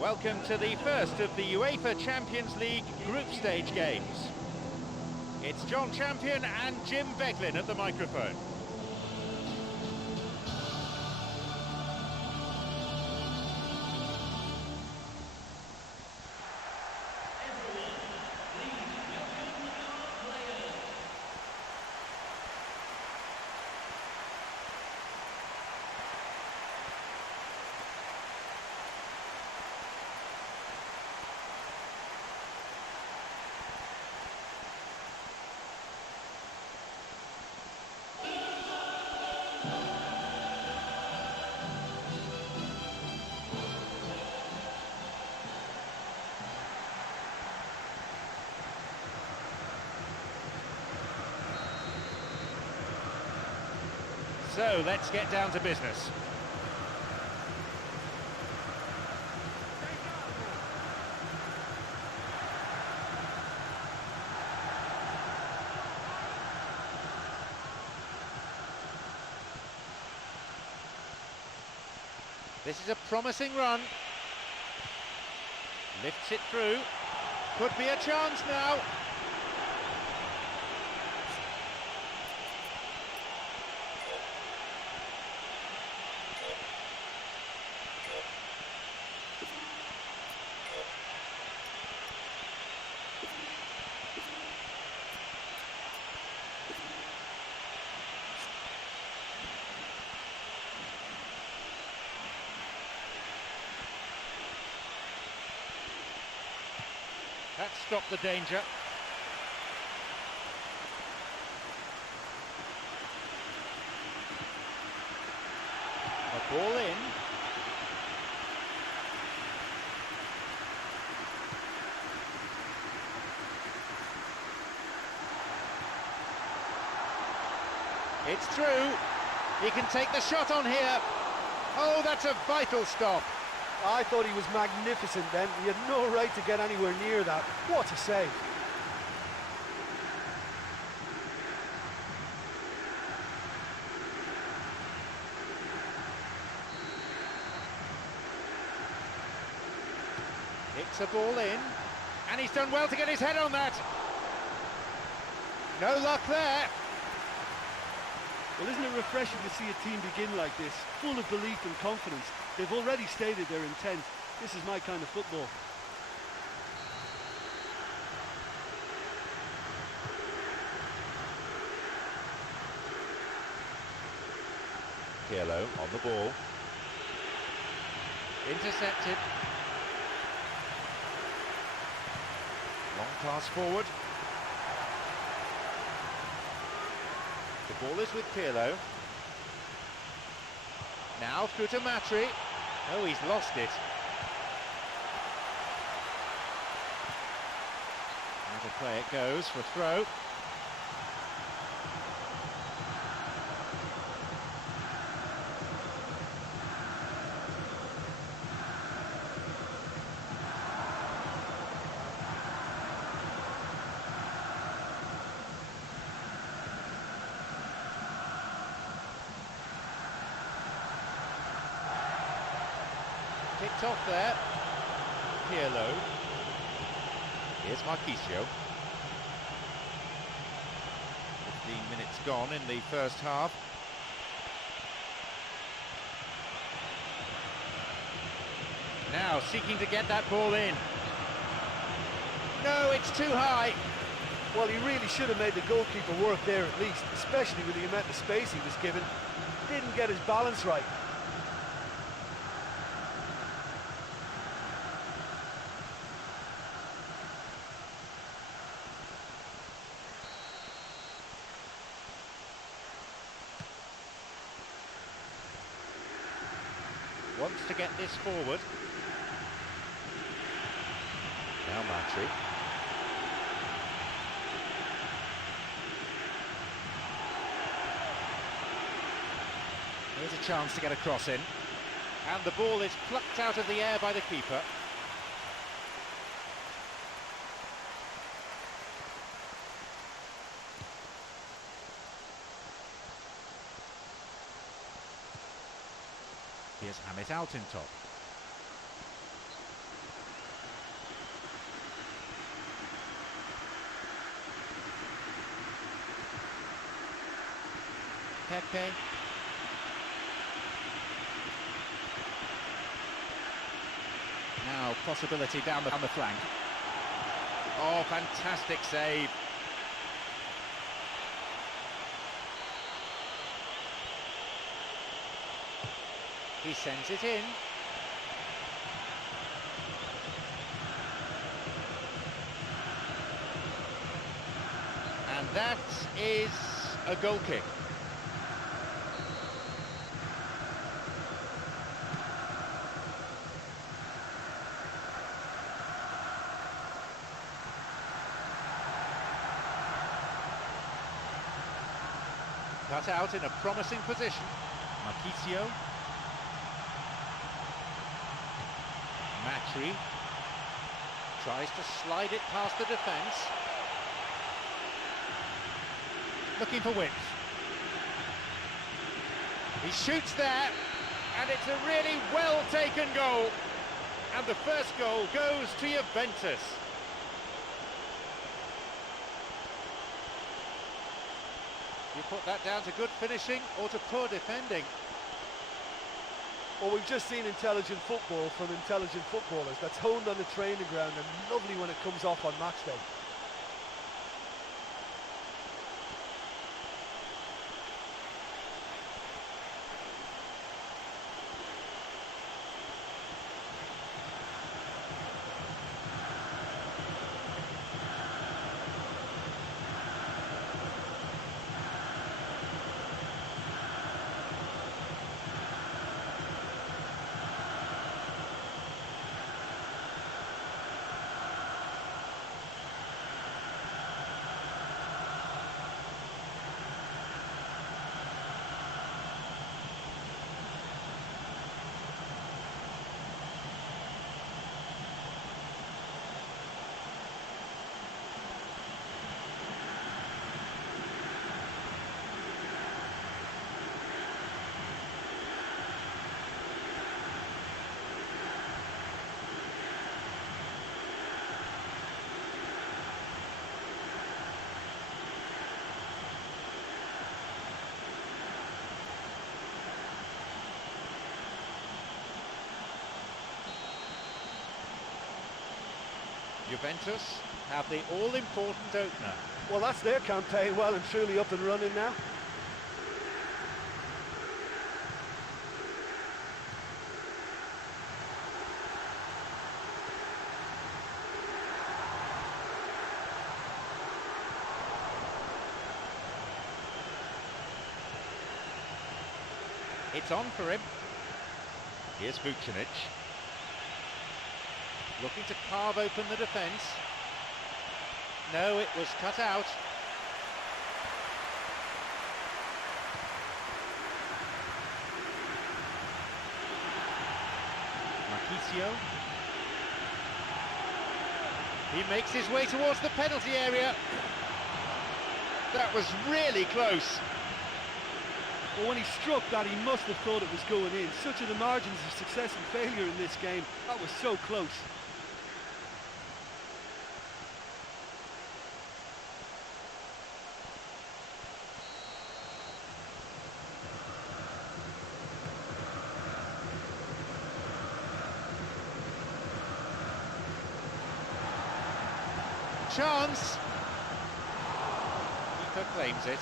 Welcome to the first of the UEFA Champions League group stage games. It's John Champion and Jim Beglin at the microphone. So let's get down to business. This is a promising run. Lifts it through. Could be a chance now. That stopped the danger. A ball in. It's through. He can take the shot on here. Oh, that's a vital stop. I thought he was magnificent then. He had no right to get anywhere near that. What a save. Hits a ball in, and he's done well to get his head on that. No luck there. Well, isn't it refreshing to see a team begin like this, full of belief and confidence? They've already stated their intent. This is my kind of football. Pirlo on the ball. Intercepted. Long pass forward. The ball is with Pirlo. Now through to Matri. Oh, he's lost it. Into play it goes for throw. Kicked off there. Pirlo. Here's Marquisio. 15 minutes gone in the first half. Now seeking to get that ball in. No, it's too high. Well, he really should have made the goalkeeper work there at least, especially with the amount of space he was given. Didn't get his balance right. Wants to get this forward. Now Matri. Here's a chance to get a cross in. And the ball is plucked out of the air by the keeper. Here's Hamit Altintop. Pepe. Now possibility down the flank. Oh, fantastic save. He sends it in. And that is a goal kick. Cut out in a promising position. Marquisio. Matri tries to slide it past the defence. Looking for width. He shoots there, and it's a really well-taken goal. And the first goal goes to Juventus. You put that down to good finishing or to poor defending? Well, we've just seen intelligent football from intelligent footballers. That's honed on the training ground and lovely when it comes off on match day. Juventus have the all-important opener. Well, that's their campaign well and truly up and running now. It's on for him. Here's Vucinic. Looking to carve open the defence. No, it was cut out. Marquisio. He makes his way towards the penalty area. That was really close. Well, when he struck that, he must have thought it was going in. Such are the margins of success and failure in this game. That was so close. Chance. Keeper claims it.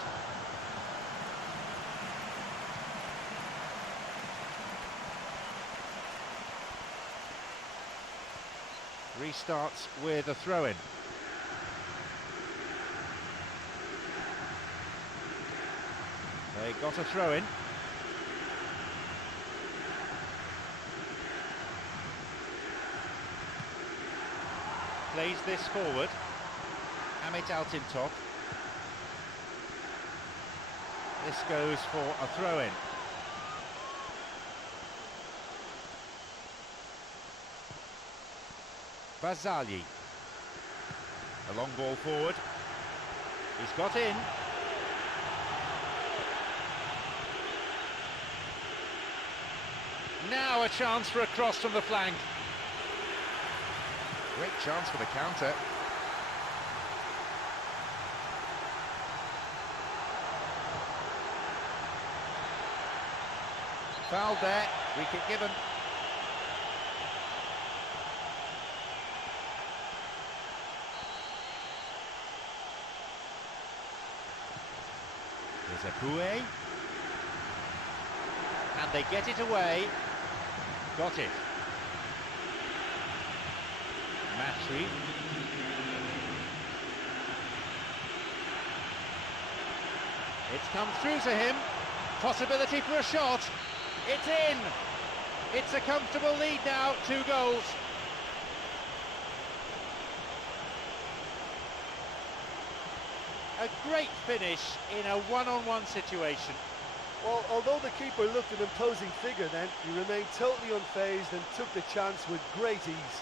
Restarts with a throw-in. They got a throw-in. Plays this forward. Amit out in top. This goes for a throw-in. Barzagli. A long ball forward. He's got in. Now a chance for a cross from the flank. Great chance for the counter. Fouled there, free kick given. Here's a Bouet. And they get it away. Got it. Matry. It's come through to him. Possibility for a shot. It's in. It's a comfortable lead now, 2 goals. A great finish in a one-on-one situation. Well, although the keeper looked an imposing figure then, he remained totally unfazed and took the chance with great ease.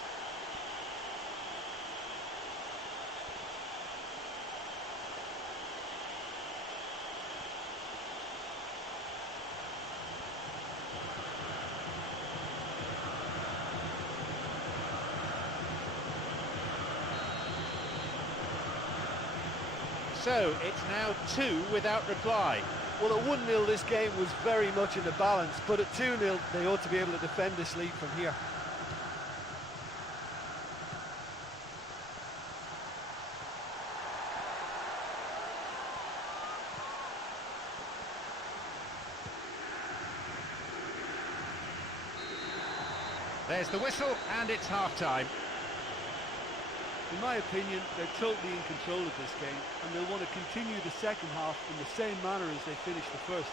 So it's now 2 without reply. Well, at 1-0 this game was very much in the balance, but at 2-0 they ought to be able to defend this lead from here. There's the whistle and it's half-time. In my opinion, they're totally in control of this game, and they'll want to continue the second half in the same manner as they finished the first.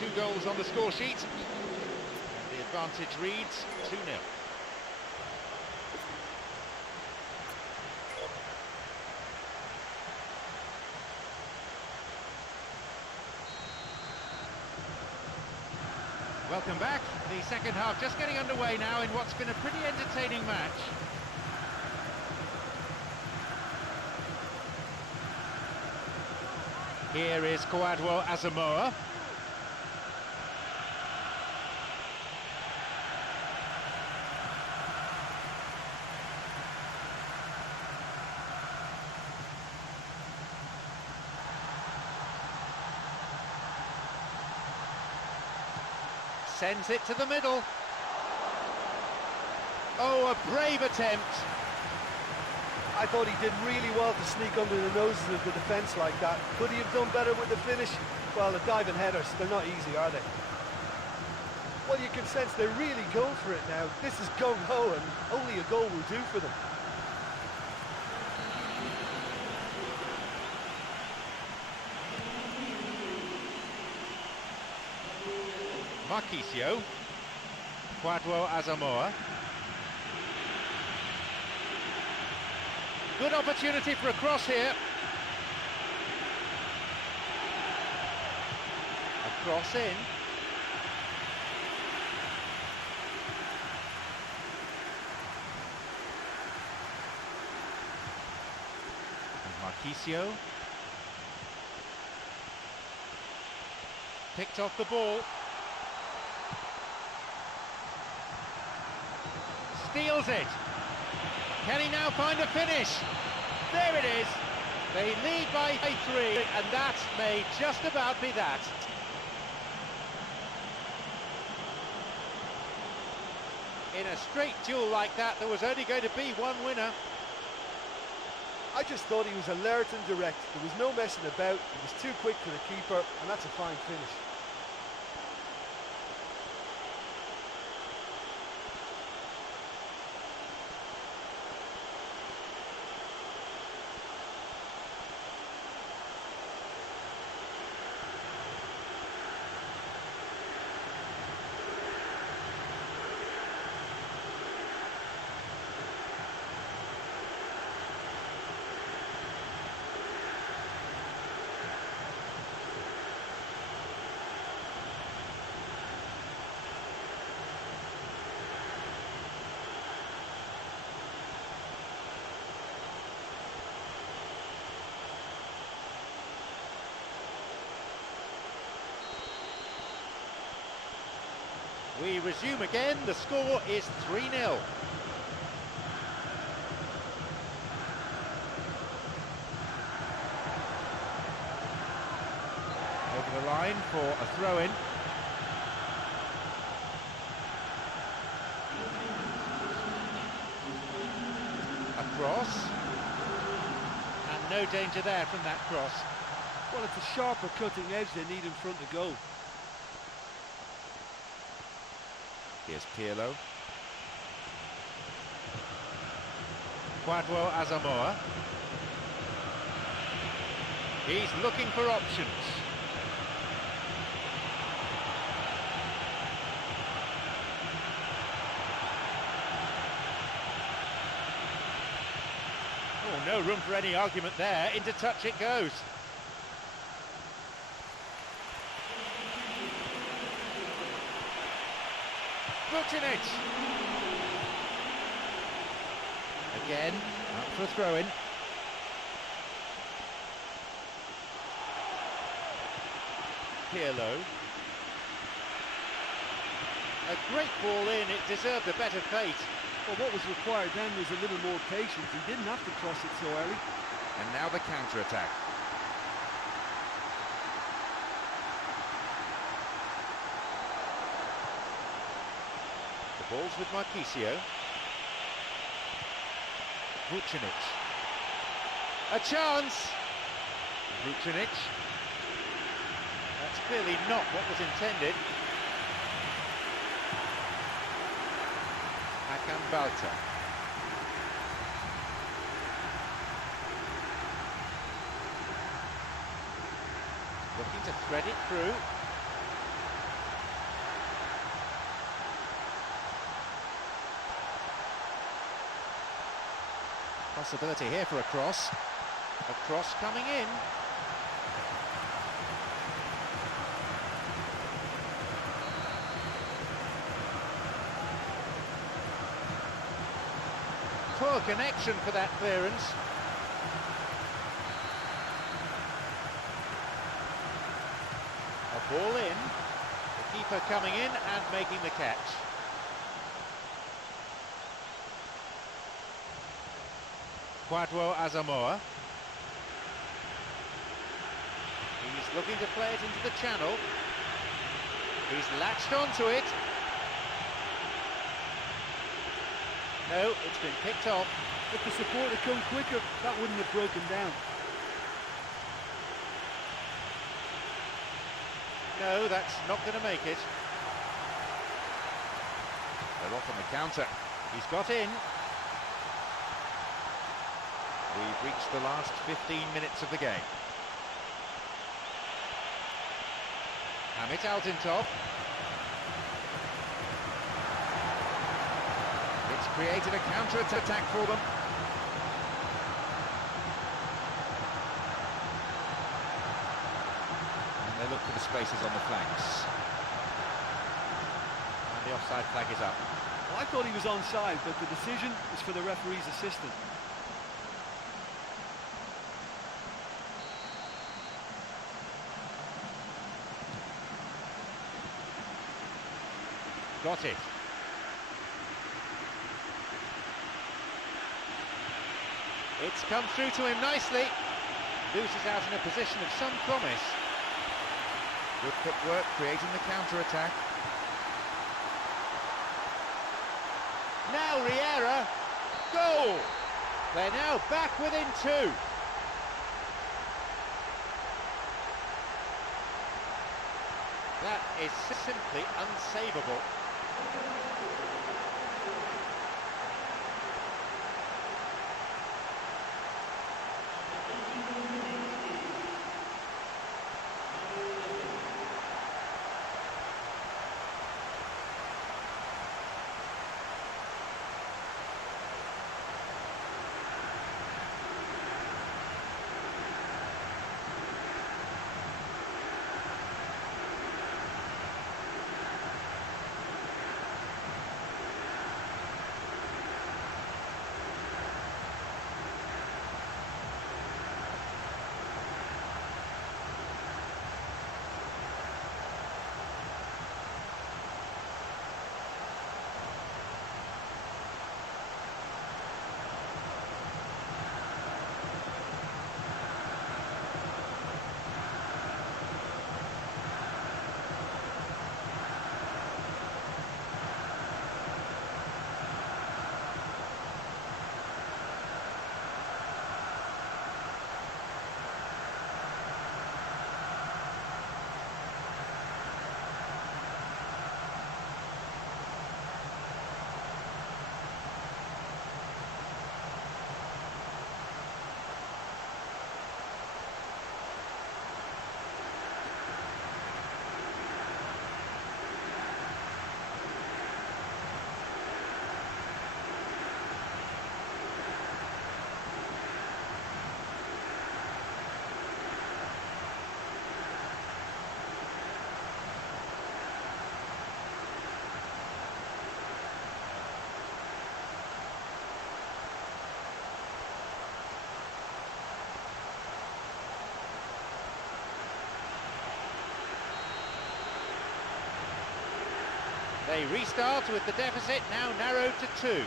2 goals on the score sheet. And the advantage reads 2-0. Welcome back. The second half just getting underway now in what's been a pretty entertaining match. Here is Kwadwo Asamoah. Sends it to the middle. Oh, a brave attempt. I thought he did really well to sneak under the noses of the defence like that. Could he have done better with the finish? Well, the diving headers, they're not easy, are they? Well, you can sense they're really going for it now. This is gung-ho, and only a goal will do for them. Marquisio, Kwadwo Asamoah. Good opportunity for a cross here. A cross in. And Marquisio. Picked off the ball. Steals it. Can he now find a finish? There it is. They lead by 3, and that may just about be that. In a straight duel like that, there was only going to be one winner. I just thought he was alert and direct. There was no messing about. He was too quick for the keeper, and that's a fine finish. We resume again. The score is 3-0. Over the line. line for a throw-in. A cross. And no danger there from that cross. Well, it's a sharper cutting edge they need in front of goal. Here's Pirlo. Quadwo Asamoah. He's looking for options. Oh, no room for any argument there. Into touch it goes. Vucinic. Again, out for a throw-in. Pirlo. A great ball in, it deserved a better fate. Well, what was required then was a little more patience. He didn't have to cross it so early. And now the counter-attack. The ball's with Marquisio. Vucinic. A chance! Vucinic. That's clearly not what was intended. Hakan Balta. Looking to thread it through. Possibility here for a cross. A cross coming in. Poor connection for that clearance. A ball in. The keeper coming in and making the catch. Quadwo Asamoah. He's looking to play it into the channel. He's latched onto it. No, it's been picked off. If the support had come quicker, that wouldn't have broken down. No, that's not going to make it. They're off on the counter. He's got in. We've reached the last 15 minutes of the game. Hamit Altintop. It's created a counter-attack for them. And they look for the spaces on the flanks. And the offside flag is up. Well, I thought he was onside, but the decision is for the referee's assistant. Got it. It's come through to him nicely. Loses out in a position of some promise. Good footwork, creating the counter-attack. Now Riera. Goal! They're now back within two. That is simply unsavable. They restart with the deficit now narrowed to 2.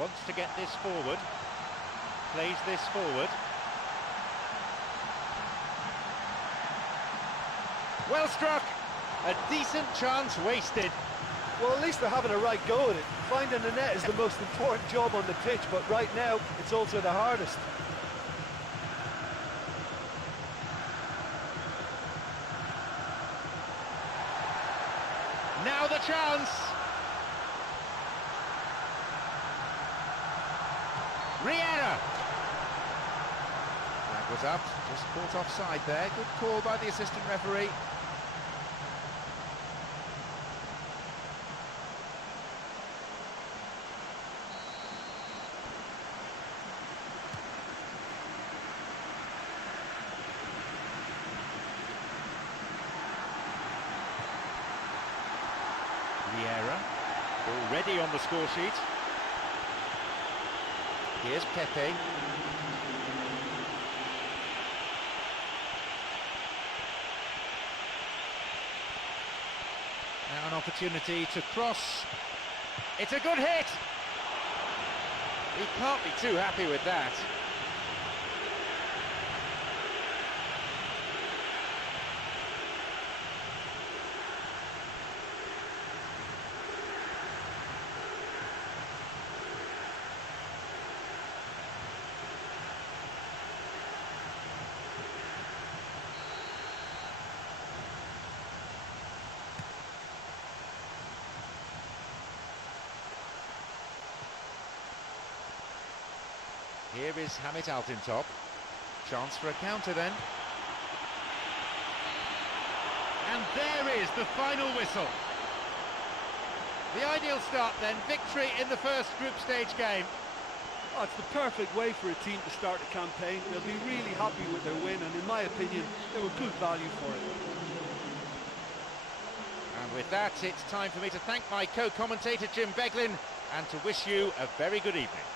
Wants to get this forward. Plays this forward. Well struck. A decent chance wasted. Well, at least they're having a right go at it. Finding the net is the most important job on the pitch, but right now, it's also the hardest. Now the chance. Riera. Flag was up, just caught offside there. Good call by the assistant referee. Riera, already on the score sheet. Here's Pepe. Now an opportunity to cross. It's a good hit! He can't be too happy with that. Here is Hamit Altintop. Chance for a counter then. And there is the final whistle. The ideal start then, victory in the first group stage game. Oh, it's the perfect way for a team to start a campaign. They'll be really happy with their win, and in my opinion, they were good value for it. And with that, it's time for me to thank my co-commentator Jim Beglin and to wish you a very good evening.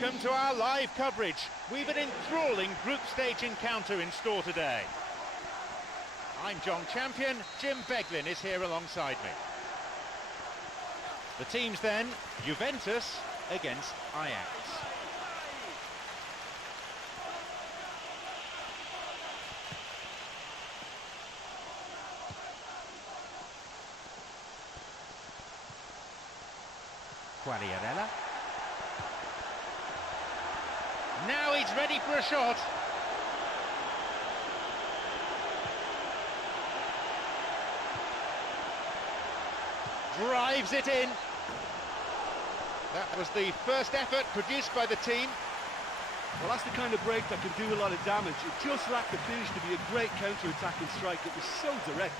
Welcome to our live coverage. We've an enthralling group stage encounter in store today. I'm John Champion, Jim Beglin is here alongside me. The teams then, Juventus against Ajax. Quagliarella. Now he's ready for a shot. Drives it in. That was the first effort produced by the team. Well, that's the kind of break that can do a lot of damage. It just lacked the finish to be a great counter-attacking strike. It was so direct.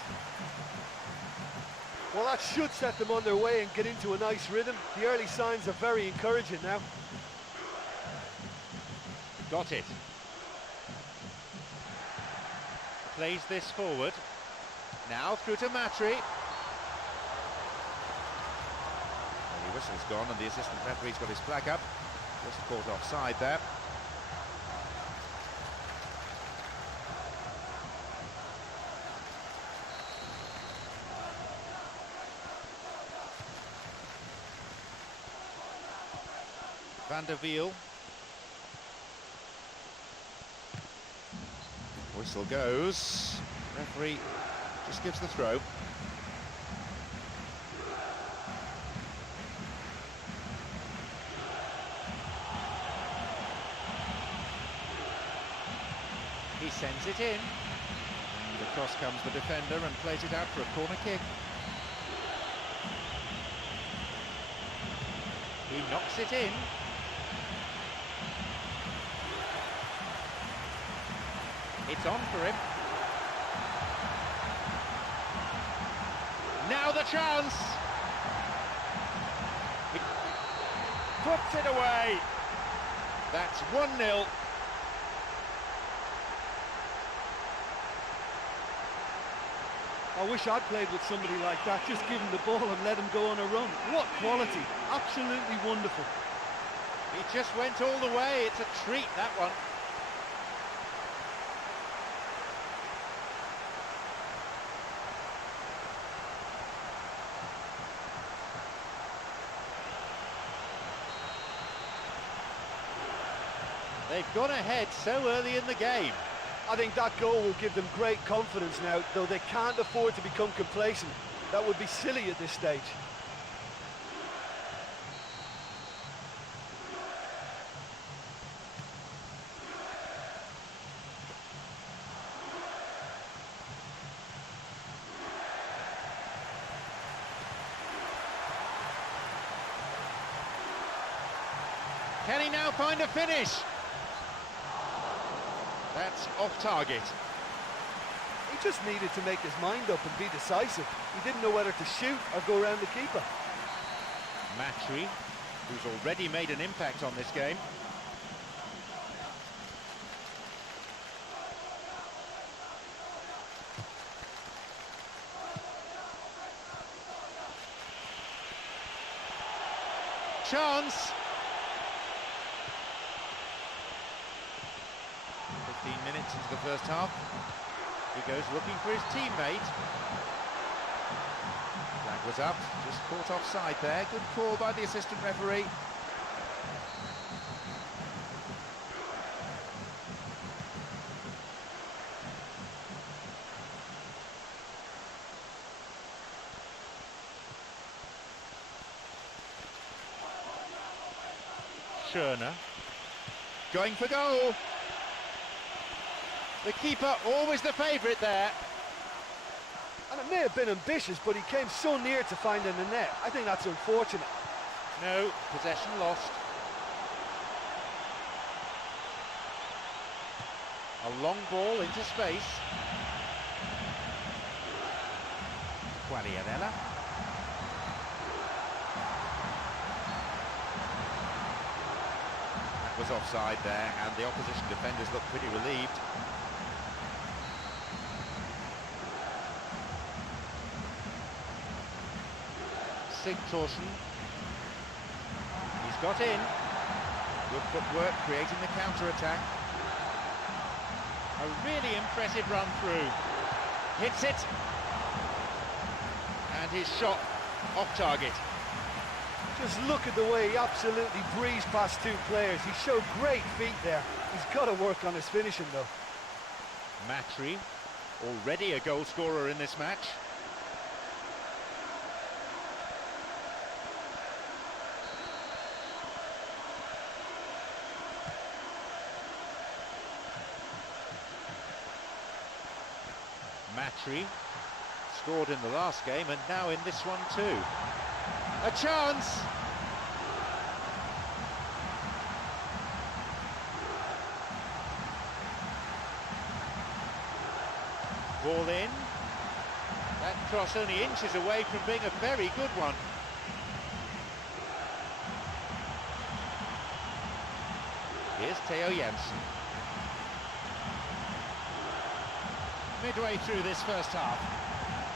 Well, that should set them on their way and get into a nice rhythm. The early signs are very encouraging now. Got it. Plays this forward. Now through to Matri. The whistle's gone and the assistant referee's got his flag up. Just caught offside there. Van der Wiel. Whistle goes. Referee just gives the throw. He sends it in. And across comes the defender and plays it out for a corner kick. He knocks it in. It's on for him. Now the chance. He puts it away. That's 1-0. I wish I'd played with somebody like that. Just give him the ball and let him go on a run. What quality. Absolutely wonderful. He just went all the way. It's a treat, that one. They've gone ahead so early in the game. I think that goal will give them great confidence now, though they can't afford to become complacent. That would be silly at this stage. Can he now find a finish? That's off target. He just needed to make his mind up and be decisive. He didn't know whether to shoot or go around the keeper. Matri, who's already made an impact on this game. Chance. 15 minutes into the first half. He goes looking for his teammate. Flag was up, just caught offside there. Good call by the assistant referee. Schöner going for goal. The keeper always the favourite there. And it may have been ambitious, but he came so near to finding the net. I think that's unfortunate. No, possession lost. A long ball into space. Quagliarella. That was offside there, and the opposition defenders looked pretty relieved. Sigtorsson. He's got in. Good footwork, creating the counter-attack. A really impressive run through. Hits it. And his shot off target. Just look at the way he absolutely breezed past two players. He showed great feet there. He's got to work on his finishing though. Matri, already a goal scorer in this match. Matri scored in the last game and now in this one too. A chance! Ball in. That cross only inches away from being a very good one. Here's Theo Jansen. Midway through this first half,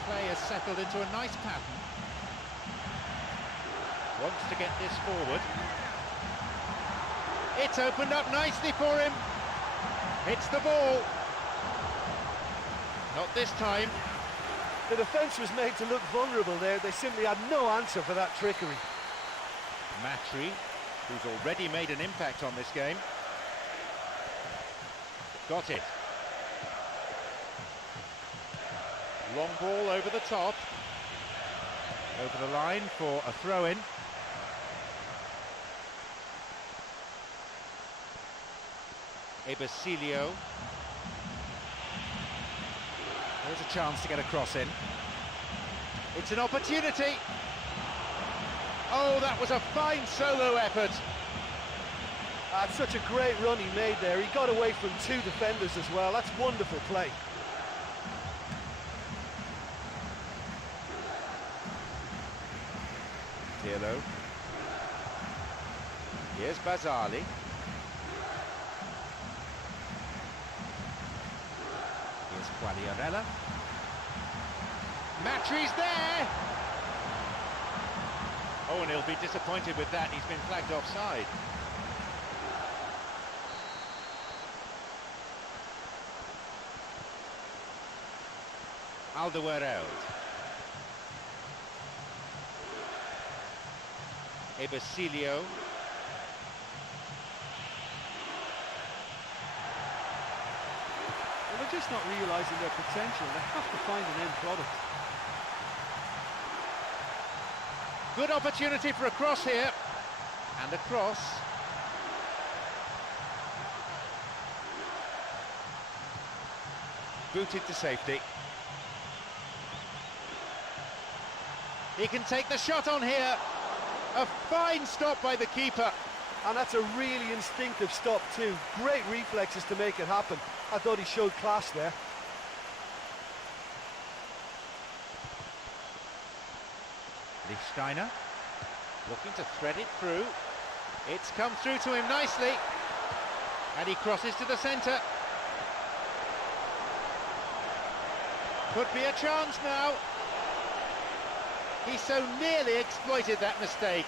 play has settled into a nice pattern. Wants to get this forward. It's opened up nicely for him. Hits the ball. Not this time. The defence was made to look vulnerable there. They simply had no answer for that trickery. Matri, who's already made an impact on this game. Got it. Long ball over the top. Over the line for a throw-in. Ebersilio. There's a chance to get a cross in. It's an opportunity. Oh, that was a fine solo effort. That's such a great run he made there. He got away from two defenders as well. That's wonderful play. Pirlo. Here's Bazzali. Here's Quagliarella. Matri's there! Oh, and he'll be disappointed with that. He's been flagged offside. Alderweireld. Ebersilio. Well, they're just not realising their potential. They have to find an end product. Good opportunity for a cross here. And a cross. Booted to safety. He can take the shot on here. A fine stop by the keeper. And that's a really instinctive stop too. Great reflexes to make it happen. I thought he showed class there. Lichtsteiner looking to thread it through. It's come through to him nicely. And he crosses to the centre. Could be a chance now. He so nearly exploited that mistake.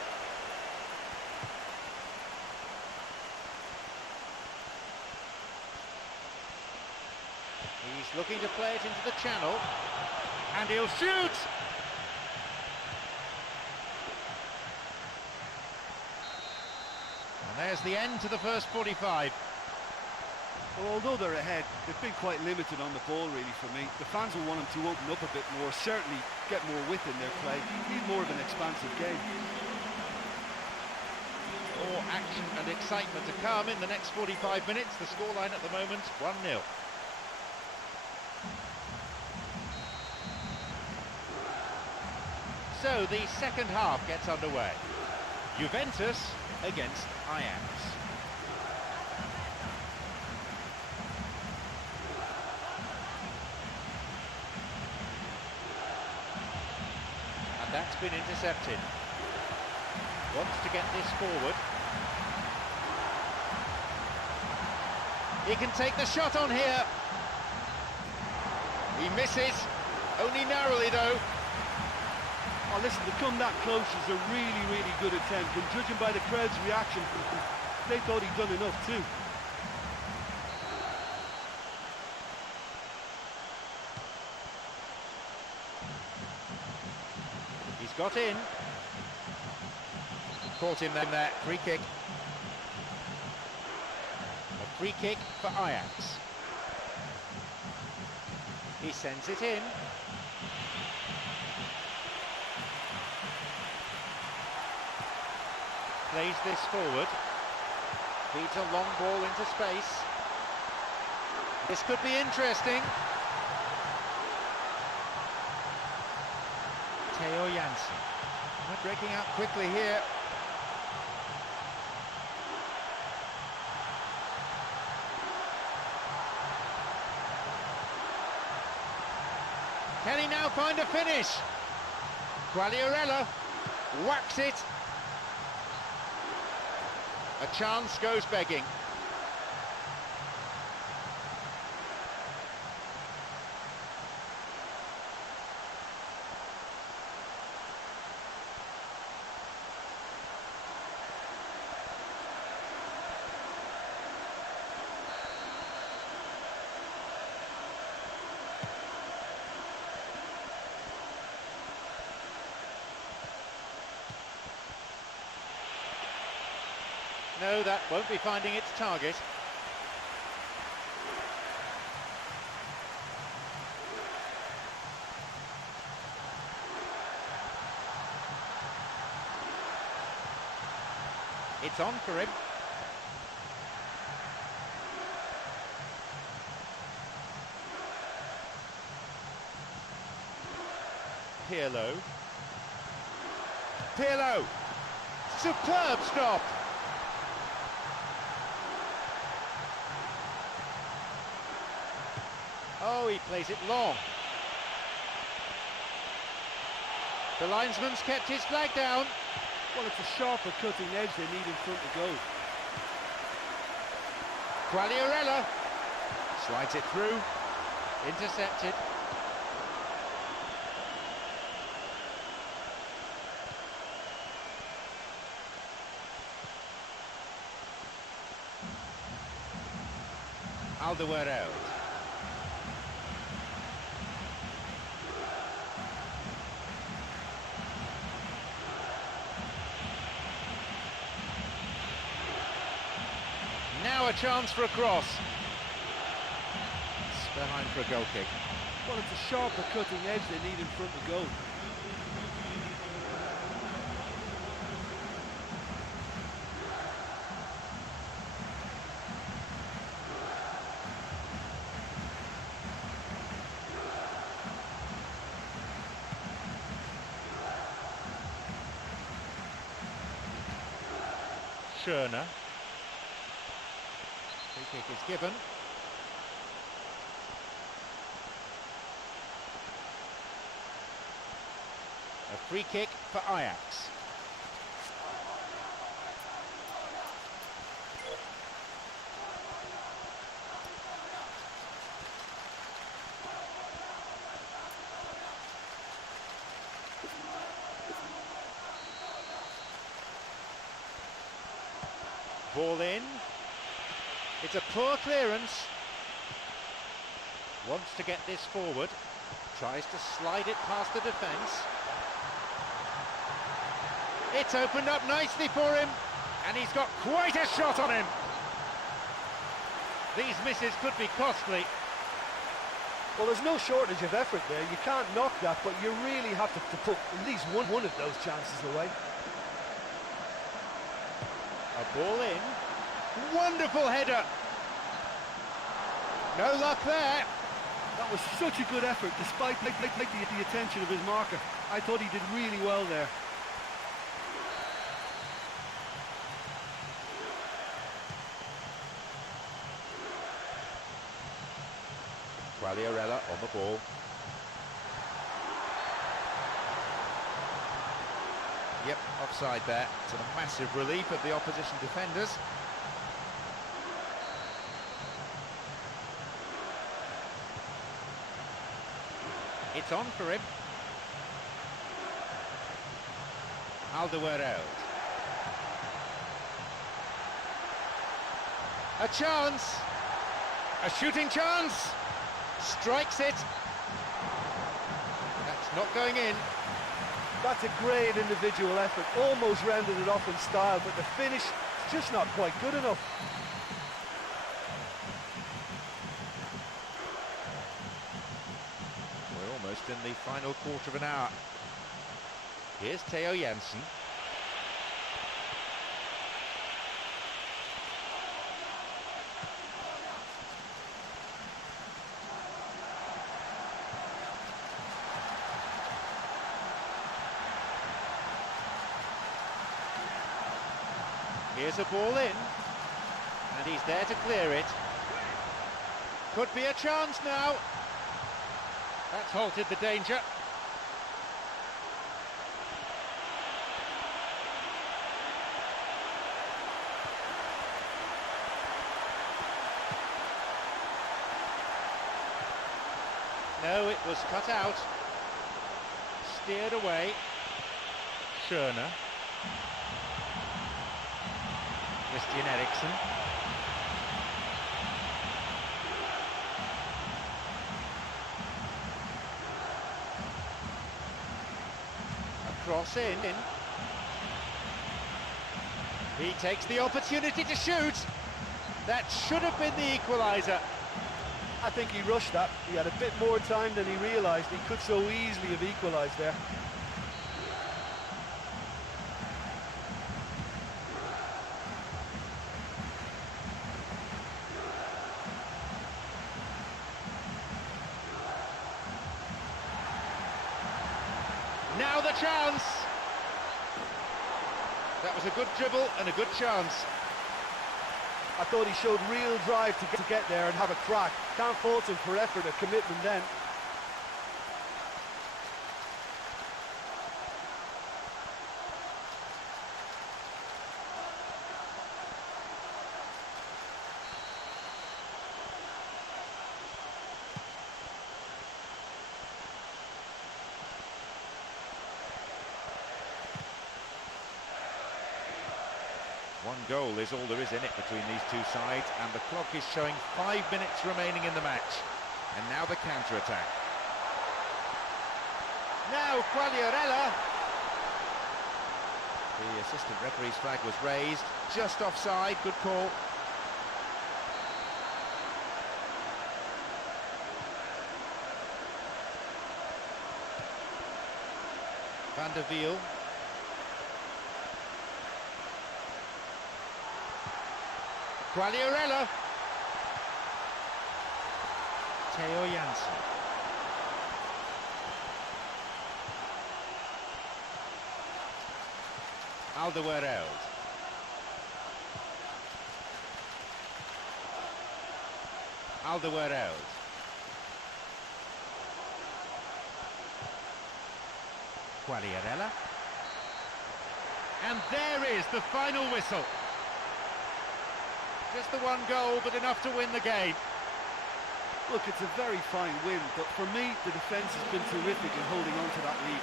He's looking to play it into the channel. And he'll shoot! And there's the end to the first 45. Well, although they're ahead, they've been quite limited on the ball really for me. The fans will want them to open up a bit more, certainly get more width in their play, need more of an expansive game. More action and excitement to come in the next 45 minutes. The scoreline at the moment, 1-0. So the second half gets underway. Juventus against Ajax. And that's been intercepted. Wants to get this forward. He can take the shot on here. He misses, only narrowly though. Oh, listen, to come that close is a really, really good attempt, and judging by the crowd's reaction, they thought he'd done enough too. He's got in. Caught him then there. Free kick. A free kick for Ajax. He sends it in. Plays this forward. Feeds a long ball into space. This could be interesting. Theo Janssen. We're breaking out quickly here. Can he now find a finish? Quagliarella whacks it. A chance goes begging. No, that won't be finding its target. It's on for him. Pirlo. Pirlo! Superb stop! Oh, he plays it long. The linesman's kept his flag down. Well, it's a sharper cutting edge they need in front of goal. Quagliarella slides it through, intercepted. Alderweireld. Now a chance for a cross. It's behind for a goal kick. Well, it's a sharper cutting edge they need in front of goal. Schöner. Free kick is given. A free kick for Ajax. Ball in. It's a poor clearance. Wants to get this forward. Tries to slide it past the defence. It's opened up nicely for him. And he's got quite a shot on him. These misses could be costly. Well, there's no shortage of effort there. You can't knock that, but you really have to put at least one of those chances away. A ball in. Wonderful header. No luck there. That was such a good effort, despite the attention of his marker. I thought he did really well there. Quagliarella on the ball. Yep, offside there, to the massive relief of the opposition defenders. It's on for him. Alderweireld. A chance. A shooting chance. Strikes it. That's not going in. That's a great individual effort. Almost rounded it off in style, but the finish is just not quite good enough. We're almost in the final quarter of an hour. Here's Theo Jansen. Here's a ball in, and he's there to clear it. Could be a chance now. That's halted the danger. No, it was cut out. Steered away. Schöner. Christian Eriksen. A cross in. He takes the opportunity to shoot. That should have been the equaliser. I think he rushed that. He had a bit more time than he realised. He could so easily have equalised there. Now the chance! That was a good dribble and a good chance. I thought he showed real drive to get there and have a crack. Can't fault him for effort or commitment then. One goal is all there is in it between these two sides, and the clock is showing 5 minutes remaining in the match. And now the counter-attack. Now Quagliarella. The assistant referee's flag was raised, just offside, good call. Van der Wiel. Quagliarella. Theo Jansen. Alderweireld. Alderweireld. Quagliarella. And there is the final whistle. Just the one goal, but enough to win the game. Look, it's a very fine win, but for me, the defence has been terrific in holding on to that lead.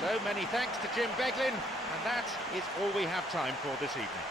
So many thanks to Jim Beglin, and that is all we have time for this evening.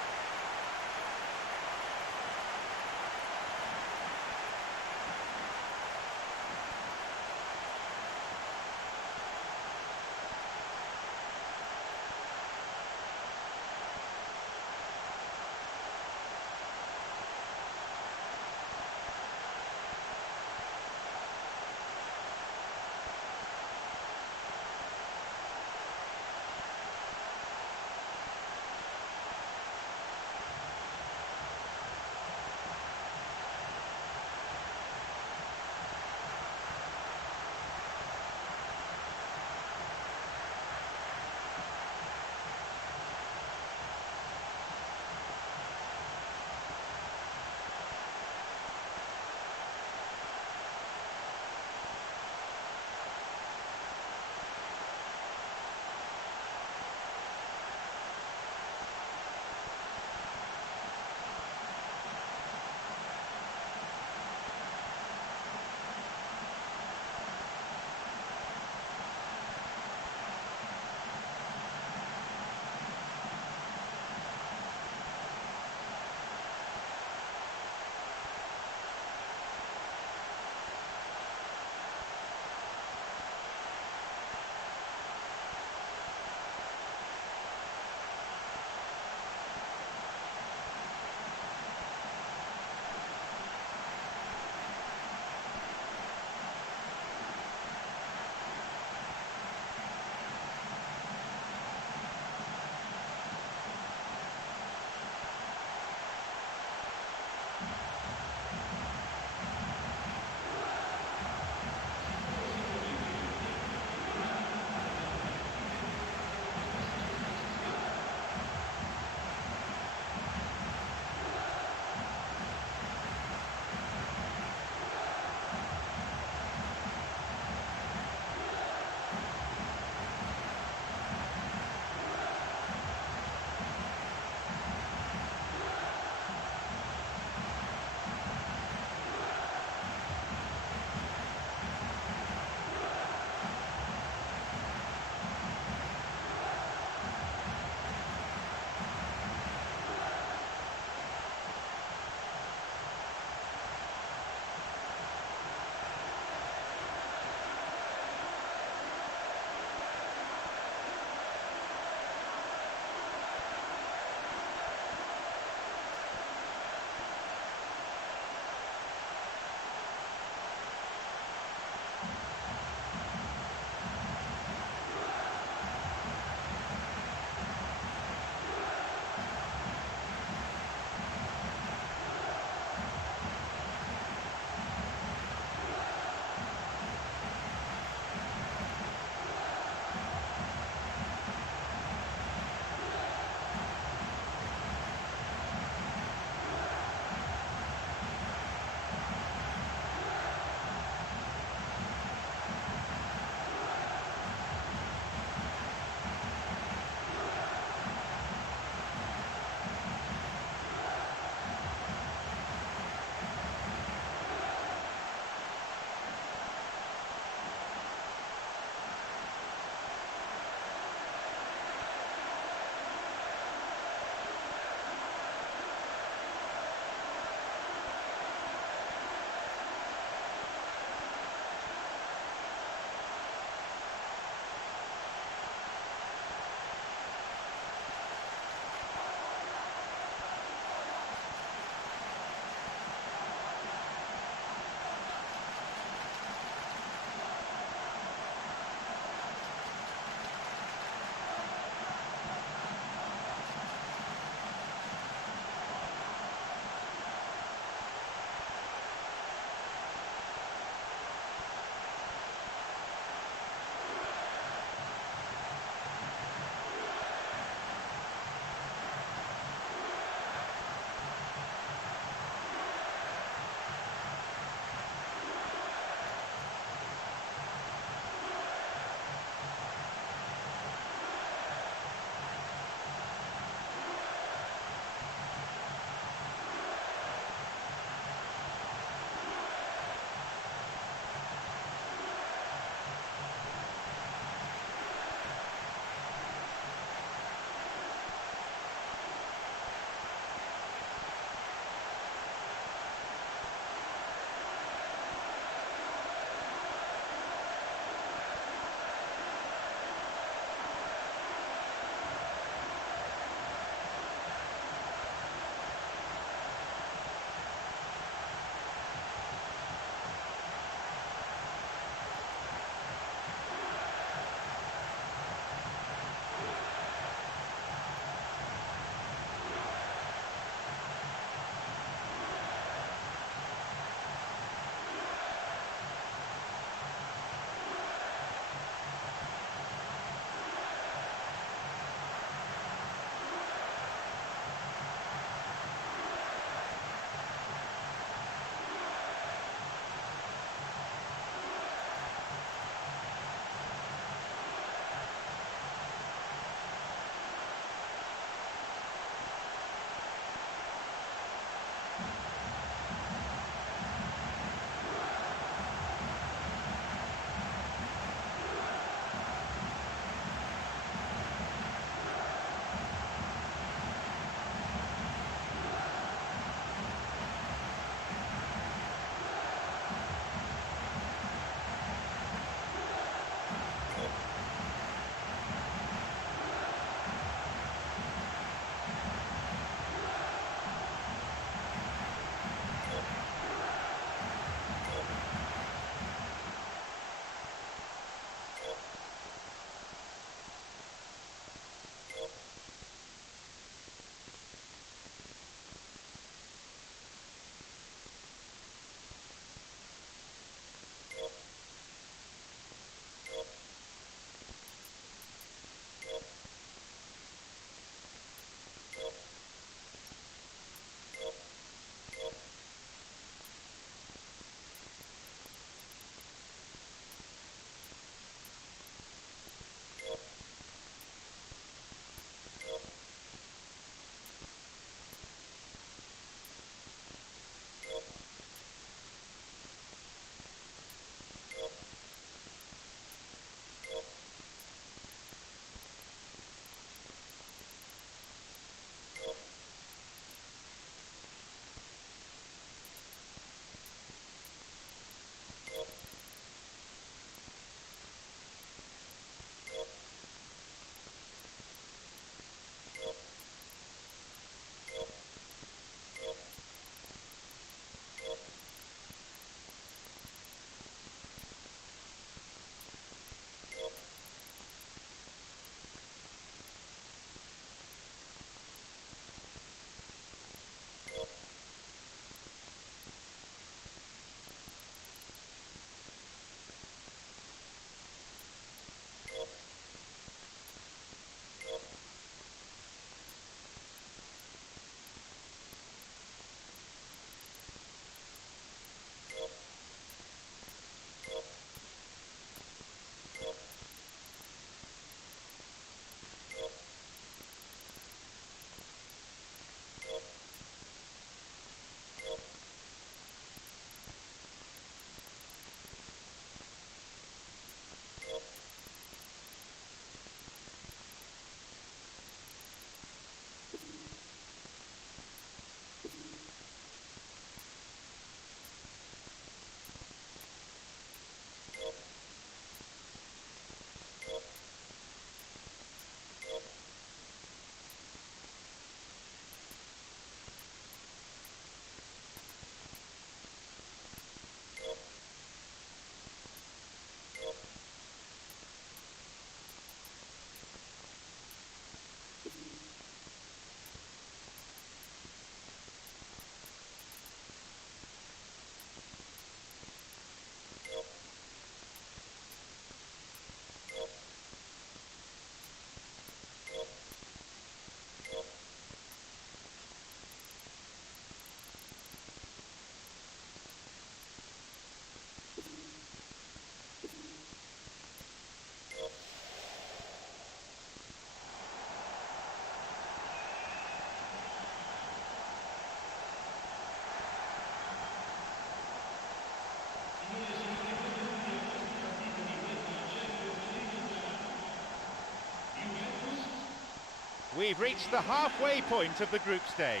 we've reached the halfway point of the group stage.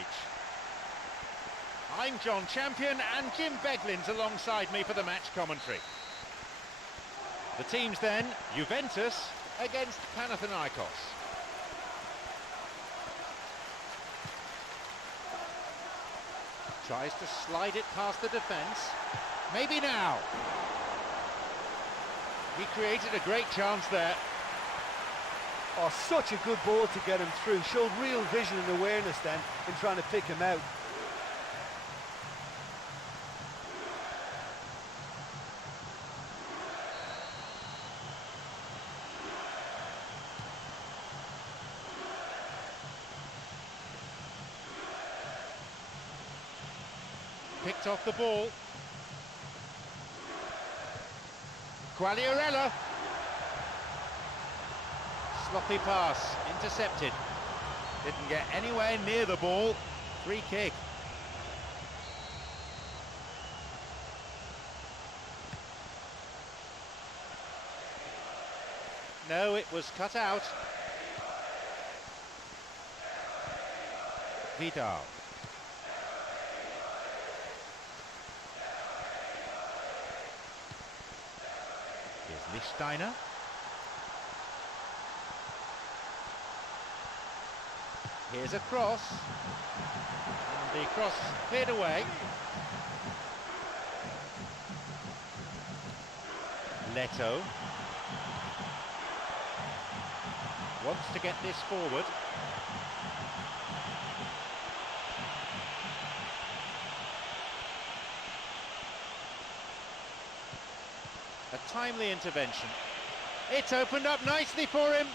I'm John Champion and Jim Beglin's alongside me for the match commentary. The teams then, Juventus against Panathinaikos. Tries to slide it past the defence. Maybe now. He created a great chance there. Oh, such a good ball to get him through. Showed real vision and awareness then in trying to pick him out. Picked off the ball. Quagliarella. Sloppy pass, intercepted. Didn't get anywhere near the ball. Free kick. No, it was cut out. Vidal. Here's Lichtsteiner. Here's a cross. And the cross cleared away. Leto. Wants to get this forward. A timely intervention. It's opened up nicely for him.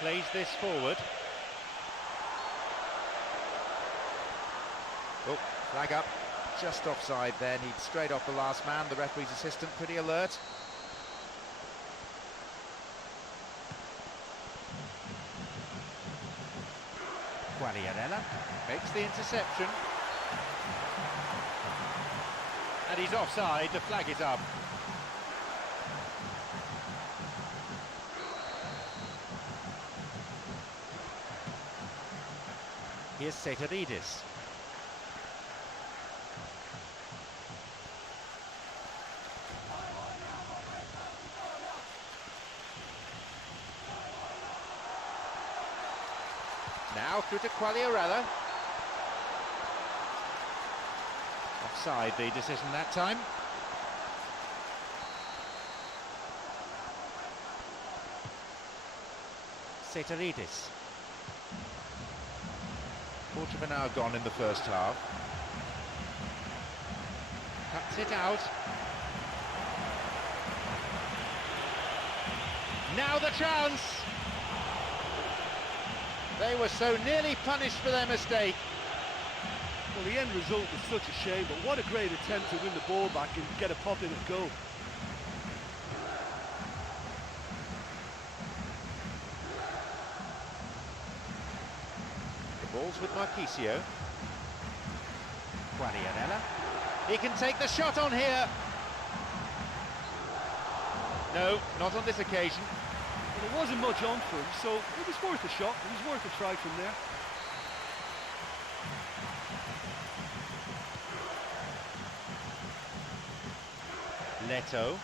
Plays this forward. Oh, flag up. Just offside there. Needs straight off the last man. The referee's assistant pretty alert. Quagliarella makes the interception. And he's offside, the flag is up. Here's Setoridis. Now through to Quagliarella. Offside the decision that time. Setoridis. Quarter of an hour gone in the first half. Cuts it out. Now the chance! They were so nearly punished for their mistake. Well, the end result was such a shame, but what a great attempt to win the ball back and get a pop in and go. The ball's with Marchisio. Quagliarella. He can take the shot on here. No, not on this occasion. Well, there wasn't much on for him, so it was worth a shot. It was worth a try from there. Leto.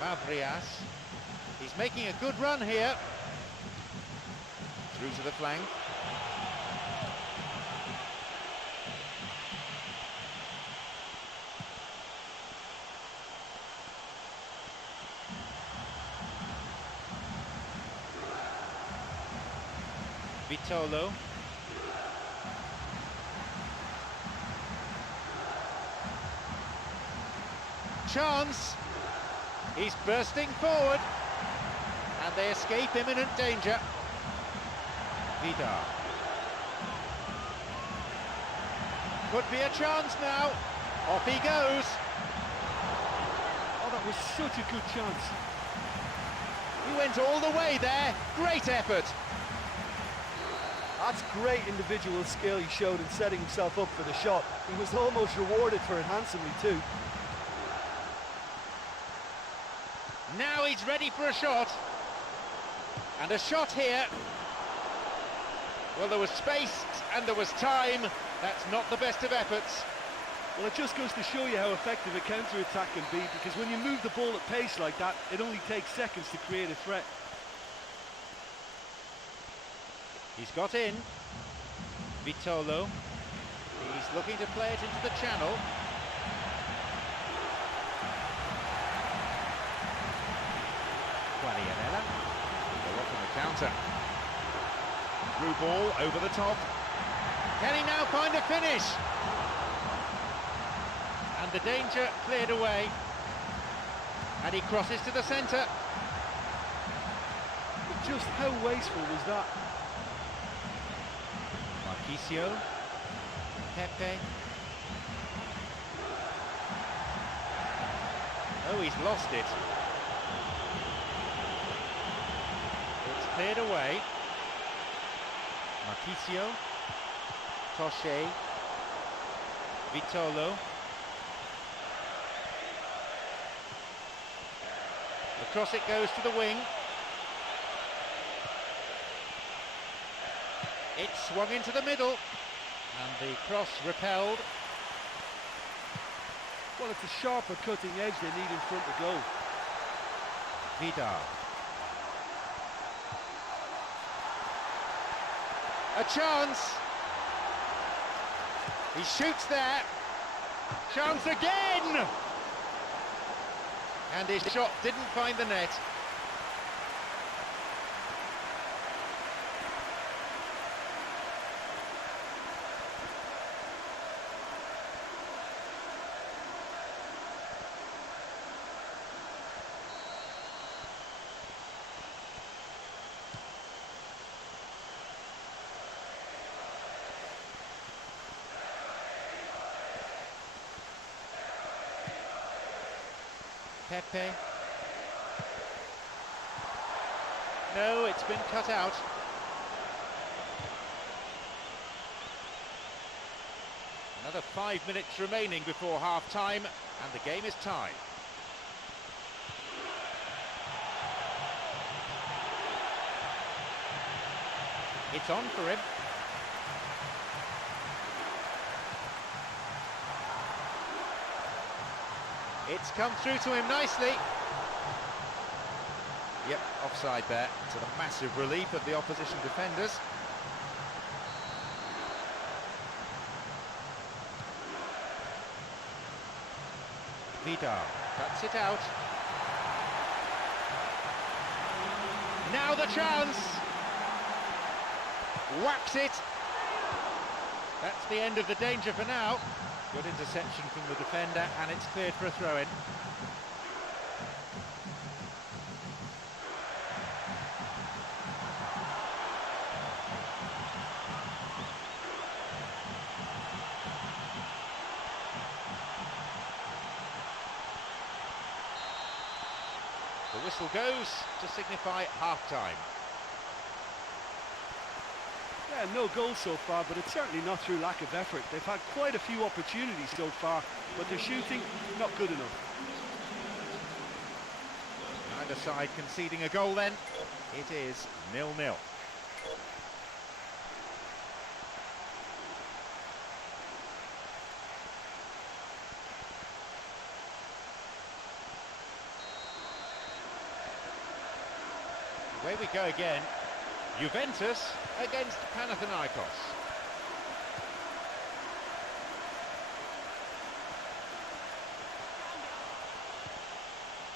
Mavrias. He's making a good run here. Through to the flank. Vitolo. Chance. He's bursting forward. And they escape imminent danger. Vidal. Could be a chance now. Off he goes. Oh, that was such a good chance. He went all the way there. Great effort. That's great individual skill he showed in setting himself up for the shot. He was almost rewarded for it handsomely too. Now he's ready for a shot. And a shot here. Well, there was space and there was time. That's not the best of efforts. Well, it just goes to show you how effective a counter-attack can be, because when you move the ball at pace like that, it only takes seconds to create a threat. He's got in. Vitolo. He's looking to play it into the channel. Guadianella. They're off on the counter. Through ball over the top. Can he now find a finish? And the danger cleared away. And he crosses to the centre. But just how wasteful was that? Marquisio. Pepe. Oh, he's lost it. It's cleared away. Marquisio. Tosche. Vitolo. Across it goes to the wing. It swung into the middle, and the cross repelled. Well, it's a sharper cutting edge they need in front of goal. Vidal. A chance. He shoots there. Chance again! And his shot didn't find the net. Pepe. No, it's been cut out. Another 5 minutes remaining before half-time, and the game is tied. It's on for him. It's come through to him nicely. Yep, offside there, to the massive relief of the opposition defenders. Vidal cuts it out. Now the chance! Whacks it! That's the end of the danger for now. Good interception from the defender, and it's cleared for a throw-in. The whistle goes to signify half-time. Yeah, no goals so far, but it's certainly not through lack of effort. They've had quite a few opportunities so far, but their shooting, not good enough. Neither side conceding a goal then. It is 0-0. Away we go again. Juventus against Panathinaikos.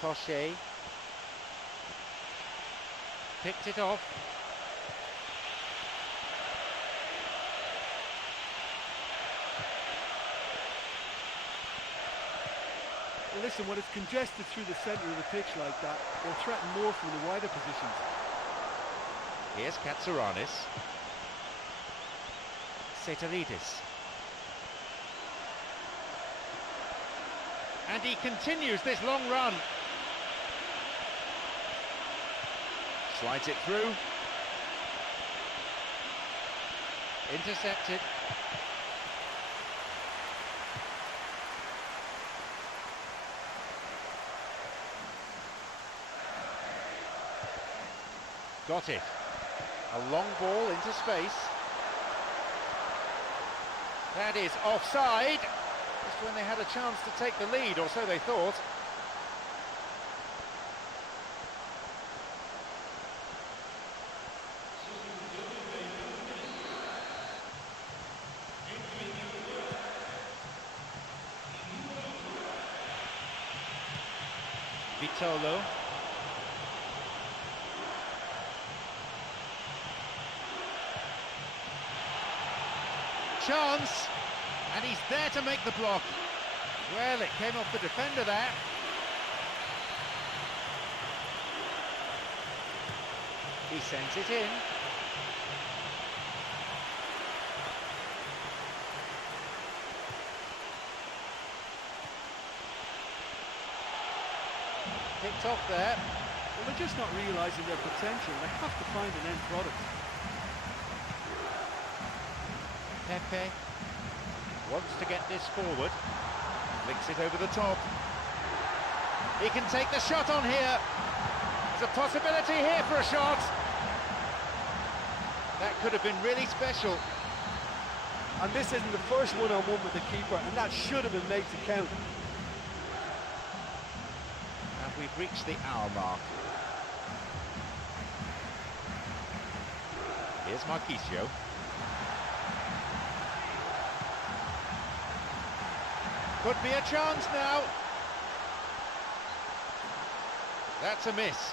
Tosche picked it off. Well, listen, when it's congested through the centre of the pitch like that, they'll threaten more from the wider positions. Here's Katsourakis. Setaridis. And he continues this long run. Slides it through. Intercepted. got it. A long ball into space. That is offside. Just when they had a chance to take the lead, or so they thought. Vitolo. Chance, and he's there to make the block. Well, it came off the defender there. He sends it in. Picked off there. Well, they're just not realising their potential. They have to find an end product. Pepe wants to get this forward. Flicks it over the top. He can take the shot on here. There's a possibility here for a shot. That could have been really special. And this isn't the first one-on-one with the keeper, and that should have been made to count. And we've reached the hour mark. Here's Marquisio. Could be a chance now. That's a miss.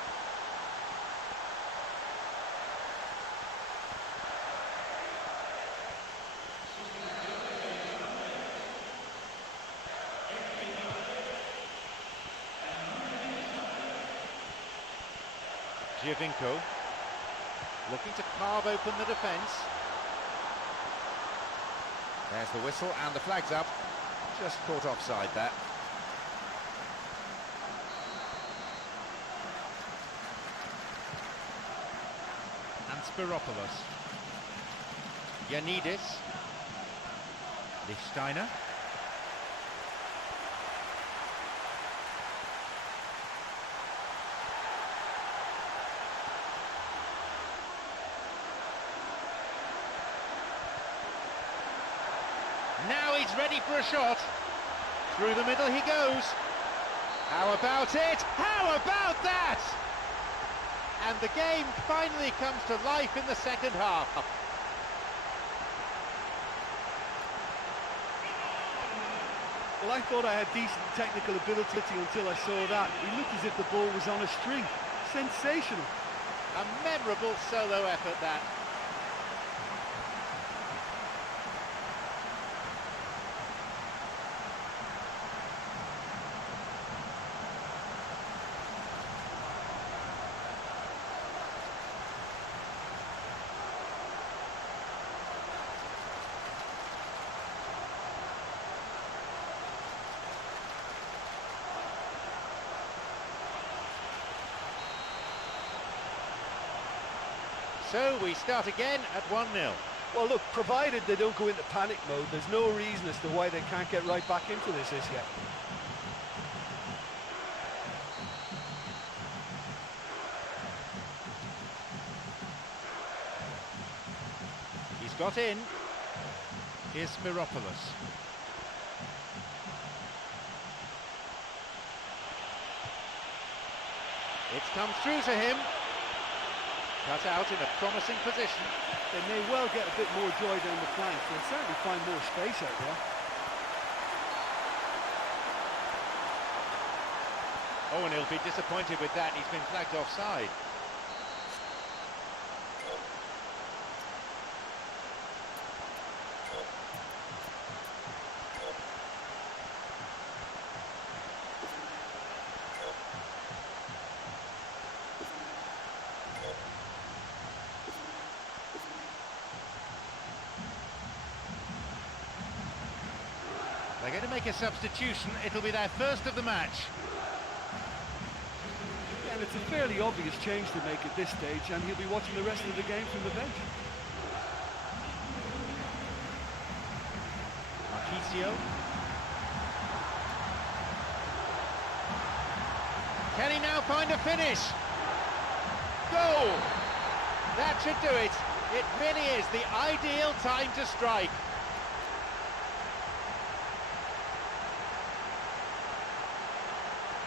Giovinco looking to carve open the defence. There's the whistle and the flag's up. Just caught offside there. And Spiropoulos. Yanidis. Lichtsteiner. Now he's ready for a shot. Through the middle he goes. How about it? How about that? And the game finally comes to life in the second half. Well, I thought I had decent technical ability until I saw that. He looked as if the ball was on a string. Sensational. A memorable solo effort, that. So we start again at 1-0. Well, look, provided they don't go into panic mode, there's no reason as to why they can't get right back into this as yet. He's got in. Here's Spiropoulos. It's come through to him. Cut out in a promising position. They may well get a bit more joy down the flank. They'll certainly find more space out there. Oh, and he'll be disappointed with that. He's been flagged offside. They're going to make a substitution. It'll be their first of the match. Yeah, and it's a fairly obvious change to make at this stage, and he'll be watching the rest of the game from the bench. Marquisio. Can he now find a finish? Goal! That should do it. It really is the ideal time to strike.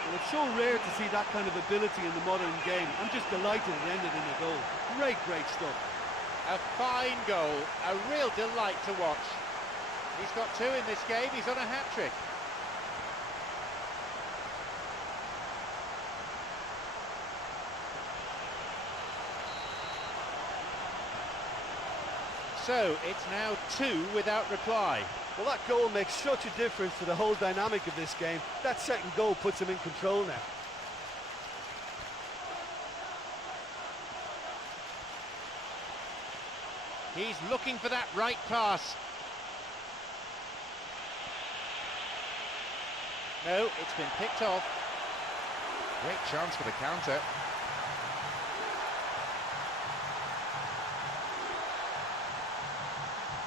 Well, it's so rare to see that kind of ability in the modern game. I'm just delighted it ended in a goal. Great, great stuff. A fine goal, a real delight to watch. He's got 2 in this game, he's on a hat-trick. So, it's now 2 without reply. Well, that goal makes such a difference to the whole dynamic of this game. That second goal puts him in control now. He's looking for that right pass. No, it's been picked off. Great chance for the counter.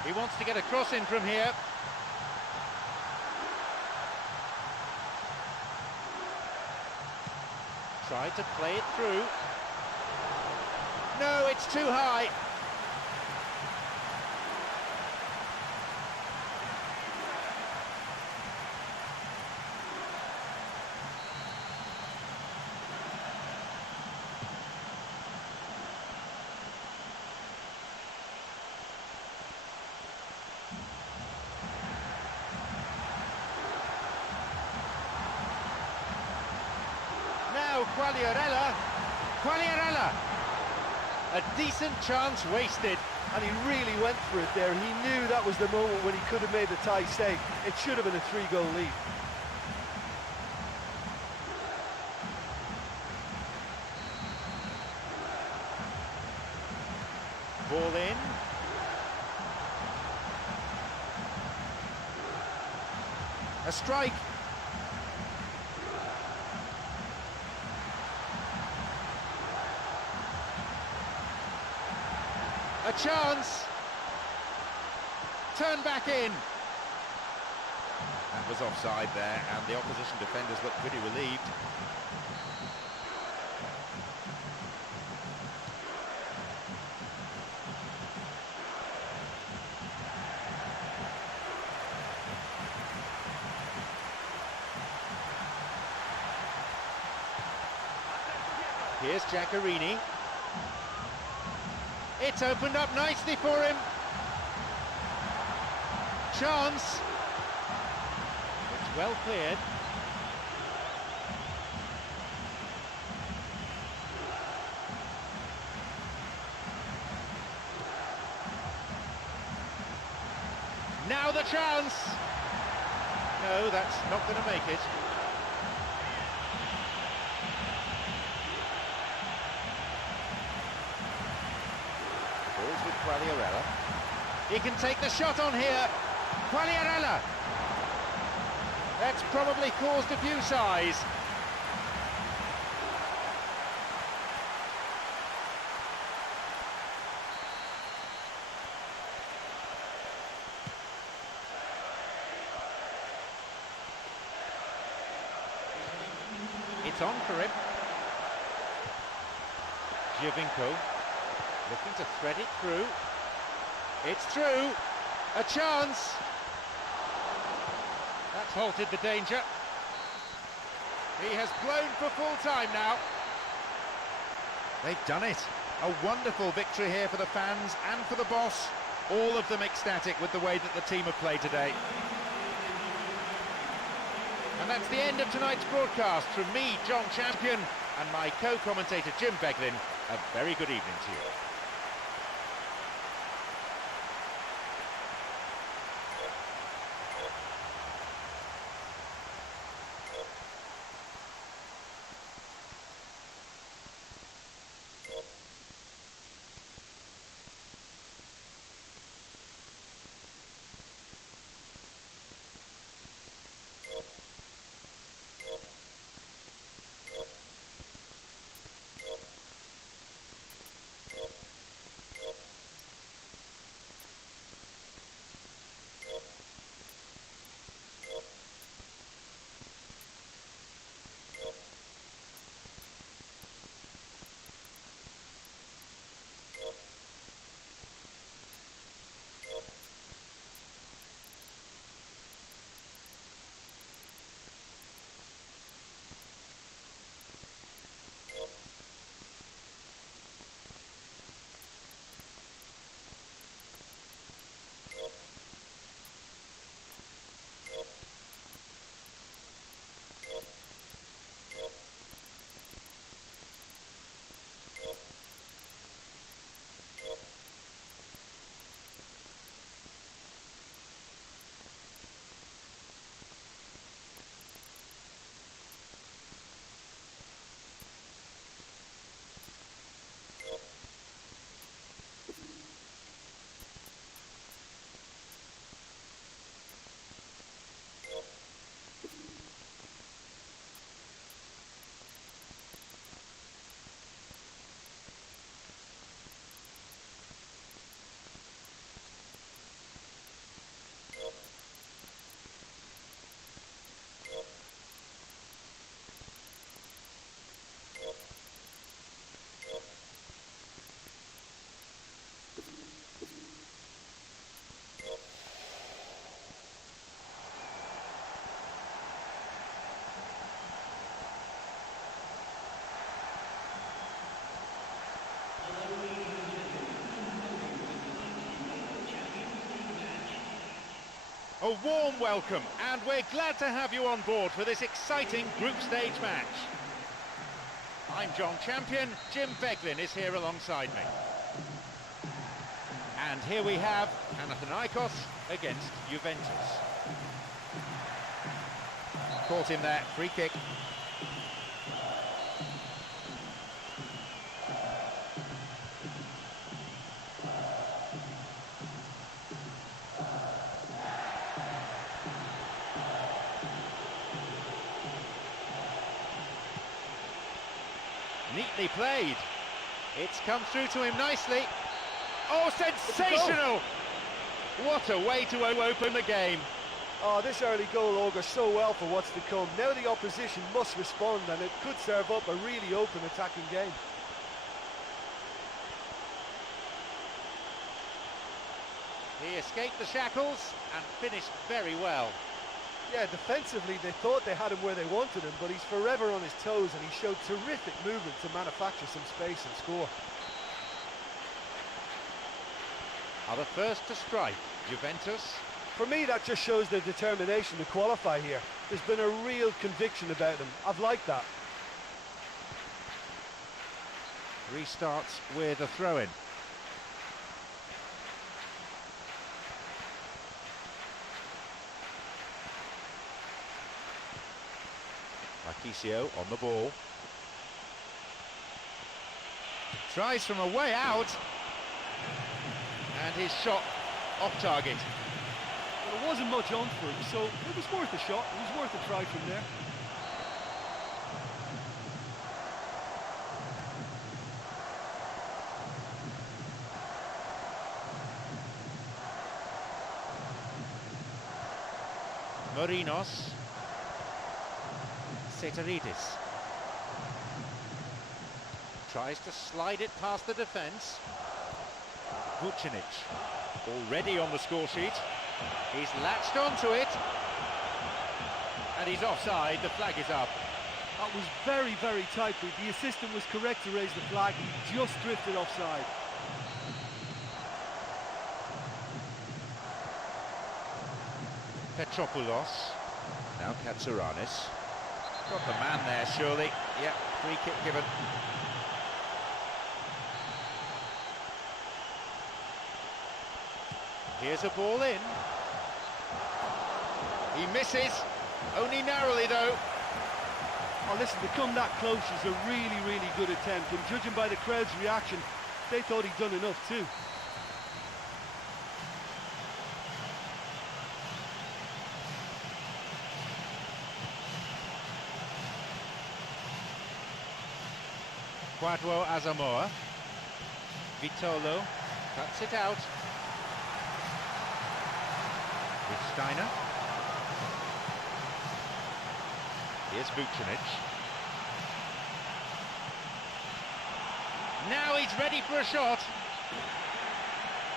He wants to get a cross in from here. Tried to play it through. No, it's too high. Now Quagliarella. A decent chance wasted. And he really went for it there. He knew that was the moment when he could have made the tie stay. It should have been a 3-goal lead. Ball in. A strike. A chance. Turn back in. That was offside there, and the opposition defenders looked pretty relieved. Here's Giaccherini. It's opened up nicely for him. Chance. It's well cleared. Now the chance. No, that's not going to make it. Balls with Quagliarella. He can take the shot on here. Quagliarella. That's probably caused a few sighs. It's on for him. Giovinco looking to thread it through. It's through. A chance. That's halted the danger. He has blown for full time now. They've done it. A wonderful victory here for the fans and for the boss. All of them ecstatic with the way that the team have played today. And that's the end of tonight's broadcast. From me, John Champion, and my co-commentator Jim Beglin, a very good evening to you. A warm welcome, and we're glad to have you on board for this exciting group stage match. I'm John Champion, Jim Beglin is here alongside me. And here we have Panathinaikos against Juventus. Caught him there, free kick. Neatly played. It's come through to him nicely. Oh, sensational! What a way to open the game. Oh, this early goal augurs so well for what's to come. Now the opposition must respond, and it could serve up a really open attacking game. He escaped the shackles and finished very well. Yeah, defensively they thought they had him where they wanted him, but he's forever on his toes, and he showed terrific movement to manufacture some space and score. Are the first to strike, Juventus. For me, that just shows their determination to qualify here. There's been a real conviction about them. I've liked that. Restarts with a throw-in. Marquisio on the ball. Tries from a way out. And his shot off target. Well, there wasn't much on for him, so it was worth a shot. It was worth a try from there. Morinos. Seteridis. Tries to slide it past the defence. Vucinic, already on the score sheet. He's latched onto it. And he's offside, the flag is up. That was very, very tight, but the assistant was correct to raise the flag. He just drifted offside. Petropoulos. Now Katsourakis. Got the man there, surely. Yeah, free kick given. Here's a ball in. He misses, only narrowly though. Oh, listen, to come that close is a really, really good attempt, and judging by the crowd's reaction, they thought he'd done enough too. Quadro Asamoah. Vitolo cuts it out. With Steiner. Here's Vucinic. Now he's ready for a shot.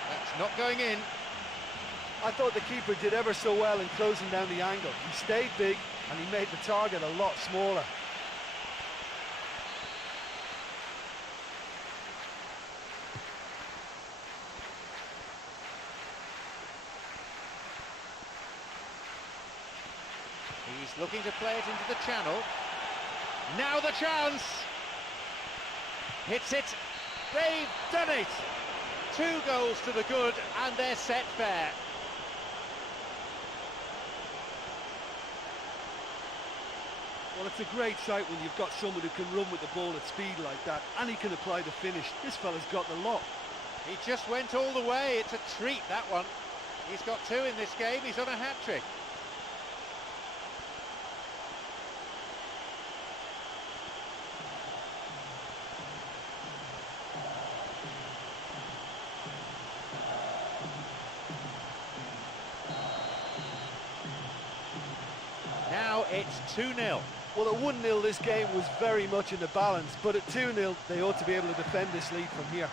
That's not going in. I thought the keeper did ever so well in closing down the angle. He stayed big and he made the target a lot smaller. He's looking to play it into the channel. Now the chance! Hits it. They've done it! 2 goals to the good, and they're set fair. Well, it's a great sight when you've got someone who can run with the ball at speed like that, and he can apply the finish. This fella's got the lot. He just went all the way. It's a treat, that one. He's got 2 in this game. He's on a hat-trick. Now it's 2-0. Well, at 1-0 this game was very much in the balance, but at 2-0 they ought to be able to defend this lead from here.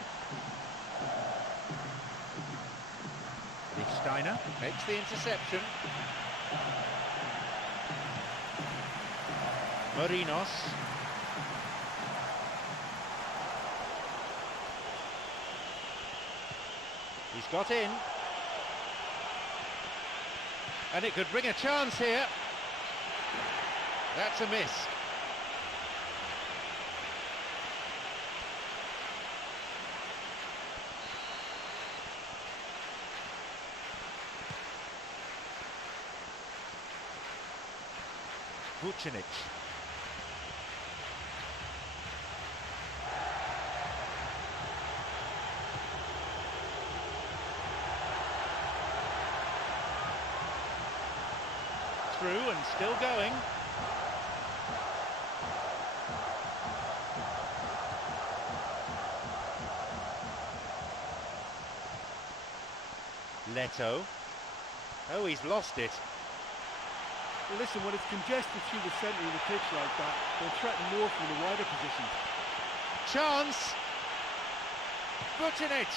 Steiner makes the interception. Morinos. He's got in. And it could bring a chance here. That's a miss. Vucinic. Through and still going. Leto. Oh, he's lost it. Well, listen, when it's congested through the centre of the pitch like that, they'll threaten more from the wider positions. Chance! Vucinic!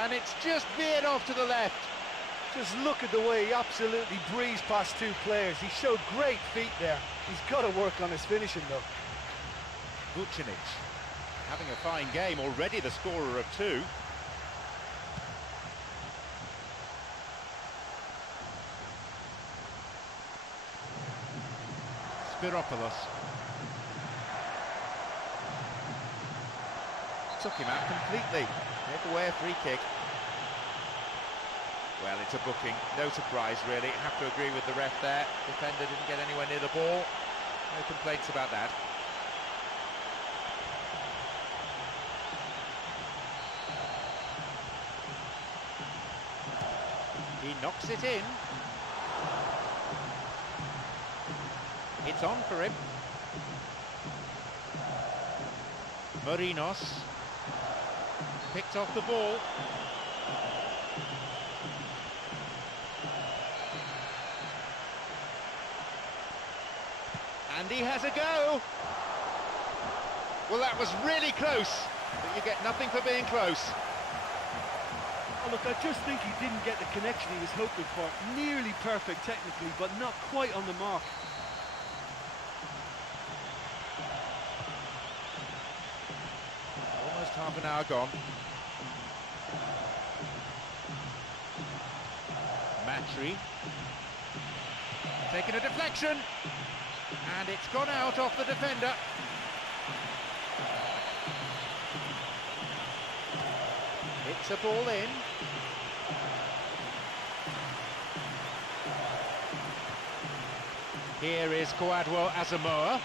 And it's just veered off to the left. Just look at the way he absolutely breezed past two players. He showed great feet there. He's got to work on his finishing, though. Vucinic having a fine game, already the scorer of two. Spiropoulos. Took him out completely. Gave away a free kick. Well, it's a booking. No surprise, really. Have to agree with the ref there. Defender didn't get anywhere near the ball. No complaints about that. He knocks it in. It's on for him. Morinos picked off the ball. And he has a go. Well, that was really close, but you get nothing for being close. Oh, look, I just think he didn't get the connection he was hoping for. Nearly perfect technically, but not quite on the mark. Almost half an hour gone. Matry taking a deflection, and it's gone out off the defender. It's a ball in. Here is Kwadwo Asamoah.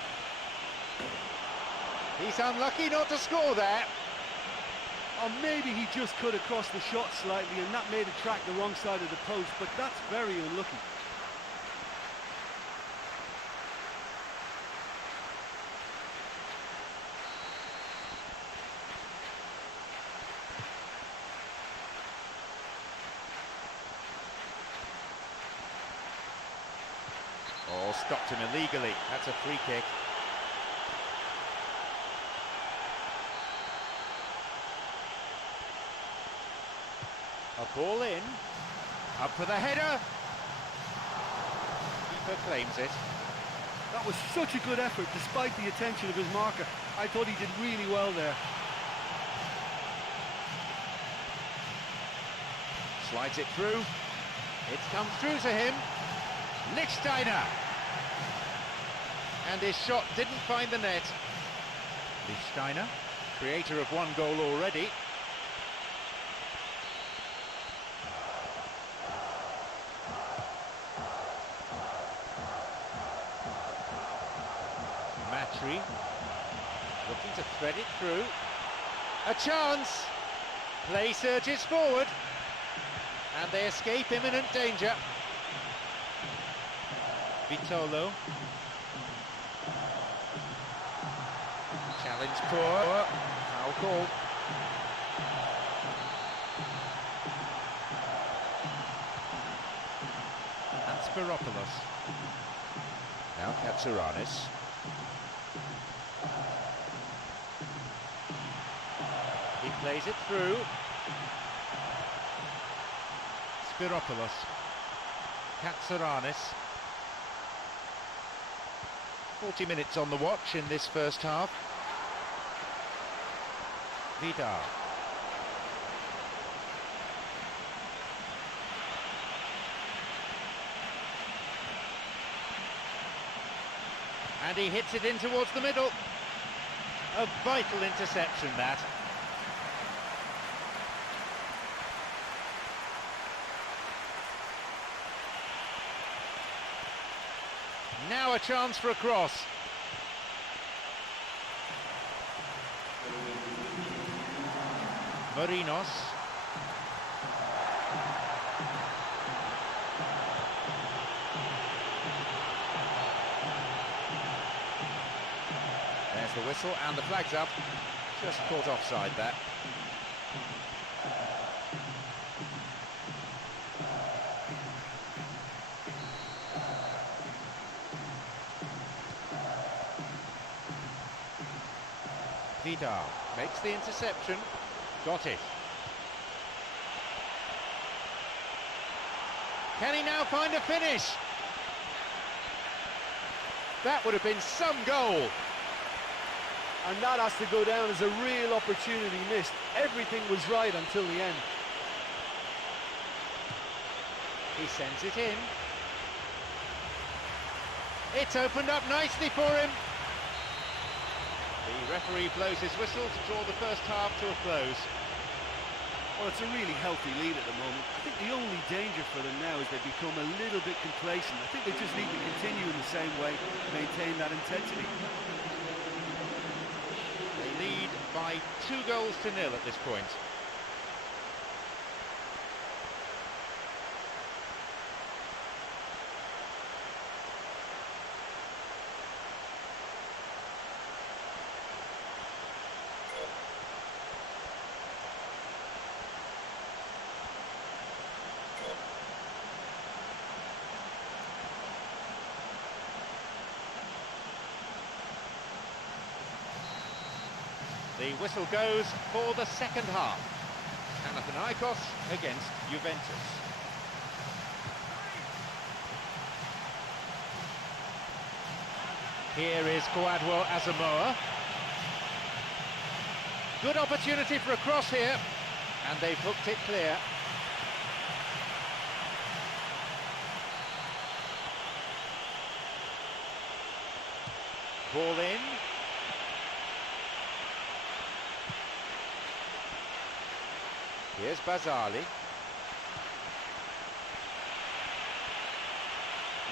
He's unlucky not to score there. Or maybe he just cut across the shot slightly and that made it track the wrong side of the post, but that's very unlucky. Oh, stopped him illegally. That's a free kick. A ball in. Up for the header. Keeper claims it. That was such a good effort despite the attention of his marker. I thought he did really well there. Slides it through. It's come through to him. Lichtsteiner. And his shot didn't find the net. Lichtsteiner, creator of one goal already. Matry looking to thread it through. A chance. Play surges forward. And they escape imminent danger. Vitolo. Challenge poor. Foul called. And Spiropoulos. Now Katsouras. He plays it through. Spiropoulos. Katsouras. 40 minutes on the watch in this first half. Vidal. And he hits it in towards the middle. A vital interception, that. Now a chance for a cross. Morinos. There's the whistle and the flag's up. Just caught offside there. Vidal makes the interception. Got it. Can he now find a finish? That would have been some goal. And that has to go down as a real opportunity missed. Everything was right until the end. He sends it in. It's opened up nicely for him. The referee blows his whistle to draw the first half to a close. Well, it's a really healthy lead at the moment. I think the only danger for them now is they become a little bit complacent. I think they just need to continue in the same way, maintain that intensity. They lead by 2-0 at this point. The whistle goes for the second half. Panathinaikos against Juventus. Here is Kwadwo Asamoah. Good opportunity for a cross here, and they've hooked it clear. Ball in. Here's Bazali.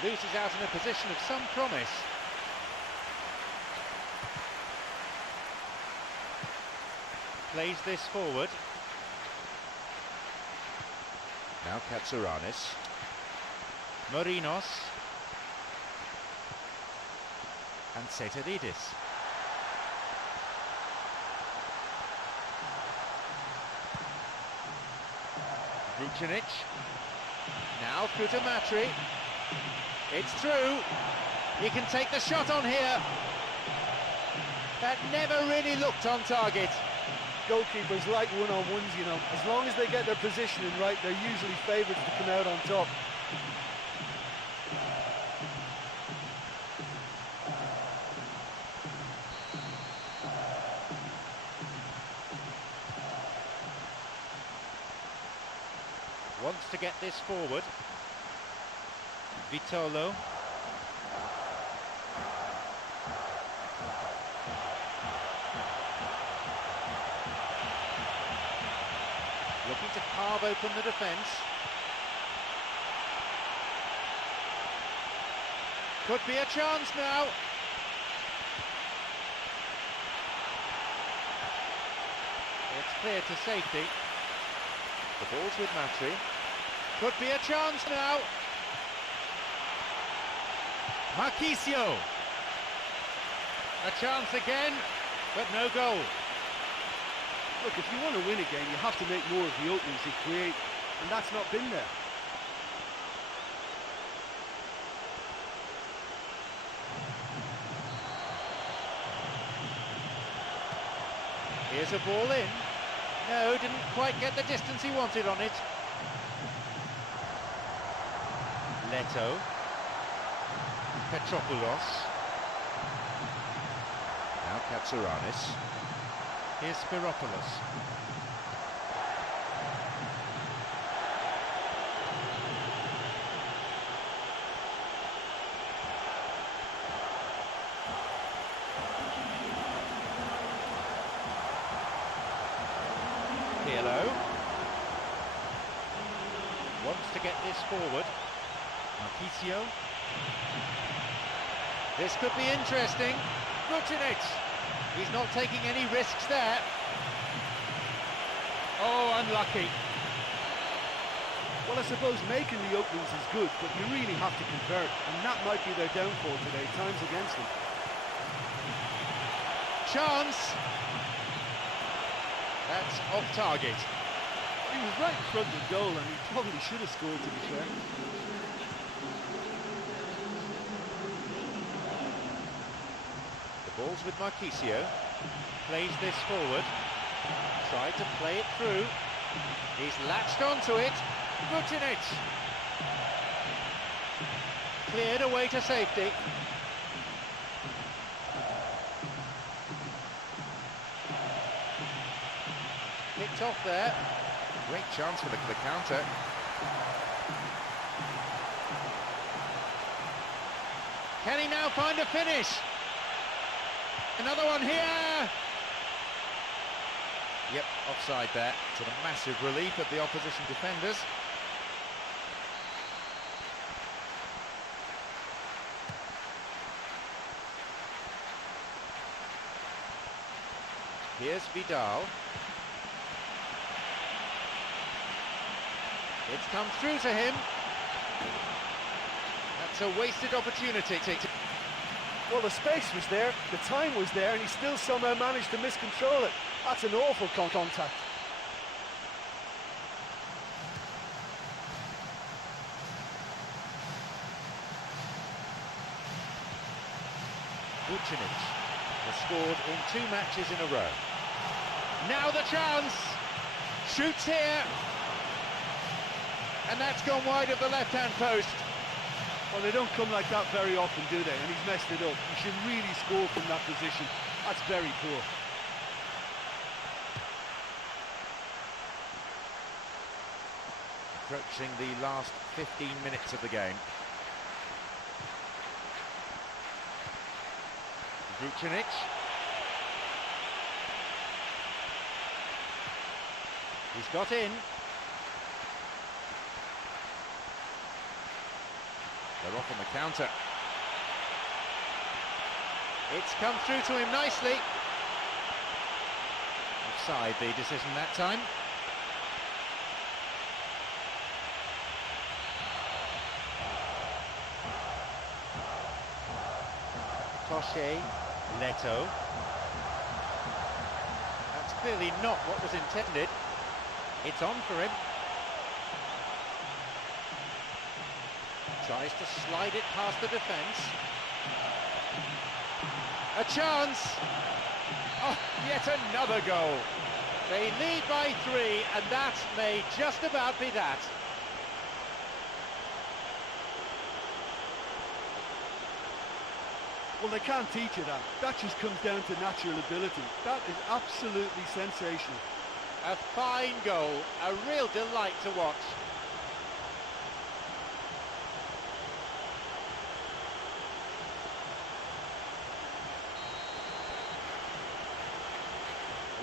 Loses out in a position of some promise. Plays this forward. Now Katsouras. Morinos. And Seteridis. Vucinic. Now Kutamatri. It's through. He can take the shot on here. That never really looked on target. Goalkeepers like one-on-ones, you know. As long as they get their positioning right, they're usually favourites to come out on top. Wants to get this forward. Vitolo. Looking to carve open the defence. Could be a chance now. It's clear to safety. The ball's with Matri. Could be a chance now. Marquisio. A chance again, but no goal. Look, if you want to win a game, you have to make more of the openings you create, and that's not been there. Here's a ball in. No, didn't quite get the distance he wanted on it. Leto. Petropoulos. Now Katsouras. Here's Spiropoulos. Wants to get this forward. Marquisio. This could be interesting. Vucinic. He's not taking any risks there. Oh, unlucky. Well, I suppose making the openings is good, but you really have to convert, and that might be their downfall today. Time's against them. Chance. That's off target. He was right in front of the goal, and he probably should have scored, to be fair. The ball's with Marquisio. Plays this forward. Tried to play it through. He's latched onto it. Vucinic. Cleared away to safety. Picked off there. Great chance for the counter. Can he now find a finish? Another one here. Yep, offside there, to the massive relief of the opposition defenders. Here's Vidal. It's come through to him. That's a wasted opportunity. Well, the space was there, the time was there, and he still somehow managed to miscontrol it. That's an awful contact. Vucinic has scored in 2 matches in a row. Now the chance! Shoots here! And that's gone wide of the left-hand post. Well, they don't come like that very often, do they? And he's messed it up. He should really score from that position. That's very poor. Approaching the last 15 minutes of the game. Vucinic. He's got in. They're off on the counter. It's come through to him nicely. Offside the decision that time. Toshe, Leto. That's clearly not what was intended. It's on for him. Tries to slide it past the defence. A chance! Oh, yet another goal. They lead by 3, and that may just about be that. Well, they can't teach you that. That just comes down to natural ability. That is absolutely sensational. A fine goal, a real delight to watch.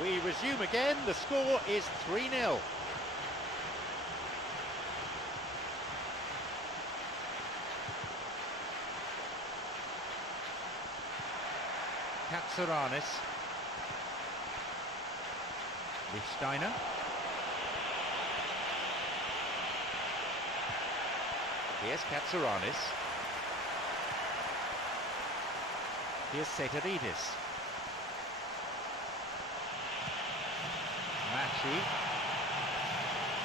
We resume again, the score is 3-0. Katsuranis. Lichtsteiner. Here's Katsuranis. Here's Setaridis. Machi.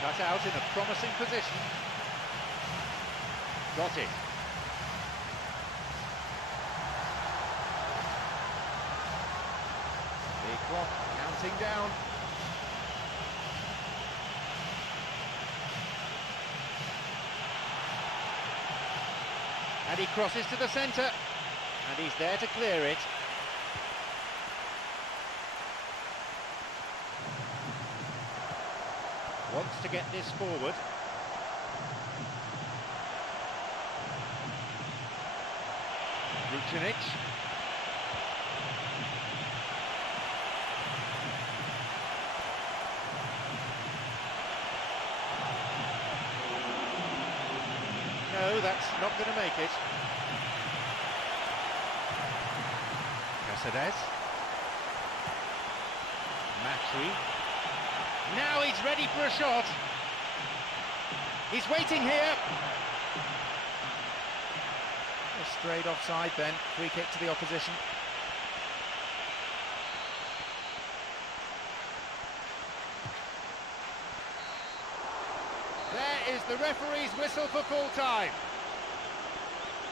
Cut out in a promising position. Got it. The clock counting down. And he crosses to the centre, and he's there to clear it. Wants to get this forward. Vucinic. that's not going to make it. Caceres. Matri. Now he's ready for a shot. He's waiting here. Straight offside then, free kick to the opposition. There is the referee's whistle for full time.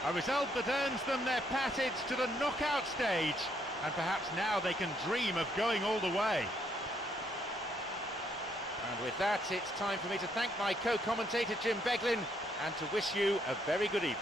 A result that earns them their passage to the knockout stage, and perhaps now they can dream of going all the way. And with that, it's time for me to thank my co-commentator Jim Beglin and to wish you a very good evening.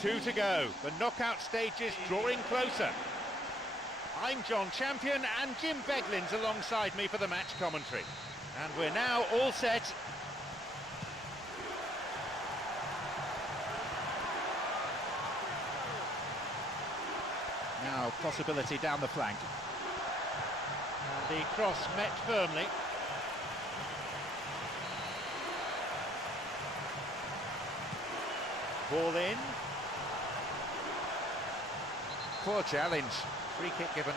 Two to go. The knockout stage is drawing closer. I'm John Champion and Jim Beglin's alongside me for the match commentary. And we're now all set. Now possibility down the flank. And the cross met firmly. Ball in. Poor challenge. Free kick given.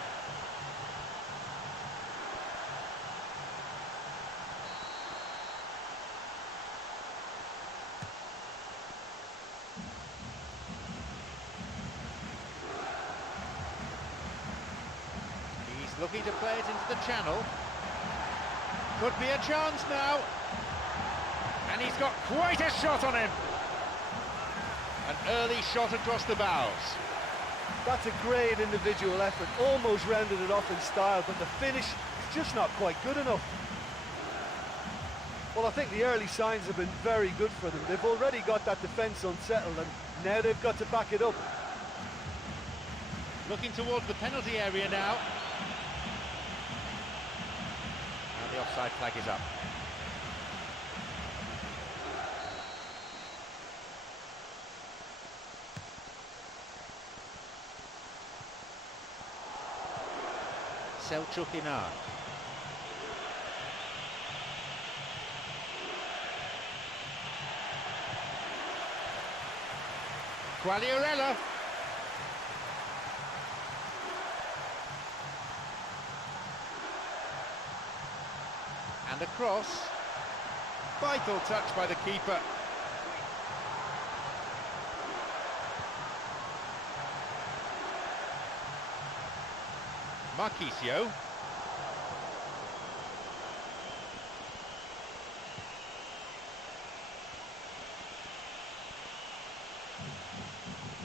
He's looking to play it into the channel. Could be a chance now. And he's got quite a shot on him. An early shot across the bows. That's a great individual effort, almost rounded it off in style, but the finish is just not quite good enough. Well, I think the early signs have been very good for them. They've already got that defence unsettled, and now they've got to back it up. Looking towards the penalty area now. And the offside flag is up. Selçuk Inan. Quagliarella. And a cross. Vital touch by the keeper. Marquisio.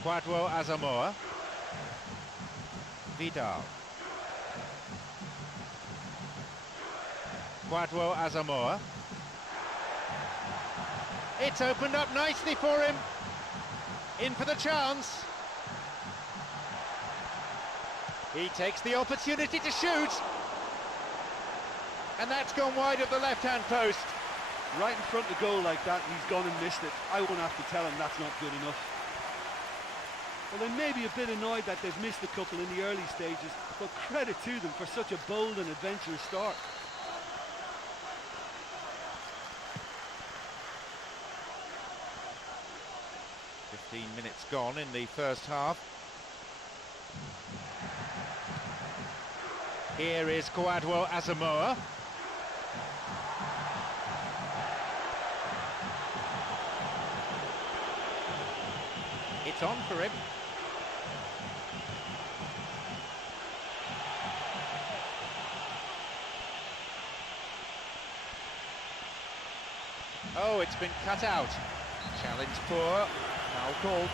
Kwadwo Asamoah. Vidal. Kwadwo Asamoah. It's opened up nicely for him. In for the chance. He takes the opportunity to shoot. And that's gone wide of the left-hand post. Right in front of the goal like that, and he's gone and missed it. I won't have to tell him that's not good enough. Well, they may be a bit annoyed that they've missed a couple in the early stages, but credit to them for such a bold and adventurous start. Minutes gone in the first half. Here is Kwadwo Asamoah. It's on for him. Oh, it's been cut out. Challenge poor. Foul called.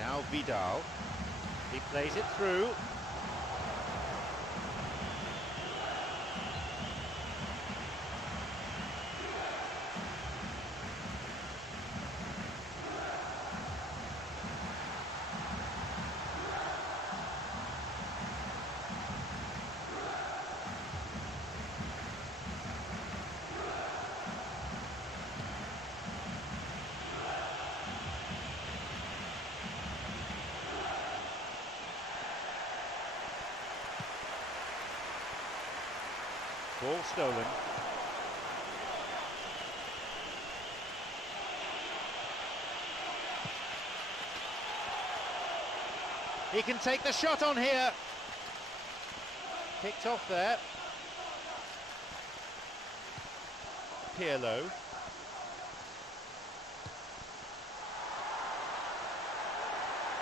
Now Vidal. He plays it through. Ball stolen. He can take the shot on here. Picked off there. Pirlo.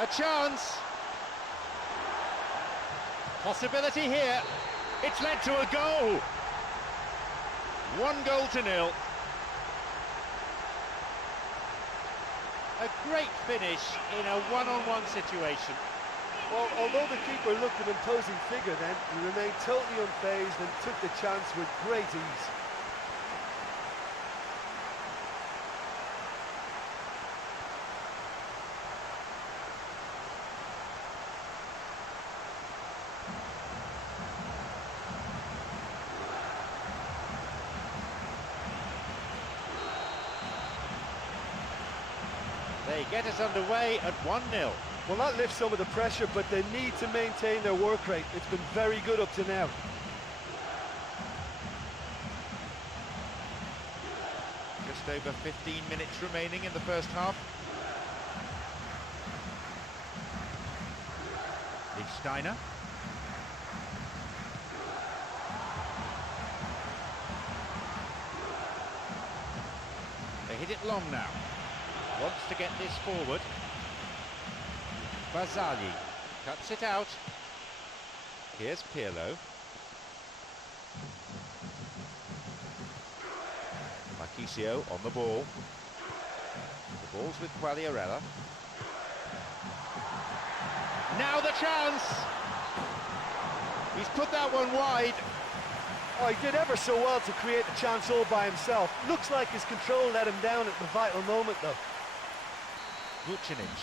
A chance. Possibility here. It's led to a goal. 1-0. A great finish in a one-on-one situation. Well, although the keeper looked an imposing figure then, he remained totally unfazed and took the chance with great ease. They get us underway at 1-0. Well, that lifts some of the pressure, but they need to maintain their work rate. It's been very good up to now. Just over 15 minutes remaining in the first half. Steiner. They hit it long now. Wants to get this forward. Barzagli cuts it out. Here's Pirlo. Marchisio on the ball. The ball's with Quagliarella. Now the chance! He's put that one wide. Oh, he did ever so well to create the chance all by himself. Looks like his control let him down at the vital moment, though. Vucinic,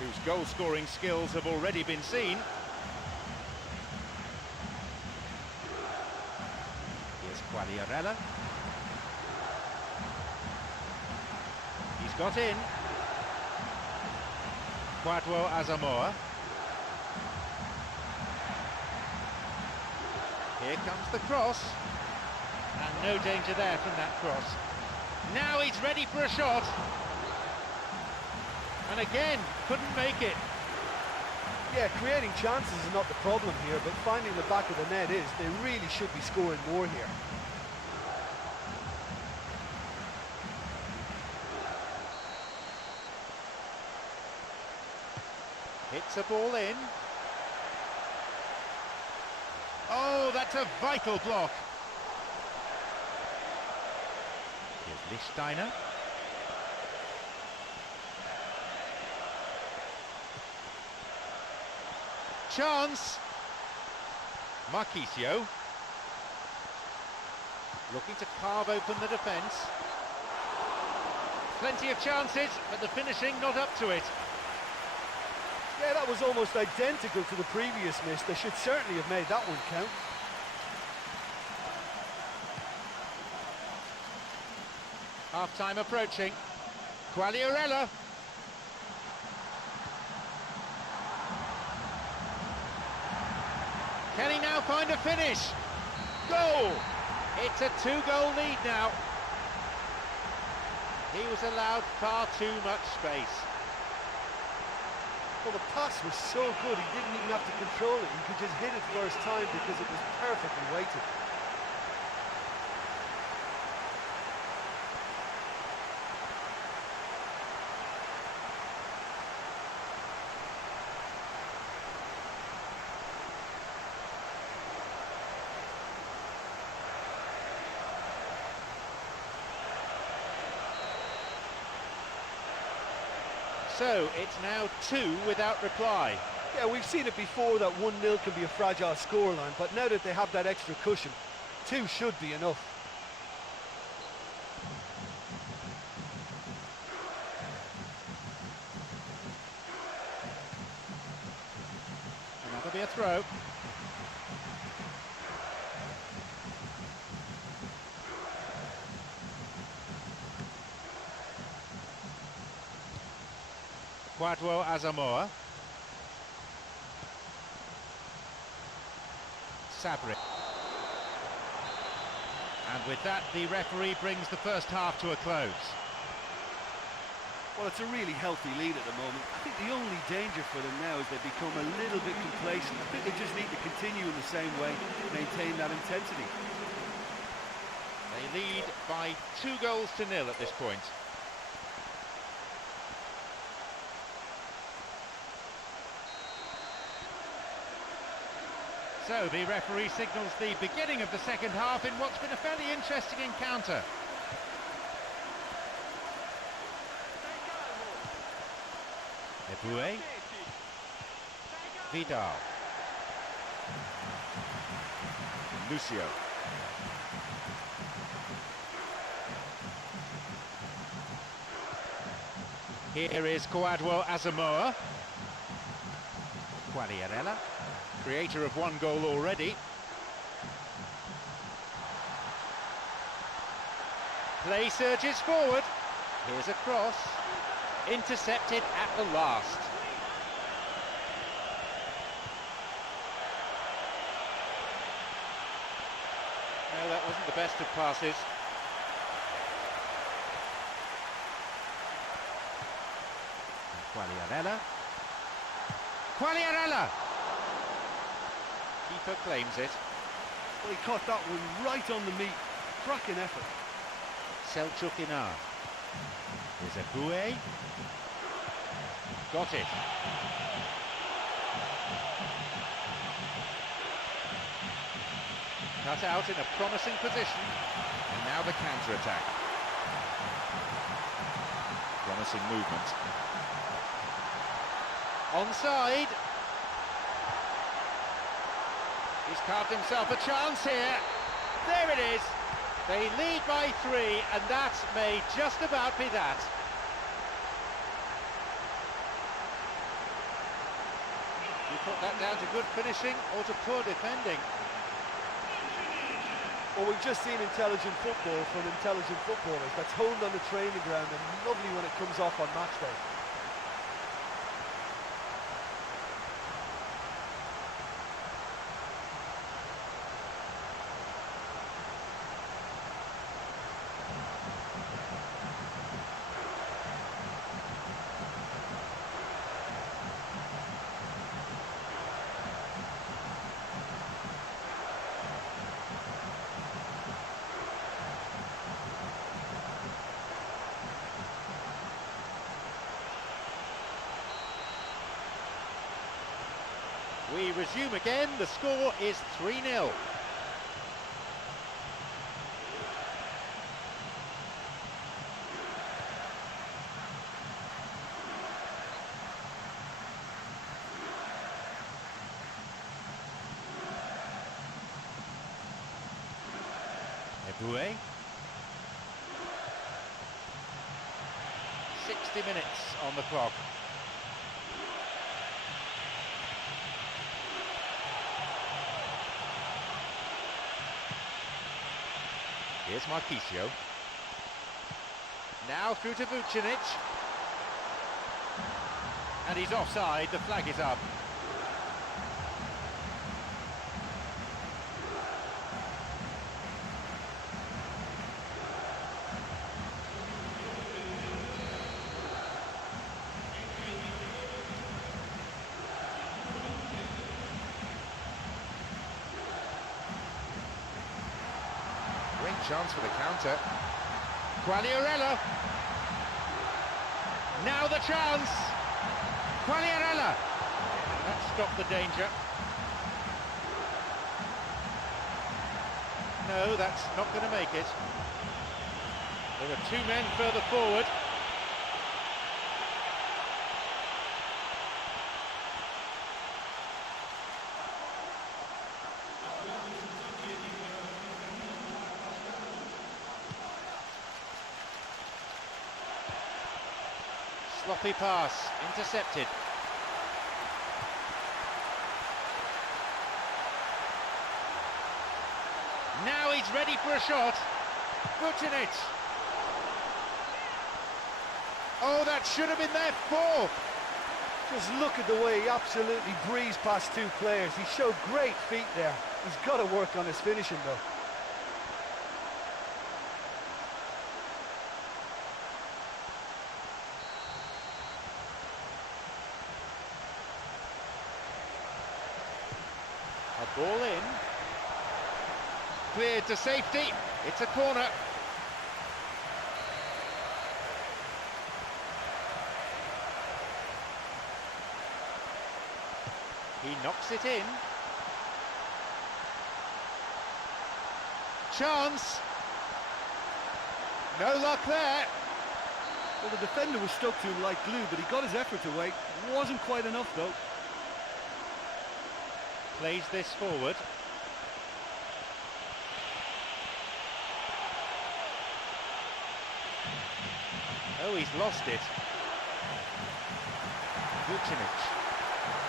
whose goal-scoring skills have already been seen. Here's Quagliarella. He's got in. Quadro Asamoah. Here comes the cross. And no danger there from that cross. Now he's ready for a shot. And again, couldn't make it. Yeah, creating chances is not the problem here, but finding the back of the net is. They really should be scoring more here. Hits a ball in. Oh, that's a vital block. Here's Lichtsteiner. Chance. Marchisio. Looking to carve open the defence. Plenty of chances, but the finishing not up to it. Yeah, that was almost identical to the previous miss. They should certainly have made that one count. Half-time approaching. Quagliarella. Can he now find a finish? Goal! It's a two-goal lead now. He was allowed far too much space. Well, the pass was so good, he didn't even have to control it. He could just hit it first time because it was perfectly weighted. So it's now 2 without reply. Yeah, we've seen it before that 1-0 can be a fragile scoreline, but now that they have that extra cushion, 2 should be enough. And that'll be a throw. Quadro Asamoah. Sabri. And with that, the referee brings the first half to a close. Well, it's a really healthy lead at the moment. I think the only danger for them now is they become a little bit complacent. I think they just need to continue in the same way, maintain that intensity. They lead by 2-0 at this point. So the referee signals the beginning of the second half in what's been a fairly interesting encounter. Eboué. Vidal. Lucio. Here is Quadro Asamoah. Quagliarella, creator of 1 goal already. Play surges forward. Here's a cross. Intercepted at the last. No, that wasn't the best of passes. Quagliarella. Quagliarella! Keeper claims it. Well, he caught that one right on the meat. Cracking effort. Selçuk Inar. Here's a Bouet. Got it. Cut out in a promising position. And now the counter-attack. Promising movement. Onside. He's carved himself a chance here. There it is. They lead by 3, and that may just about be that. You put that down to good finishing or to poor defending? Well, we've just seen intelligent football from intelligent footballers. That's honed on the training ground and lovely when it comes off on match day. We resume again, the score is 3-0. Eboué. 60 minutes on the clock. Here's Marquisio. Now through to Vucinic. And he's offside, the flag is up. Great chance for the counter. Quagliarella. Now the chance. Quagliarella. That stopped the danger. No, that's not going to make it. There are 2 men further forward. Sloppy pass, intercepted. Now he's ready for a shot. Vucinic. Oh, that should have been their 4th. Just look at the way he absolutely breezed past 2 players. He showed great feet there. He's got to work on his finishing though. A ball in. Cleared to safety. It's a corner. He knocks it in. Chance. No luck there. Well, the defender was stuck to him like glue, but he got his effort away. Wasn't quite enough, though. Plays this forward. Oh, he's lost it. Vucinic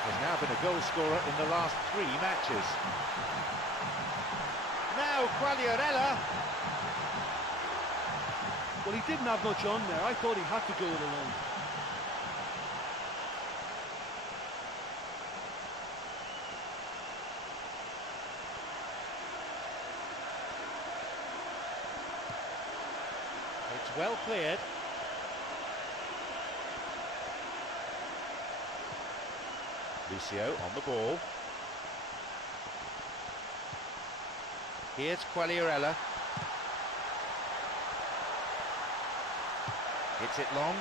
has now been a goal scorer in the last 3 matches. Now Quagliarella. Well, he didn't have much on there. I thought he had to go it alone. It's well cleared. Lucio on the ball. Here's Quagliarella. Hits it long.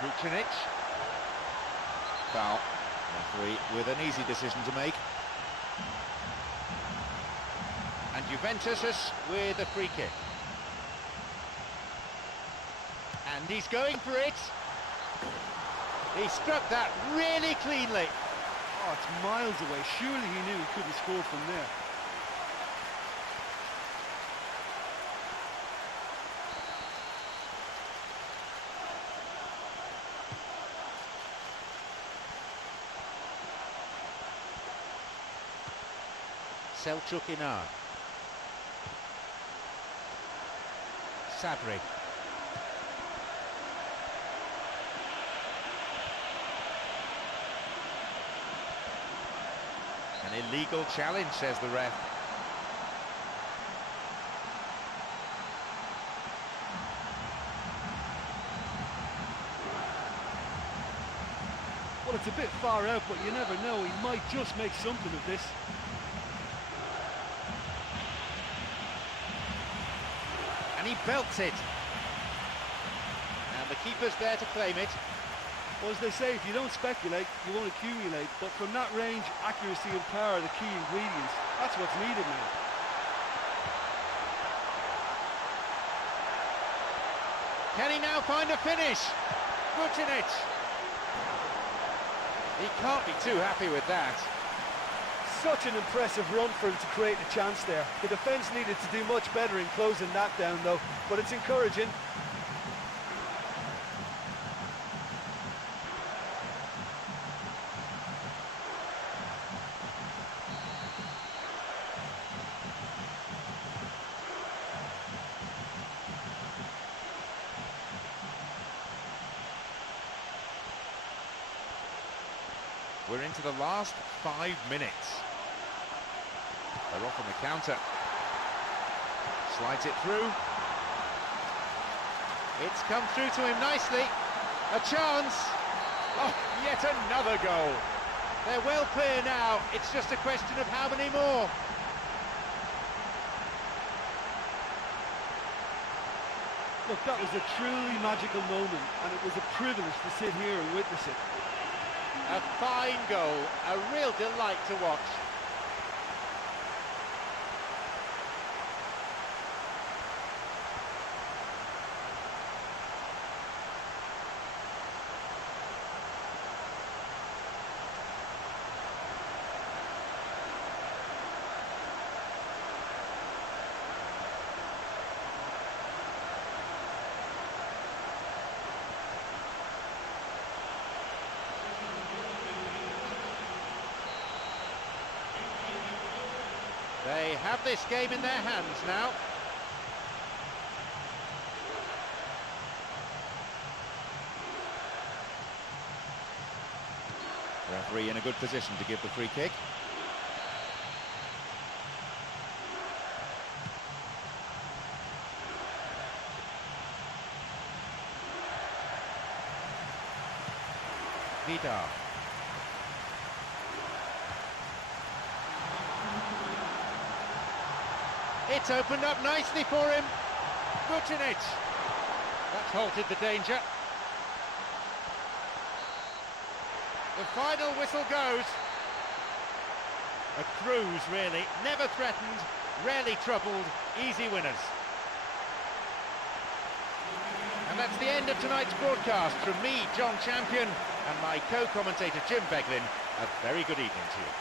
Vucinic. Foul. Referee with an easy decision to make. And Juventus with a free kick. And he's going for it. He struck that really cleanly. Oh, it's miles away. Surely he knew he couldn't score from there. Selçuk Inar. Sabri. An illegal challenge, says the ref. Well, it's a bit far out, but you never know. He might just make something of this. And he belts it. And the keeper's there to claim it. Well, as they say, if you don't speculate, you won't accumulate. But from that range, accuracy and power are the key ingredients. That's what's needed now. Can he now find a finish? Vucinic. He can't be too happy with that. Such an impressive run for him to create a chance there. The defence needed to do much better in closing that down though, but it's encouraging. We're into the last 5 minutes. They're off on the counter. Slides it through. It's come through to him nicely. A chance. Oh, yet another goal. They're well clear now. It's just a question of how many more. Look, that was a truly magical moment, and it was a privilege to sit here and witness it. A fine goal, a real delight to watch. They have this game in their hands now. Referee in a good position to give the free kick. Vidal. It's opened up nicely for him. Vucinic. That's halted the danger. The final whistle goes. A cruise, really. Never threatened, rarely troubled, easy winners. And that's the end of tonight's broadcast. From me, John Champion, and my co-commentator Jim Beglin, a very good evening to you.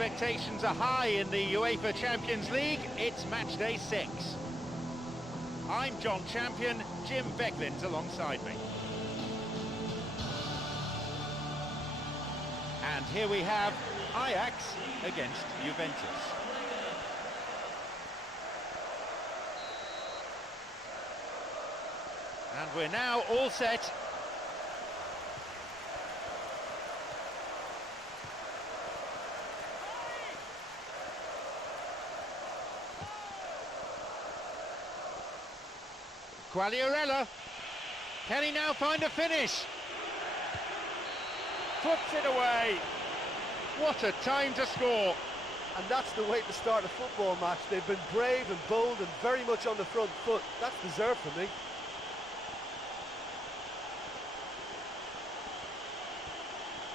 expectations are high in the UEFA Champions League. It's match day 6. I'm John Champion, Jim Becklin's alongside me. And here we have Ajax against Juventus. And we're now all set. Quagliarella, can he now find a finish? Puts it away. What a time to score. And that's the way to start a football match. They've been brave and bold and very much on the front foot. That's deserved for me.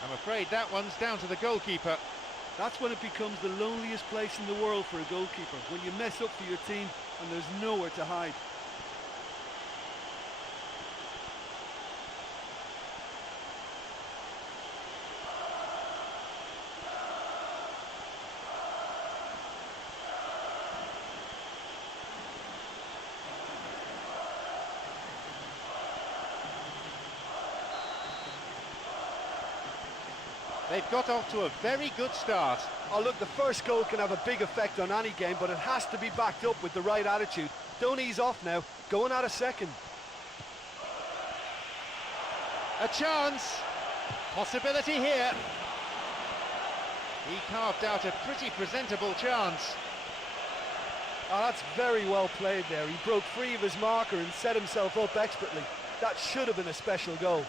I'm afraid that one's down to the goalkeeper. That's when it becomes the loneliest place in the world for a goalkeeper, when you mess up for your team and there's nowhere to hide. They've got off to a very good start. Oh look, the first goal can have a big effect on any game, but it has to be backed up with the right attitude. Don't ease off now, go on at a second. A chance, possibility here. He carved out a pretty presentable chance. Oh, that's very well played there. He broke free of his marker and set himself up expertly. That should have been a special goal.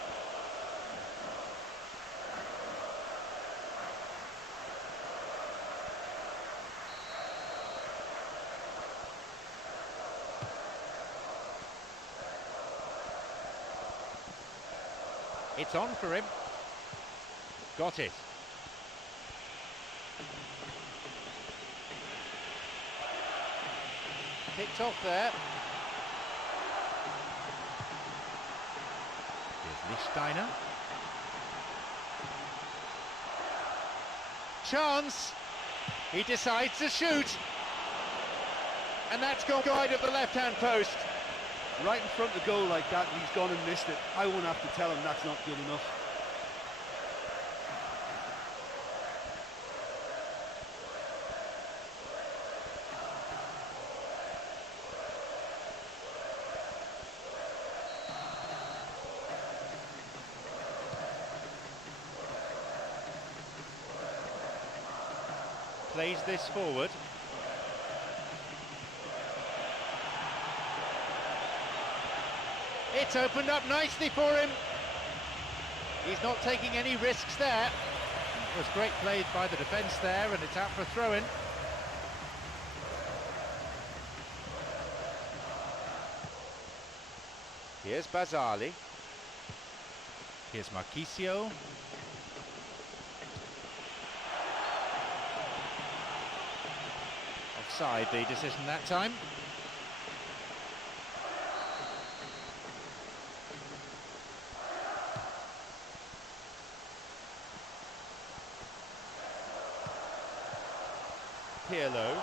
It's on for him. Got it. Picked off there. Here's Lichtsteiner. Chance. He decides to shoot. And that's gone wide of the left-hand post. Right in front of the goal like that, and he's gone and missed it. I won't have to tell him that's not good enough. Plays this forward. It's opened up nicely for him. He's not taking any risks there. It was great play by the defence there, and it's out for a throw-in. Here's Bazzali. Here's Marchisio. Offside, the decision that time. Pirlo.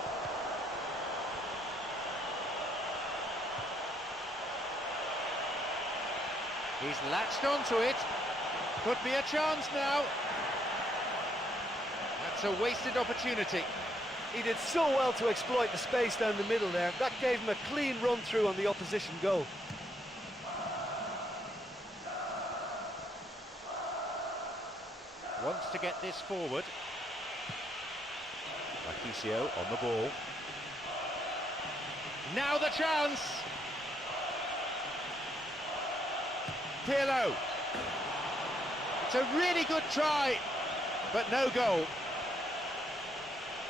He's latched onto it. Could be a chance now. That's a wasted opportunity. He did so well to exploit the space down the middle there. That gave him a clean run through on the opposition goal. Wants to get this forward. Marchisio on the ball. Now the chance! Pirlo. It's a really good try, but no goal.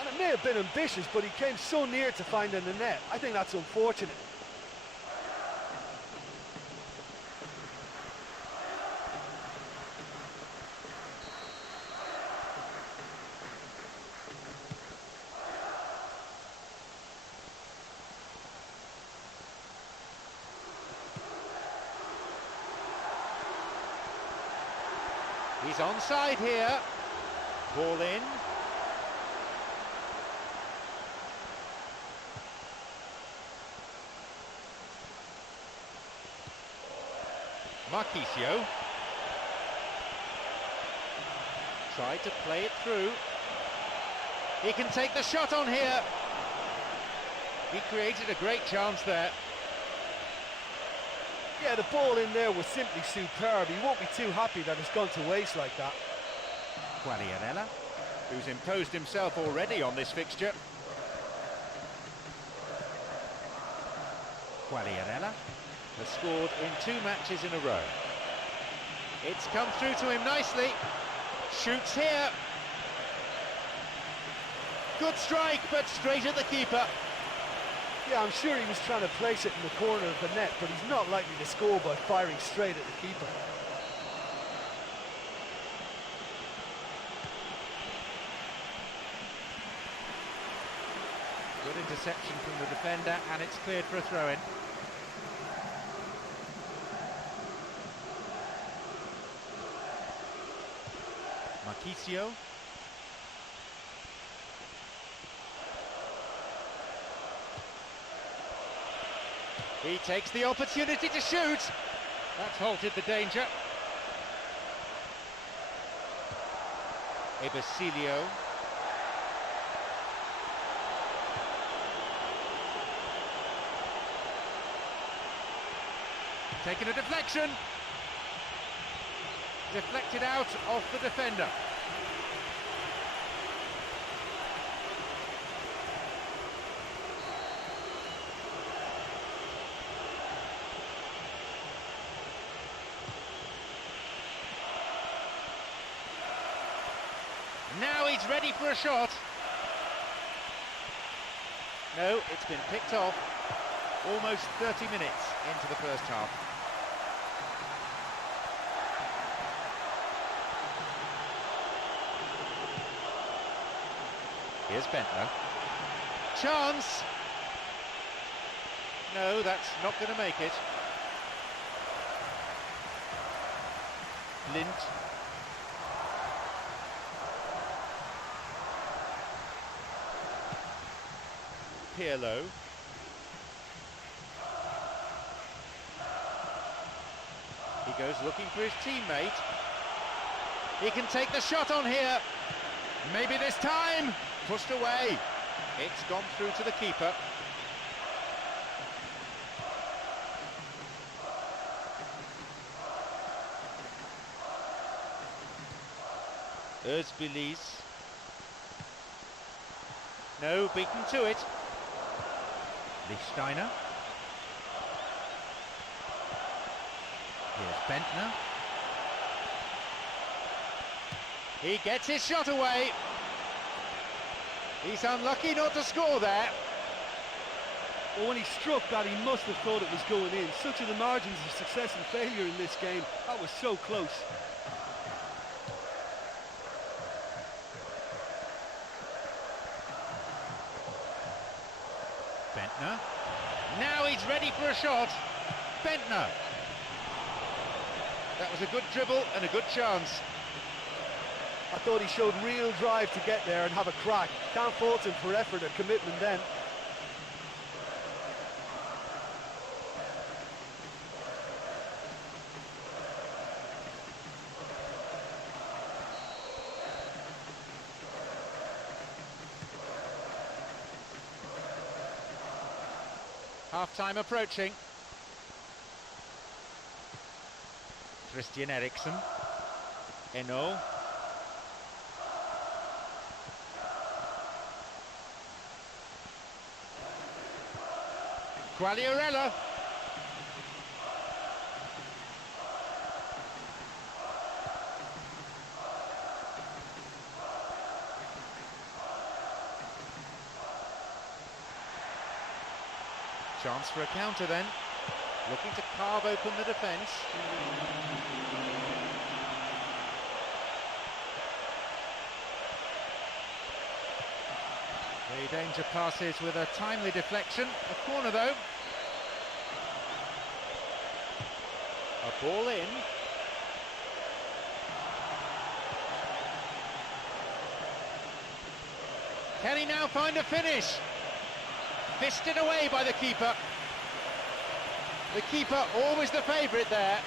And it may have been ambitious, but he came so near to finding the net. I think that's unfortunate. He's onside here. Ball in. Marquisio tried to play it through. He can take the shot on here. He created a great chance there. Yeah, the ball in there was simply superb. He won't be too happy that it's gone to waste like that. Quagliarella, who's imposed himself already on this fixture. Quagliarella has scored in 2 matches in a row. It's come through to him nicely. Shoots here. Good strike, but straight at the keeper. Yeah, I'm sure he was trying to place it in the corner of the net, but he's not likely to score by firing straight at the keeper. Good interception from the defender, and it's cleared for a throw-in. Marquisio. He takes the opportunity to shoot. That's halted the danger. Ebersilio. Taking a deflection. Deflected out off the defender. Now he's ready for a shot. No, it's been picked off. Almost 30 minutes into the first half. Here's Bentner. Chance! No, that's not going to make it. Lint. Pirlo. He goes looking for his teammate. He can take the shot on here. Maybe this time. Pushed away. It's gone through to the keeper. Özbilis. No, beaten to it. Lichtsteiner. Here's Bentner. He gets his shot away. He's unlucky not to score there. Well, when he struck that, he must have thought it was going in. Such are the margins of success and failure in this game. That was so close. Bentner. Now he's ready for a shot. Bentner. That was a good dribble and a good chance. I thought he showed real drive to get there and have a crack. Can't fault him for effort and commitment then. Half-time approaching. Christian Eriksen. Eno. Quagliarella. Chance for a counter then. Looking to carve open the defence. The danger passes with a timely deflection. A corner though. A ball in. Can he now find a finish? Fisted away by the keeper. The keeper always the favourite there.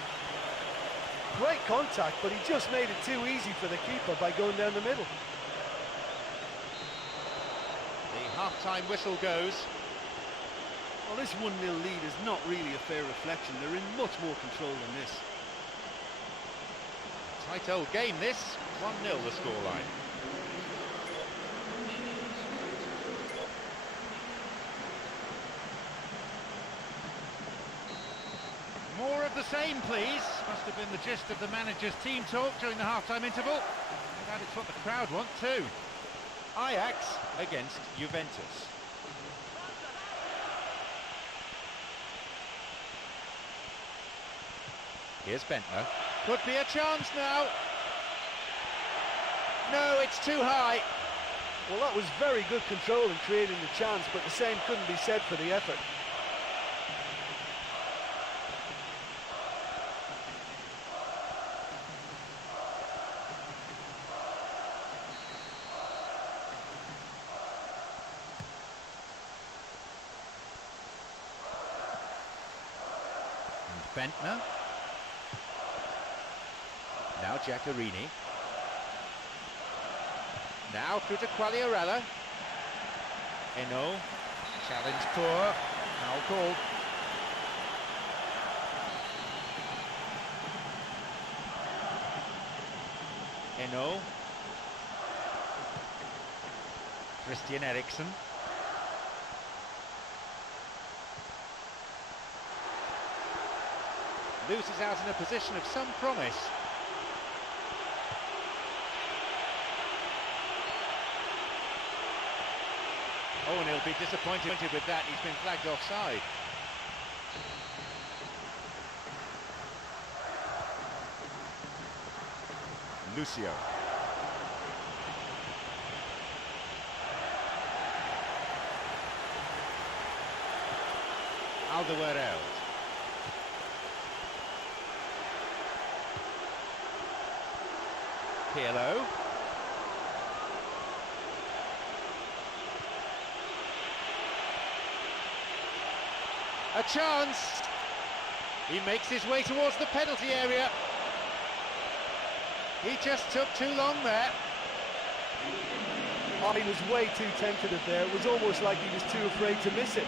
Great contact, but he just made it too easy for the keeper by going down the middle. The half-time whistle goes. Well, this 1-0 lead is not really a fair reflection. They're in much more control than this. Tight old game this, 1-0 the scoreline. More of the same, please. Must have been the gist of the manager's team talk during the half-time interval. And it's what the crowd want too. Ajax against Juventus. Here's Bentner. Could be a chance now. No, it's too high. Well, that was very good control in creating the chance, but the same couldn't be said for the effort. And Bentner. Now Giaccherini. Now through to Quagliarella. Eno. Challenge poor. Foul called. Eno. Christian Eriksen. Loses out in a position of some promise. Oh, and he'll be disappointed with that. He's been flagged offside. Lucio. Alderweireld. Pirlo. A chance. He makes his way towards the penalty area. He just took too long there. Oh, he was way too tentative there. It was almost like he was too afraid to miss it.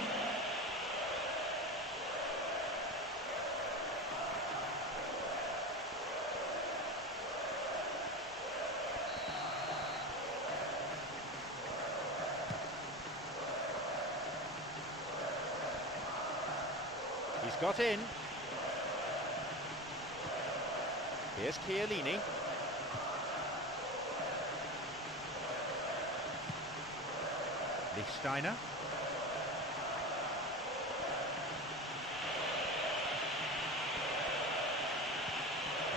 He's got in. Here's Chiellini. Lichtsteiner.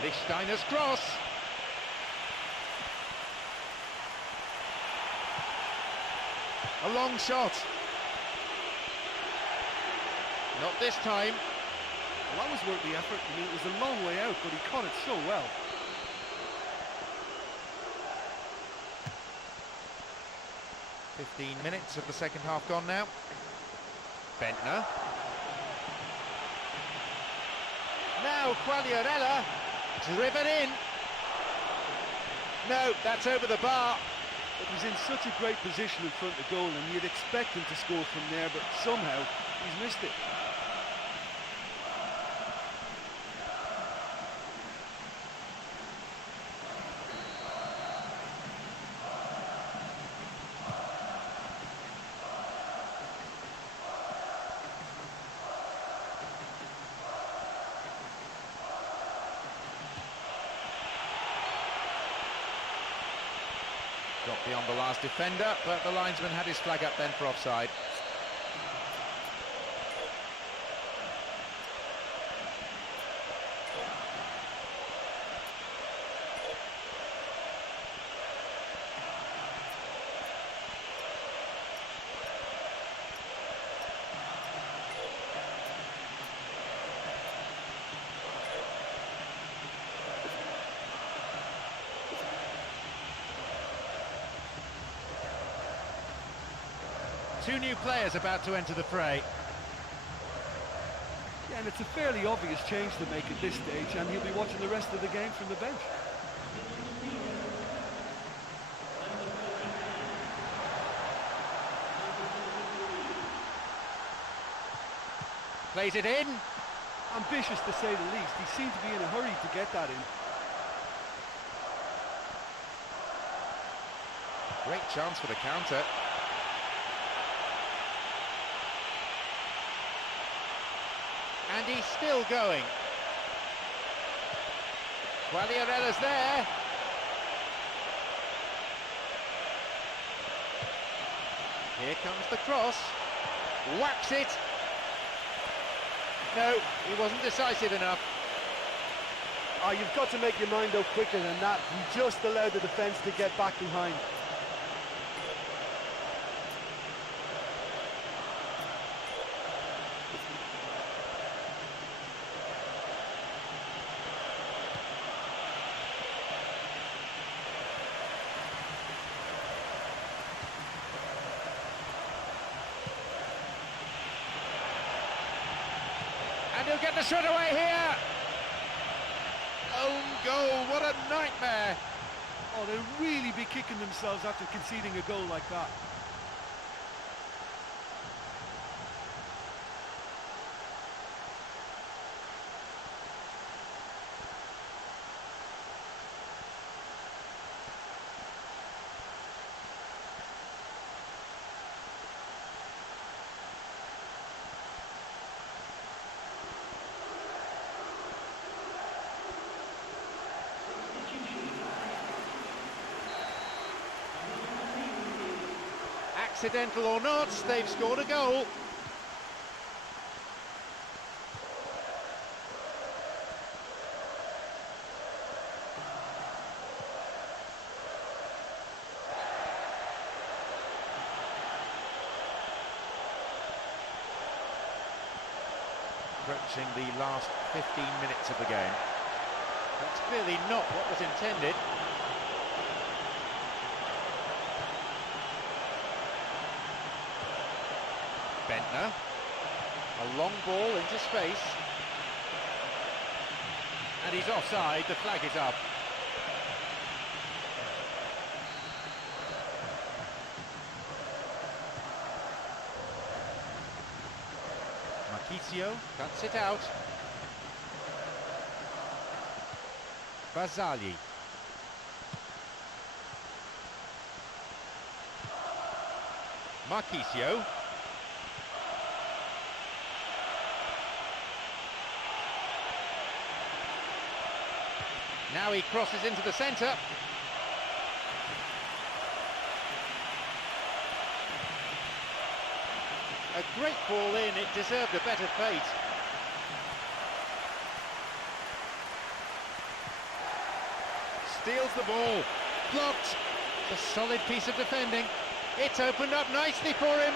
Lichtsteiner's cross. A long shot. Not this time. Well, that was worth the effort. I mean, it was a long way out, but he caught it so well. "15 minutes of the second half gone now. Bentner. Now Quagliarella, driven in. No, that's over the bar. It was in such a great position in front of goal, and you'd expect him to score from there, but somehow he's missed it. Got beyond the last defender, but the linesman had his flag up then for offside. Two new players about to enter the fray. Yeah, And it's a fairly obvious change to make at this stage, and he'll be watching the rest of the game from the bench. Plays it in. Ambitious to say the least. He seemed to be in a hurry to get that in. Great chance for the counter. And he's still going. Guardiolella's there. Here comes the cross. Whacks it. No, he wasn't decisive enough. Oh, you've got to make your mind up quicker than that. He just allowed the defence to get back behind. And he'll get the shot away here. Own goal, what a nightmare. Oh, they'll really be kicking themselves after conceding a goal like that. Accidental or not, they've scored a goal. Approaching the last 15 minutes of the game. That's clearly not what was intended. Bentner, a long ball into space, and he's offside, the flag is up. Marchisio cuts it out. Barzagli. Marchisio. Now he crosses into the centre. A great ball in, it deserved a better fate. Steals the ball, blocked. A solid piece of defending. It's opened up nicely for him.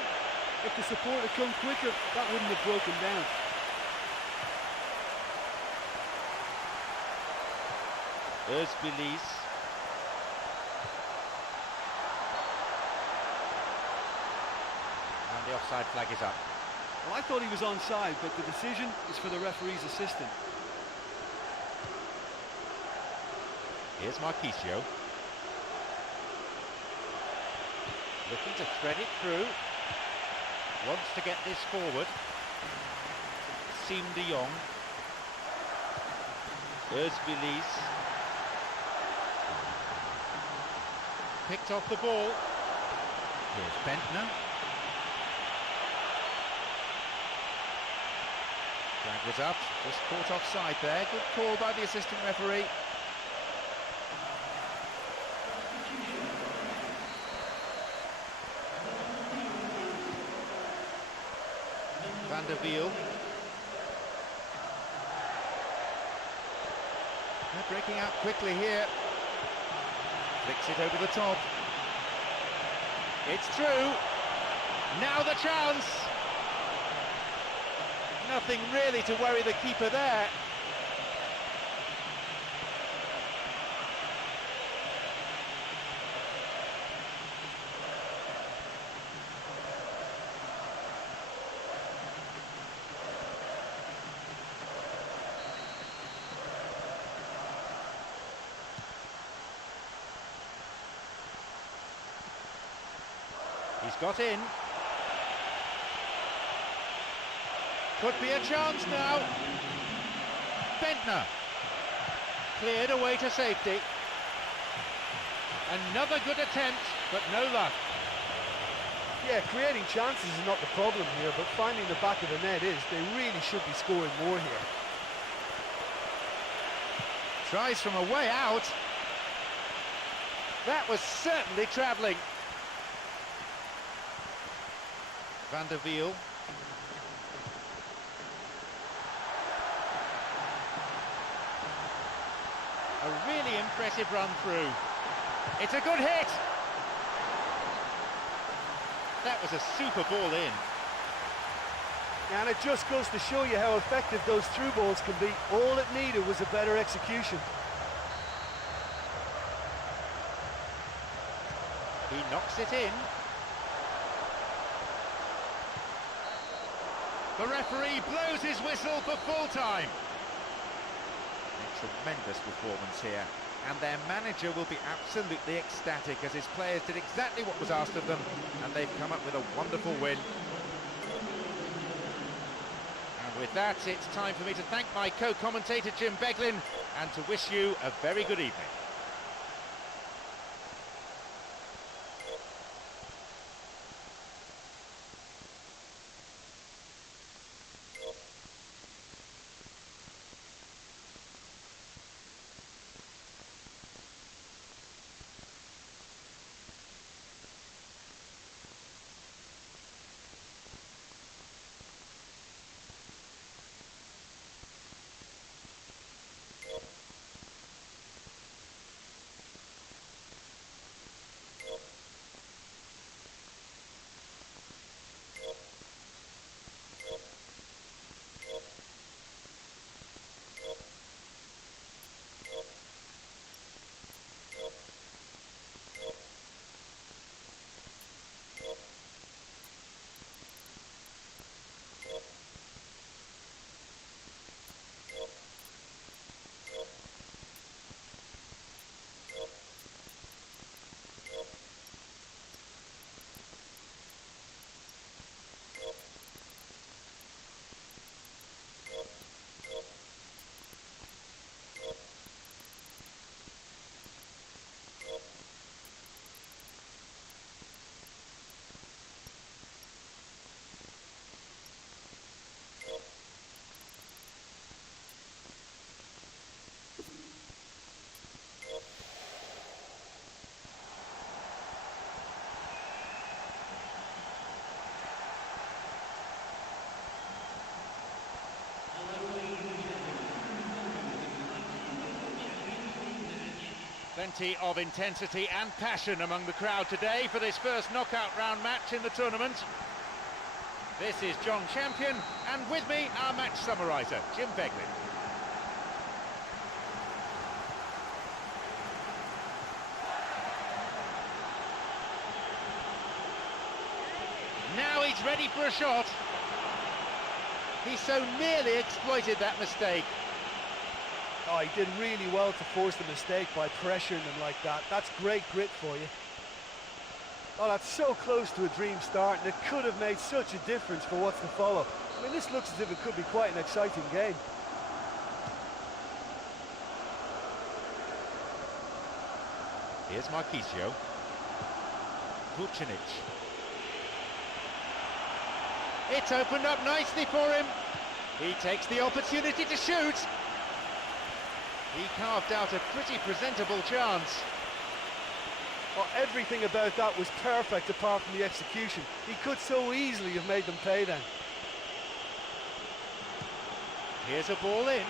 If the support had come quicker, that wouldn't have broken down. Özbilis. And the offside flag is up. Well, I thought he was onside, but the decision is for the referee's assistant. Here's Marchisio. Looking to thread it through. Wants to get this forward. Siem de Jong. Özbilis. Picked off the ball. Here's Bentner. Flag was up, just caught offside there. Good call by the assistant referee. Van der Wiel. They're breaking out quickly here. Flicks it over the top. It's through. Now the chance. Nothing really to worry the keeper there. He's got in. Could be a chance now. Bentner. Cleared away to safety. Another good attempt, but no luck. Yeah, creating chances is not the problem here, but finding the back of the net is. They really should be scoring more here. Tries from a way out. That was certainly travelling. Van der Wiel. A really impressive run through. It's a good hit. That was a super ball in. And it just goes to show you how effective those through balls can be. All it needed was a better execution. He knocks it in. The referee blows his whistle for full time. A tremendous performance here, and their manager will be absolutely ecstatic as his players did exactly what was asked of them, and they've come up with a wonderful win. And with that, it's time for me to thank my co-commentator Jim Beglin and to wish you a very good evening. Plenty of intensity and passion among the crowd today for this first knockout round match in the tournament. This is John Champion, and with me, our match summariser, Jim Beglin. Now he's ready for a shot. He so nearly exploited that mistake. Oh, he did really well to force the mistake by pressuring them like that. That's great grit for you. Oh, that's so close to a dream start, and it could have made such a difference for what's to follow. I mean, this looks as if it could be quite an exciting game. Here's Marquisio. Vucinic. It's opened up nicely for him. He takes the opportunity to shoot. He carved out a pretty presentable chance. Well, everything about that was perfect apart from the execution. He could so easily have made them pay then. Here's a ball in.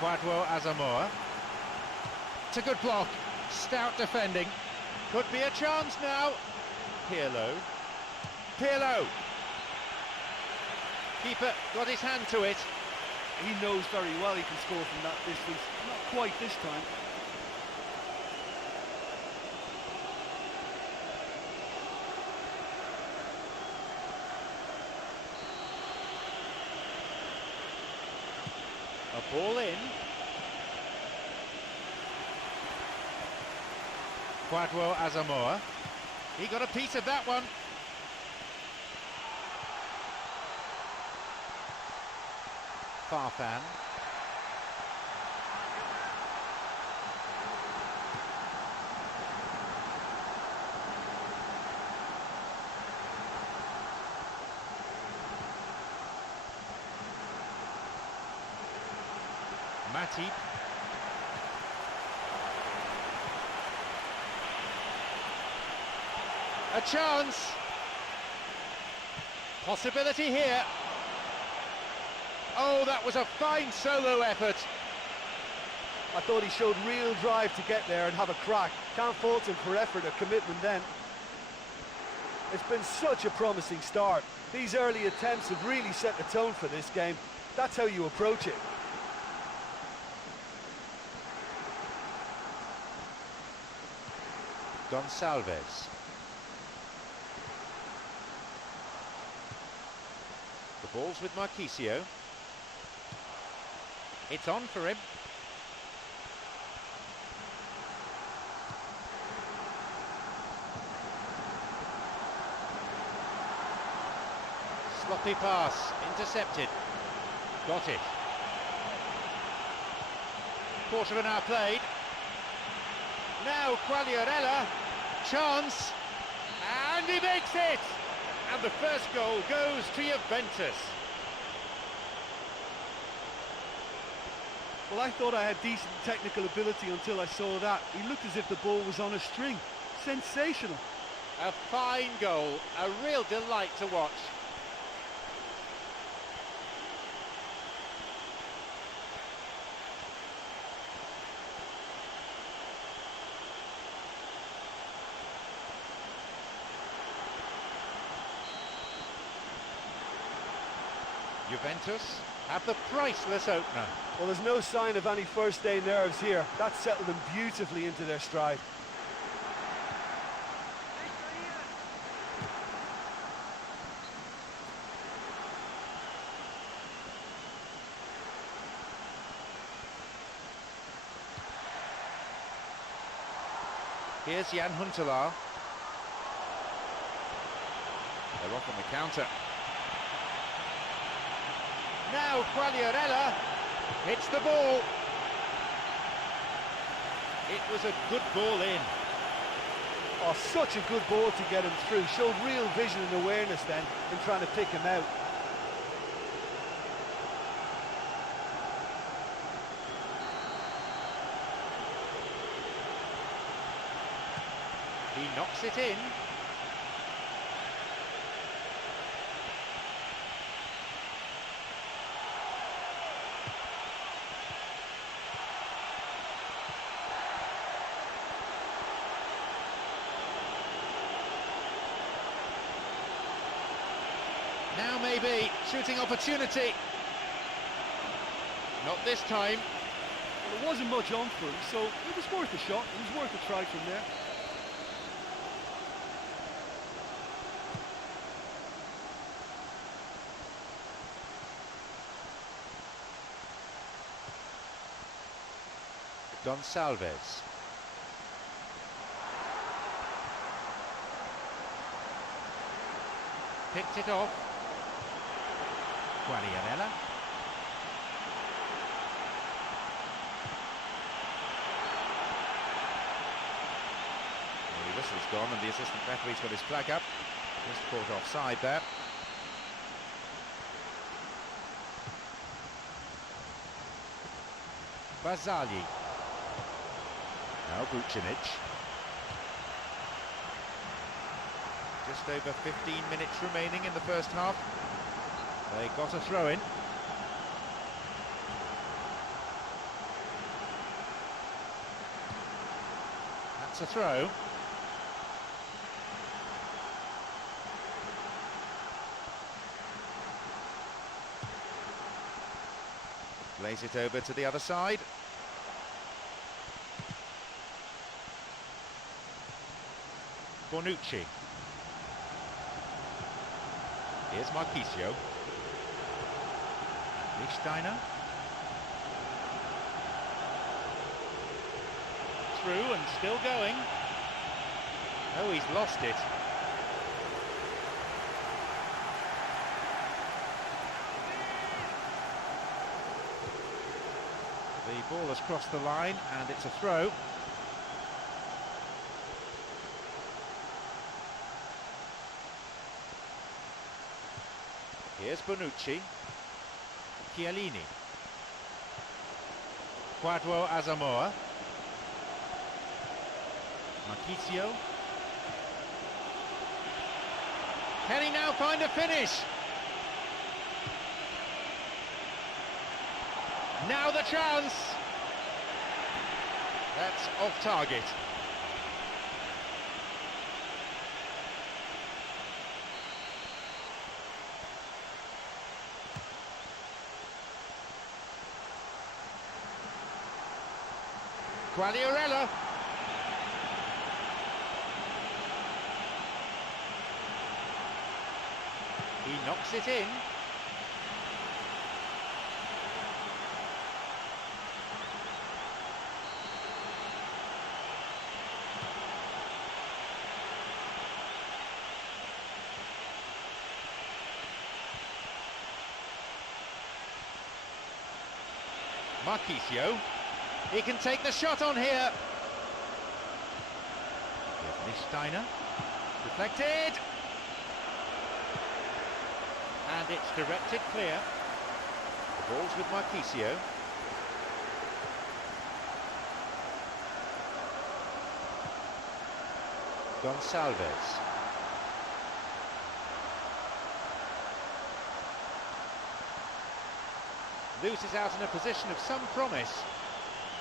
Quadro Asamoah. It's a good block. Stout defending. Could be a chance now. Pirlo. Pirlo. Keeper got his hand to it. He knows very well he can score from that distance. Not quite this time. A ball in. Kwadwo Asamoah. He got a piece of that one. Farfan. Matip. A chance. Possibility here. Oh, that was a fine solo effort. I thought he showed real drive to get there and have a crack. Can't fault him for effort or commitment then. It's been such a promising start. These early attempts have really set the tone for this game. That's how you approach it. Gonçalves. The ball's with Marquisio. It's on for him. Sloppy pass, intercepted. Got it. Quarter of an hour played. Now Quagliarella, chance, and he makes it! And the first goal goes to Juventus. Well, I thought I had decent technical ability until I saw that. He looked as if the ball was on a string. Sensational. A fine goal, a real delight to watch. Juventus have the priceless opener. Well, there's no sign of any first-day nerves here. That settled them beautifully into their stride. Here's Jan Huntelaar. They're off on the counter. Now Quagliarella hits the ball. It was a good ball in. Oh, such a good ball to get him through. Showed real vision and awareness then in trying to pick him out. He knocks it in. Now maybe shooting opportunity. Not this time. Well, there wasn't much on for him, so it was worth a shot. It was worth a try from there. Gonçalves. Picked it off. Quagliarella. The whistle's gone and the assistant referee's got his flag up. Just caught offside there. Barzagli. Now Vucinic. Just over 15 minutes remaining in the first half. They got a throw-in. That's a throw. Plays it over to the other side. Bonucci. Here's Marquisio. Lichtsteiner. Through and still going. Oh, he's lost it. The ball has crossed the line and it's a throw. Here's Bonucci. Chiellini. Quadro Asamoah. Marchisio. Can he now find a finish? Now the chance. That's off target. Quagliarella. He knocks it in. Marchisio. He can take the shot on here. Here's Steiner. Deflected. And it's directed clear. The ball's with Marchisio. Gonçalves. Loses out in a position of some promise.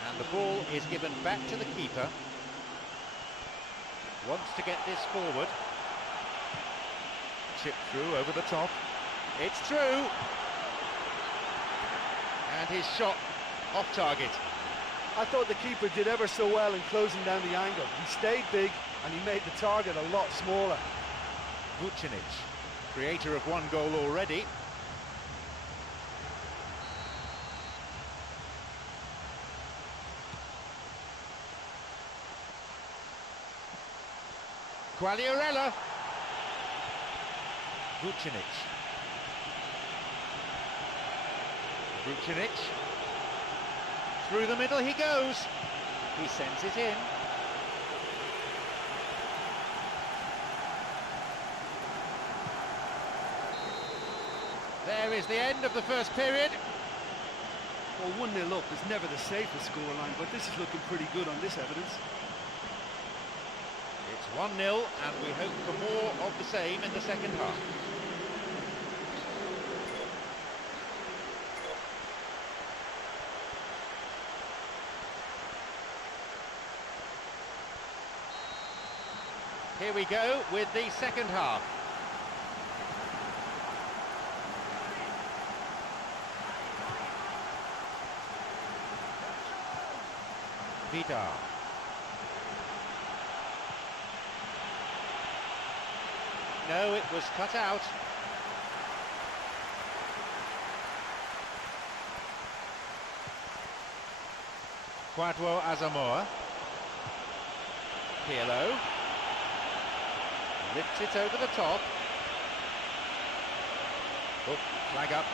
And the ball is given back to the keeper. Wants to get this forward. Chip through over the top. It's through. And his shot off target. I thought the keeper did ever so well in closing down the angle. He stayed big and he made the target a lot smaller. Vucinic, creator of one goal already. Quagliarella. Vucinic. Vucinic. Through the middle he goes. He sends it in. There is the end of the first period. Well, 1-0 up is never the safest scoreline, but this is looking pretty good on this evidence. It's 1-0 and we hope for more of the same in the second half. Here we go with the second half. Vidal. No, it was cut out. Quadro Asamoah. Pirlo. Lifts it over the top. Oh, flag up.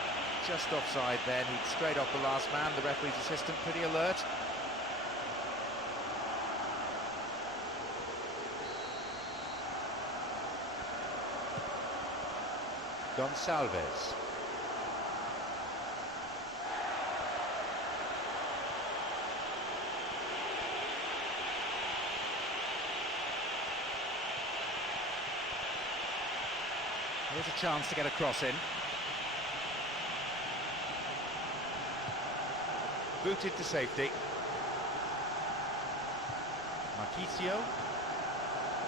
Just offside then. He'd straight off the last man. The referee's assistant pretty alert. Gonçalves. Here's a chance to get a cross in. Booted to safety. Marchisio.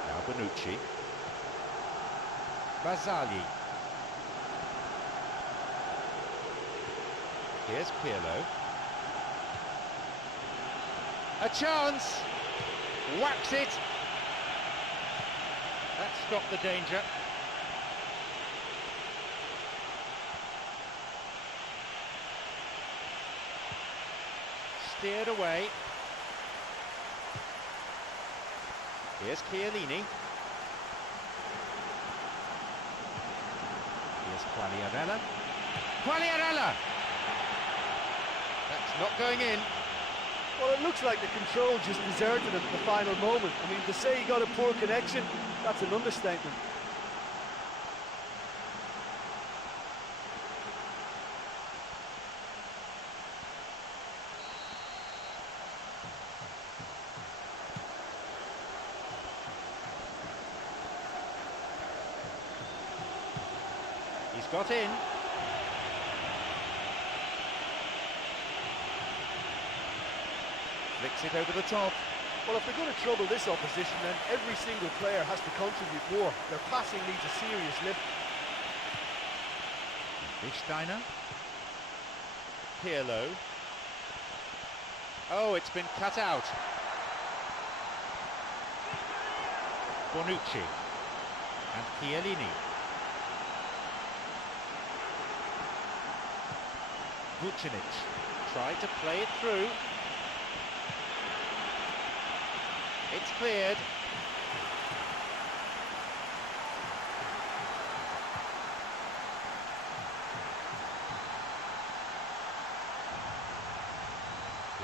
Now Bonucci. Barzagli. Here's Pirlo. A chance! Whacks it! That stopped the danger. Steered away. Here's Chiellini. Here's Quagliarella. Quagliarella! That's not going in. Well, it looks like the control just deserted him at the final moment. I mean, to say he got a poor connection, that's an understatement. He's got in. Flicks it over the top. Well, if they're going to trouble this opposition, then every single player has to contribute more. Their passing needs a serious lift. Bichsteiner. Pirlo. Oh, it's been cut out. Bonucci. And Chiellini. Vucinic tried to play it through. It's cleared.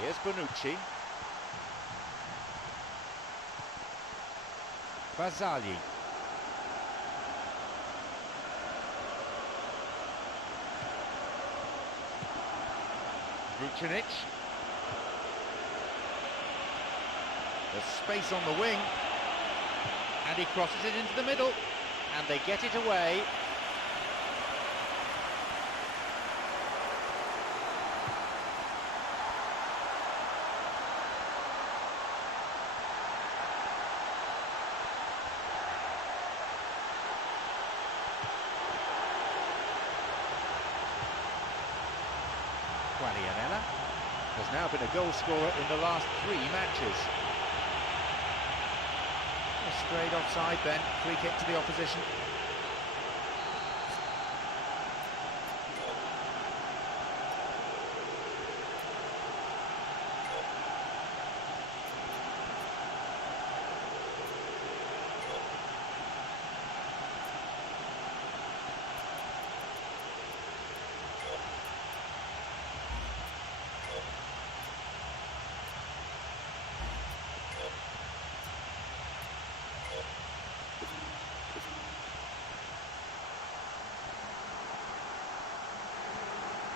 Here's Bonucci. Barzagli. Vucinic. There's space on the wing, and he crosses it into the middle, and they get it away. Quagliarella has now been a goal scorer in the last 3 matches. Straight offside then, free kick to the opposition.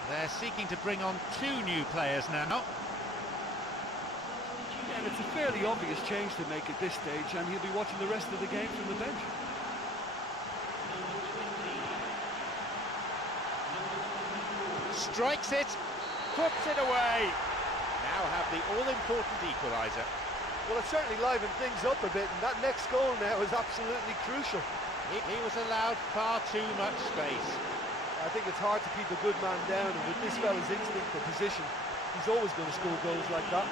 They're seeking to bring on 2 new players now. And it's a fairly obvious change to make at this stage, and he'll be watching the rest of the game from the bench. Strikes it, puts it away. Now have the all-important equaliser. Well, it certainly livened things up a bit, and that next goal now is absolutely crucial. He was allowed far too much space. I think it's hard to keep a good man down, and with this fella's instinct for position, he's always going to score goals like that.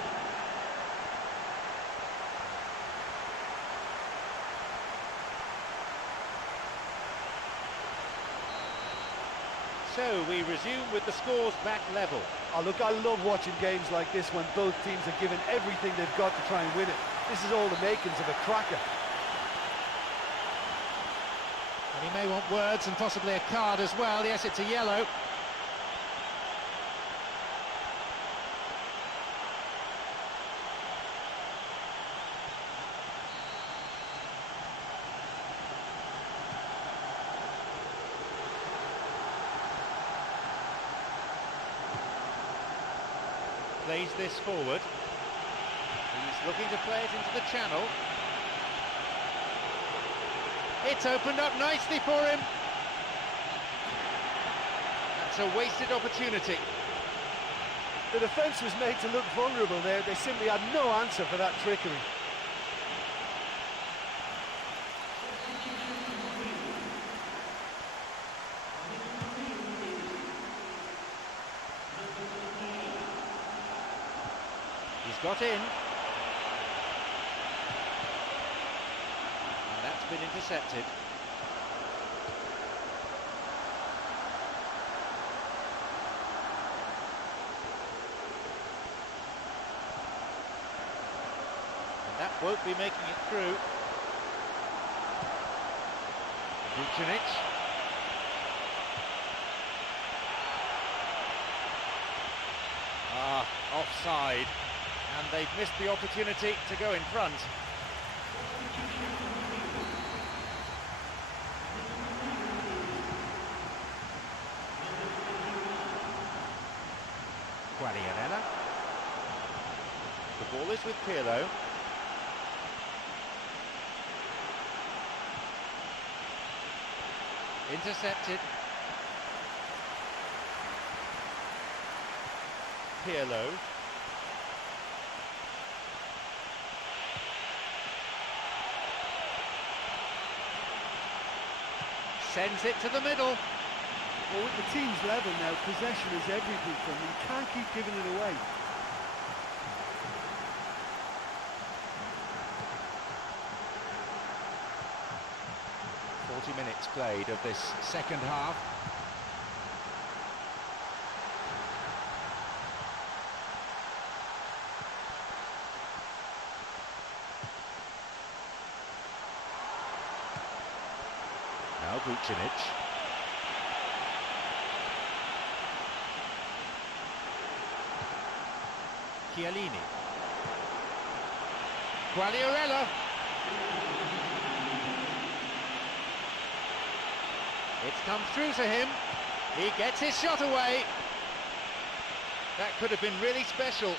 So we resume with the scores back level. Oh, look, I love watching games like this when both teams have given everything they've got to try and win it. This is all the makings of a cracker. And he may want words and possibly a card as well. Yes, it's a yellow. Plays this forward. He's looking to play it into the channel. It's opened up nicely for him. That's a wasted opportunity. The defence was made to look vulnerable there. They simply had no answer for that trickery. He's got in. And that's been intercepted. And that won't be making it through. Vucinic. offside, and they've missed the opportunity to go in front. Guardiola. The ball is with Pirlo. Intercepted. Pirlo. Sends it to the middle. Well, with the team's level now, possession is everything for them. You can't keep giving it away. Minutes played of this second half. Now Vucinic. Chiellini. Guardiola. It's come through to him. He gets his shot away. That could have been really special.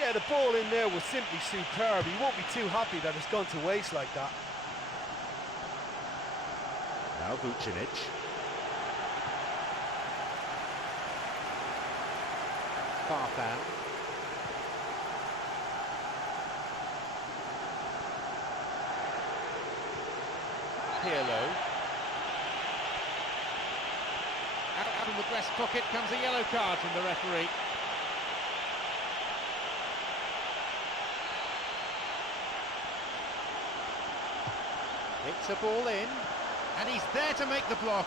Yeah, the ball in there was simply superb. He won't be too happy that it's gone to waste like that. Now Vucinic. Farfan. Pirlo. Out from the breast pocket comes a yellow card from the referee. Hits a ball in, and he's there to make the block.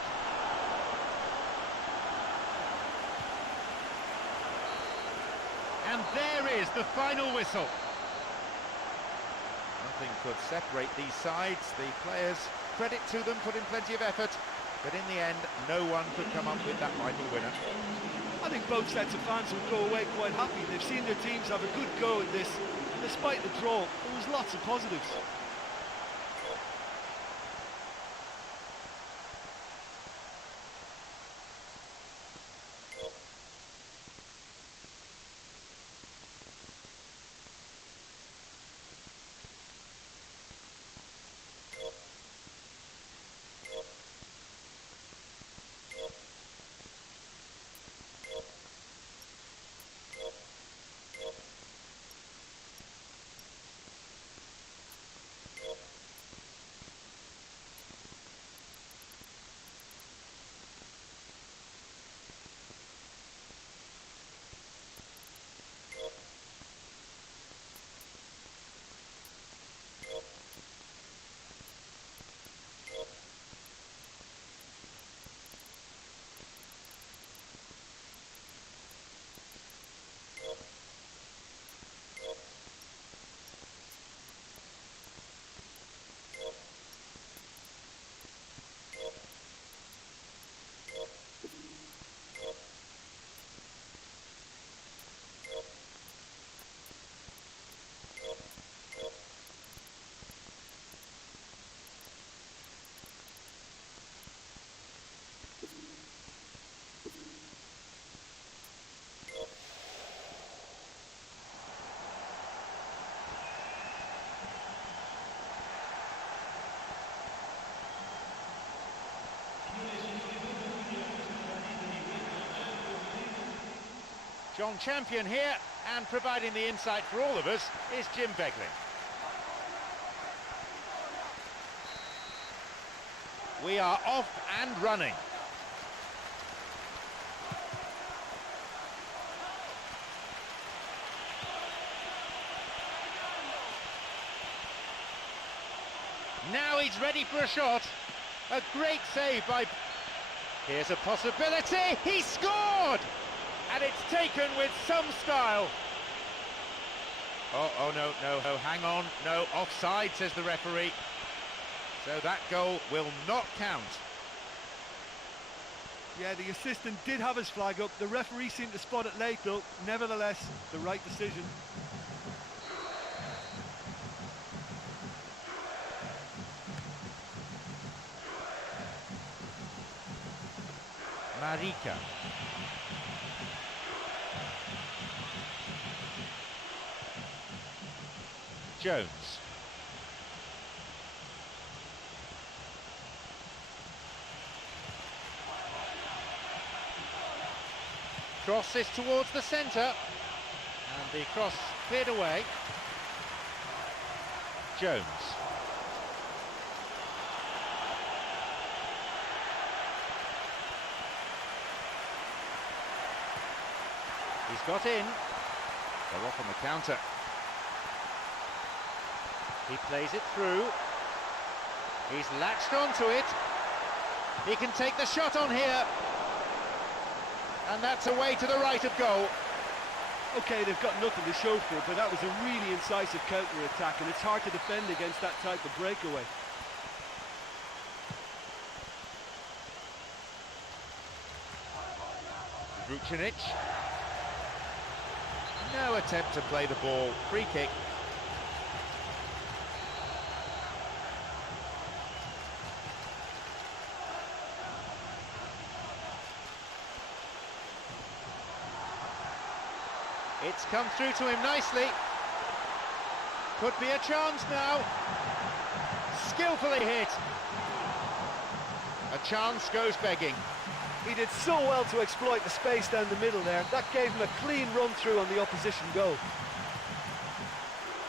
And there is the final whistle. Nothing could separate these sides. The players, credit to them, put in plenty of effort. But in the end, no one could come up with that vital winner. I think both sets of fans will go away quite happy. They've seen their teams have a good go at this. Despite the draw, there was lots of positives. John Champion here, and providing the insight for all of us is Jim Beglin. We are off and running. Now he's ready for a shot. A great save by... Here's a possibility. He scored! And it's taken with some style. Oh, no, hang on. No, offside, says the referee. So that goal will not count. Yeah, the assistant did have his flag up. The referee seemed to spot it late though. Nevertheless, the right decision. Marika. Jones. Cross is towards the centre, and the cross cleared away. Jones. He's got in. They're off on the counter. He plays it through. He's latched onto it. He can take the shot on here. And that's away to the right of goal. Okay, they've got nothing to show for it, but that was a really incisive counter-attack, and it's hard to defend against that type of breakaway. Vucinic. No attempt to play the ball. Free kick. It's come through to him nicely. Could be a chance now. Skillfully hit. A chance goes begging. He did so well to exploit the space down the middle there. That gave him a clean run through on the opposition goal.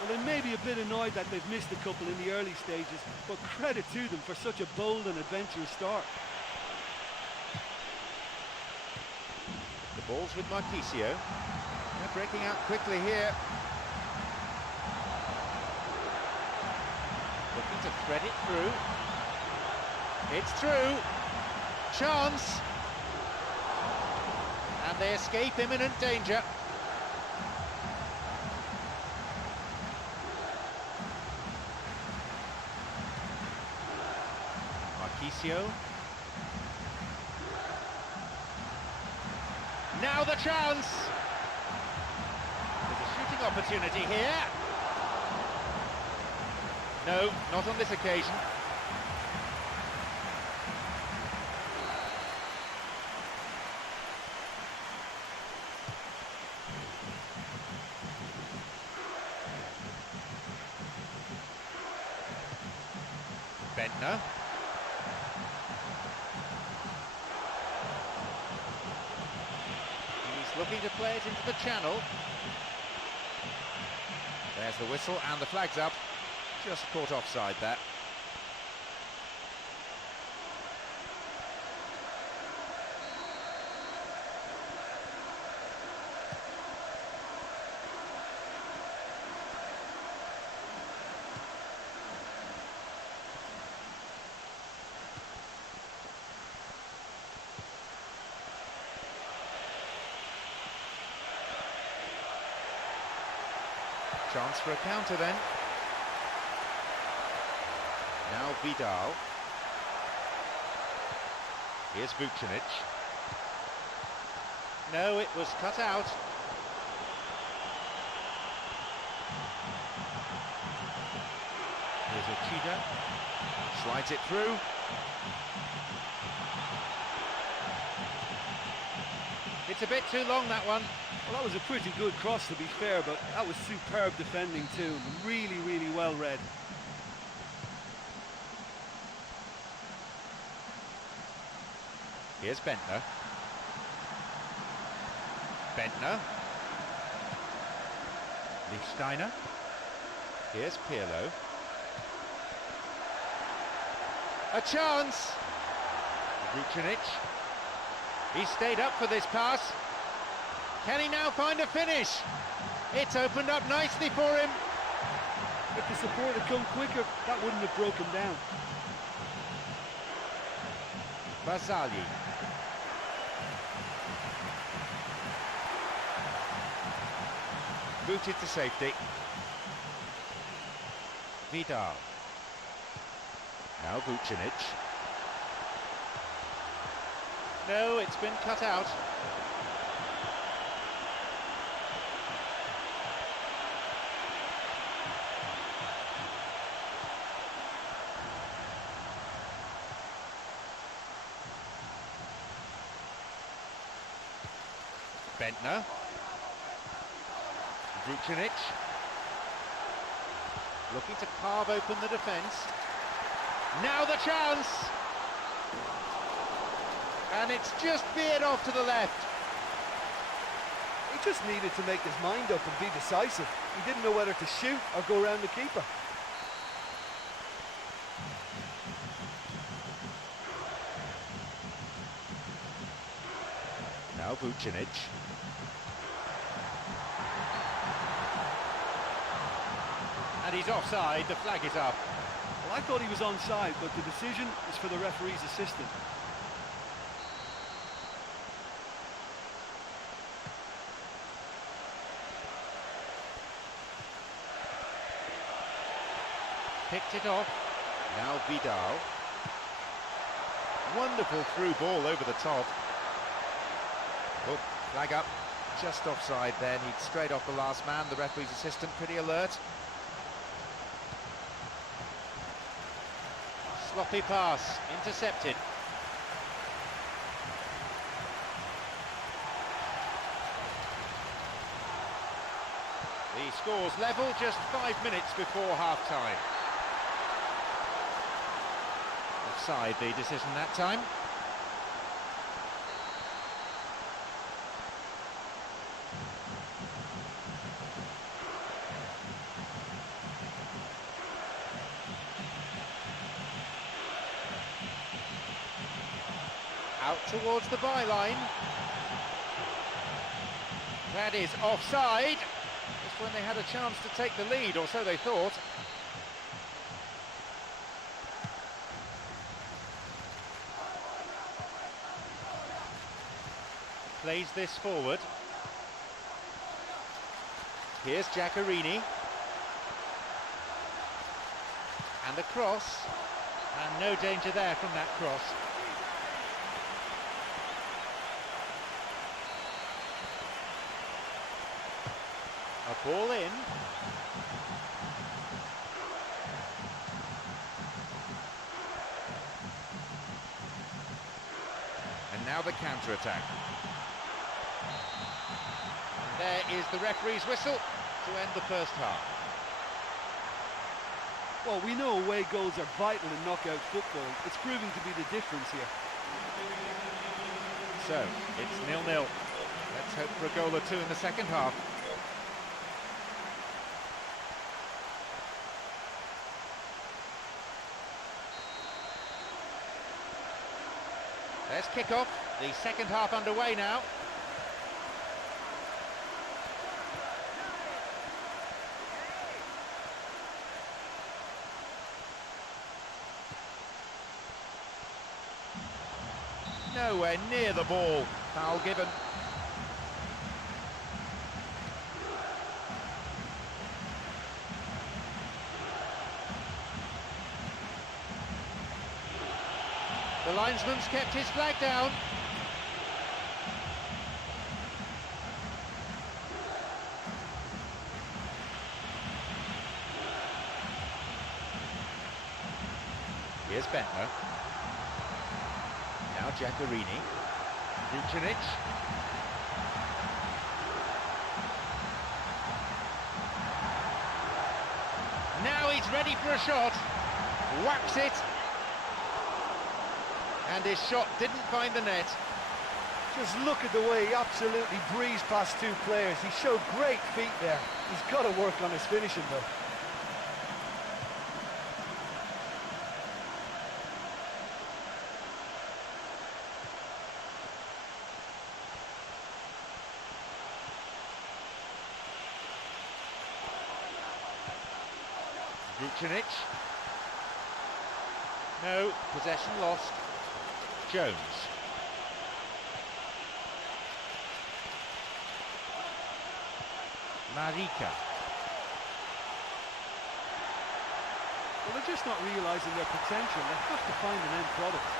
Well, they may be a bit annoyed that they've missed a couple in the early stages, but credit to them for such a bold and adventurous start. The ball's with Marquisio. They're breaking out quickly here. Looking to thread it through. It's through. Chance. And they escape imminent danger. Marquisio. Now the chance. There's a shooting opportunity here. No, not on this occasion. Bentner. He's looking to play it into the channel. There's the whistle and the flag's up. Just caught offside there. Chance for a counter then. Now Vidal. Here's Vucinic. No, it was cut out. Here's Uchida. Slides it through. It's a bit too long, that one. Well, that was a pretty good cross, to be fair, but that was superb defending too. Really, really well read. Here's Bentner. Bentner. Lichtsteiner. Here's Pirlo. A chance! Vucinic. He stayed up for this pass. Can he now find a finish? It's opened up nicely for him. If the support had come quicker, that wouldn't have broken down. Barzagli. Booted to safety. Vidal. Now Vucinic. No, it's been cut out. Bentner. Vucinic. Looking to carve open the defence. Now the chance! And it's just veered off to the left. He just needed to make his mind up and be decisive. He didn't know whether to shoot or go around the keeper. Now Vucinic. And he's offside, the flag is up. Well, I thought he was onside, but the decision is for the referee's assistant. Picked it off. Now Vidal. Wonderful through ball over the top. Oh, flag up. Just offside then. He'd straight off the last man. The referee's assistant pretty alert. Sloppy pass. Intercepted. The score's level just 5 minutes before half-time. Offside the decision that time. Out towards the byline. That is offside. Just when they had a chance to take the lead, or so they thought. Plays this forward. Here's Giaccherini. And the cross. And no danger there from that cross. A ball in. And now the counter-attack. There is the referee's whistle to end the first half. Well, we know away goals are vital in knockout football. It's proving to be the difference here. So, it's 0-0. Let's hope for a goal or two in the second half. There's kick-off. The second half underway now. Nowhere near the ball. Foul given. The linesman's kept his flag down. Here's Bentner. Now Giaccherini. Vucinic. Now he's ready for a shot. Whacks it. And his shot didn't find the net. Just look at the way he absolutely breezed past two players. He showed great feet there. He's got to work on his finishing though. Vucinic. No, possession lost. Jones. Marika. Well, they're just not realising their potential. They have to find an end product.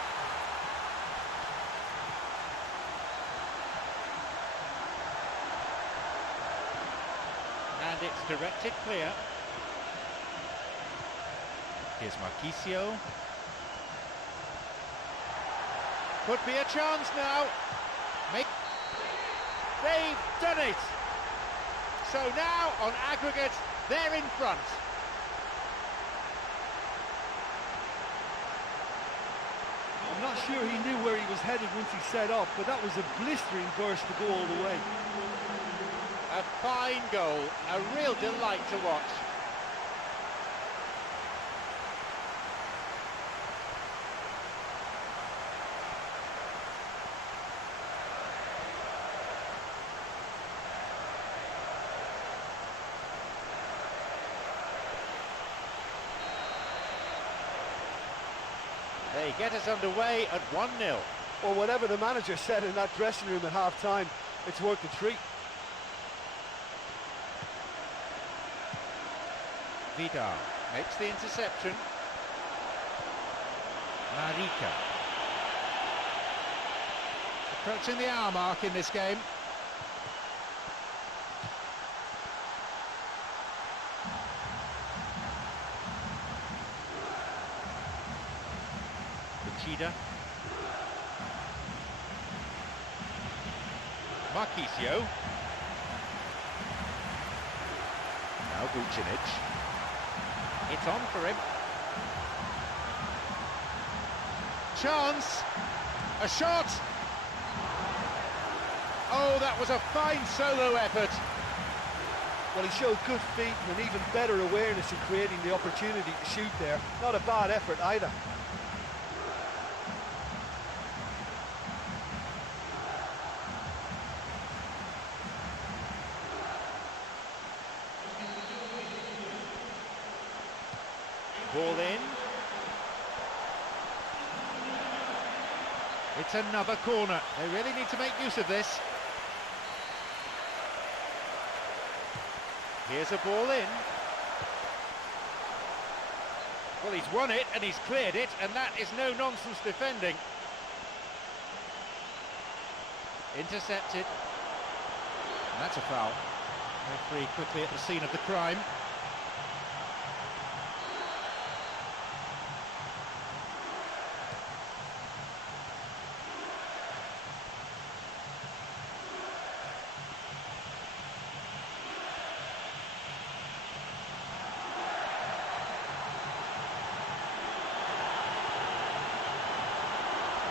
And it's directed clear. Here's Marquisio. Could be a chance now. They've done it. So now, on aggregate, they're in front. I'm not sure he knew where he was headed once he set up, but that was a blistering burst to go all the way. A fine goal, a real delight to watch. They get us underway at 1-0. Well, whatever the manager said in that dressing room at half-time, it's worked a treat. Vidal makes the interception. Marika. Approaching the hour mark in this game. Chida. Marquisio. Now Vucinic. It's on for him. Chance. A shot. Oh, that was a fine solo effort. Well, he showed good feet and even better awareness in creating the opportunity to shoot there. Not a bad effort either. Ball in. It's another corner. They really need to make use of this. Here's a ball in. Well, he's won it and he's cleared it, and that is no-nonsense defending. Intercepted. And that's a foul. Referee quickly at the scene of the crime.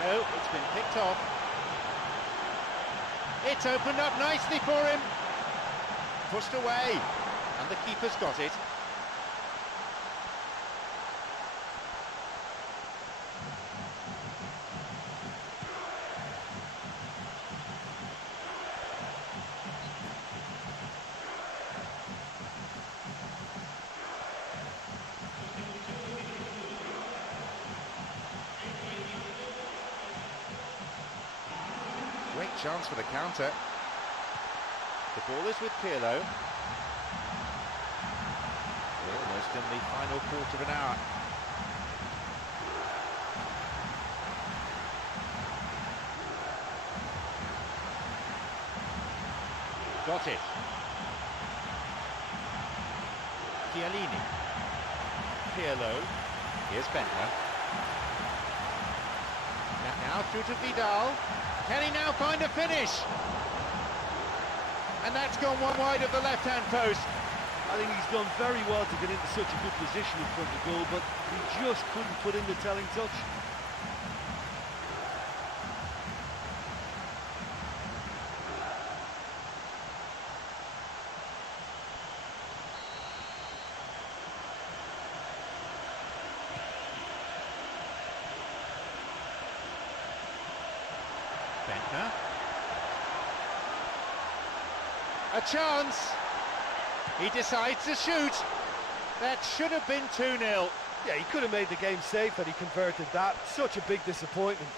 No, it's been picked off. It's opened up nicely for him. Pushed away, and the keeper's got it. Great chance for the counter. The ball is with Pirlo. We're almost in the final quarter of an hour. Got it. Chiellini. Pirlo. Here's Bentner. Now through to Vidal. Can he now find a finish? And that's gone one wide of the left-hand post. I think he's done very well to get into such a good position in front of goal, but he just couldn't put in the telling touch. Bentner. A chance. He decides to shoot. That should have been 2-0. Yeah, he could have made the game safe had he converted that. Such a big disappointment.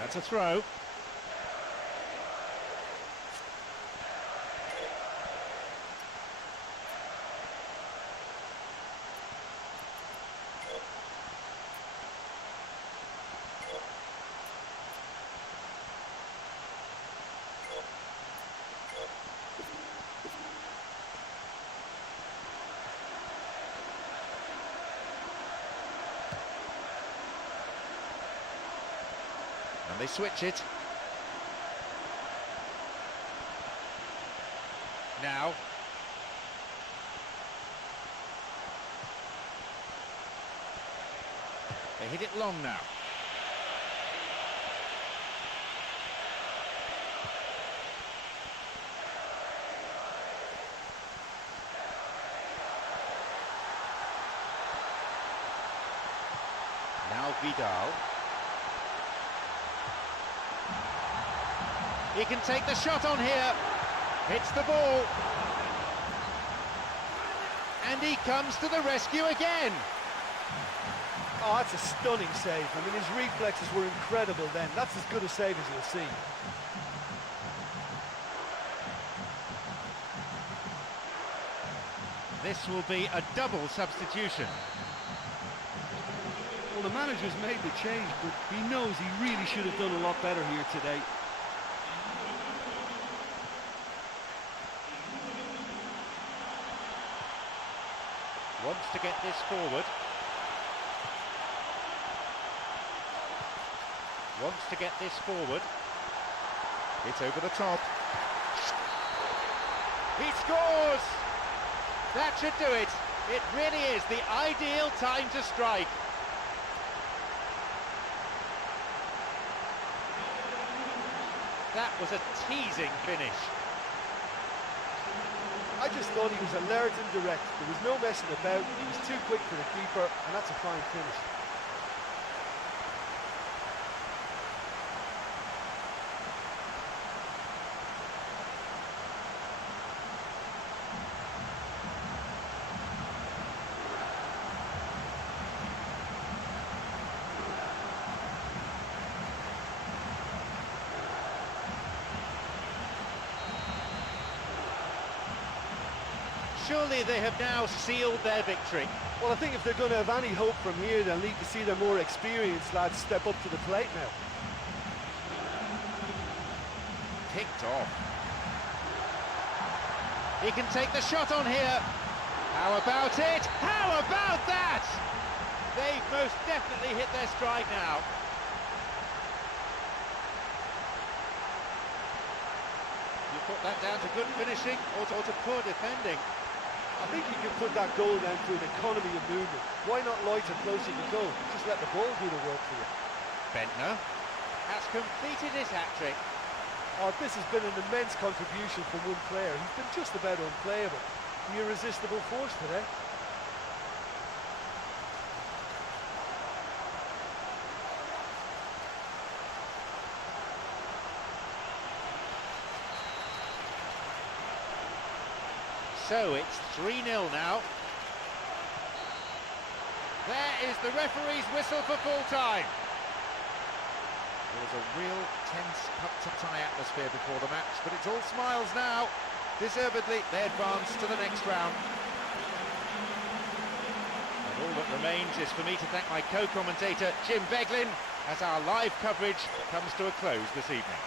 That's a throw. And they switch it. Now. They hit it long now. Now Vidal. He can take the shot on here. Hits the ball. And he comes to the rescue again. Oh, that's a stunning save. I mean, his reflexes were incredible then. That's as good a save as you'll see. This will be a double substitution. Well, the manager's made the change, but he knows he really should have done a lot better here today. Wants to get this forward. Wants to get this forward. It's over the top. He scores! That should do it. It really is the ideal time to strike. That was a teasing finish. I just thought he was alert and direct. There was no messing about. He was too quick for the keeper, and that's a fine finish. Surely they have now sealed their victory. Well, I think if they're going to have any hope from here, they'll need to see their more experienced lads step up to the plate now. Picked off. He can take the shot on here. How about it? How about that? They've most definitely hit their stride now. You put that down to good finishing or to poor defending. I think you can put that goal down to an economy of movement. Why not loiter closer to goal? Just let the ball do the work for you. Bentner has completed his hat-trick. Oh, this has been an immense contribution from one player. He's been just about unplayable. The irresistible force today. So it's 3-0 now. There is the referee's whistle for full-time. There was a real tense, cut-to-tie atmosphere before the match, but it's all smiles now. Deservedly, they advance to the next round. And all that remains is for me to thank my co-commentator, Jim Beglin, as our live coverage comes to a close this evening.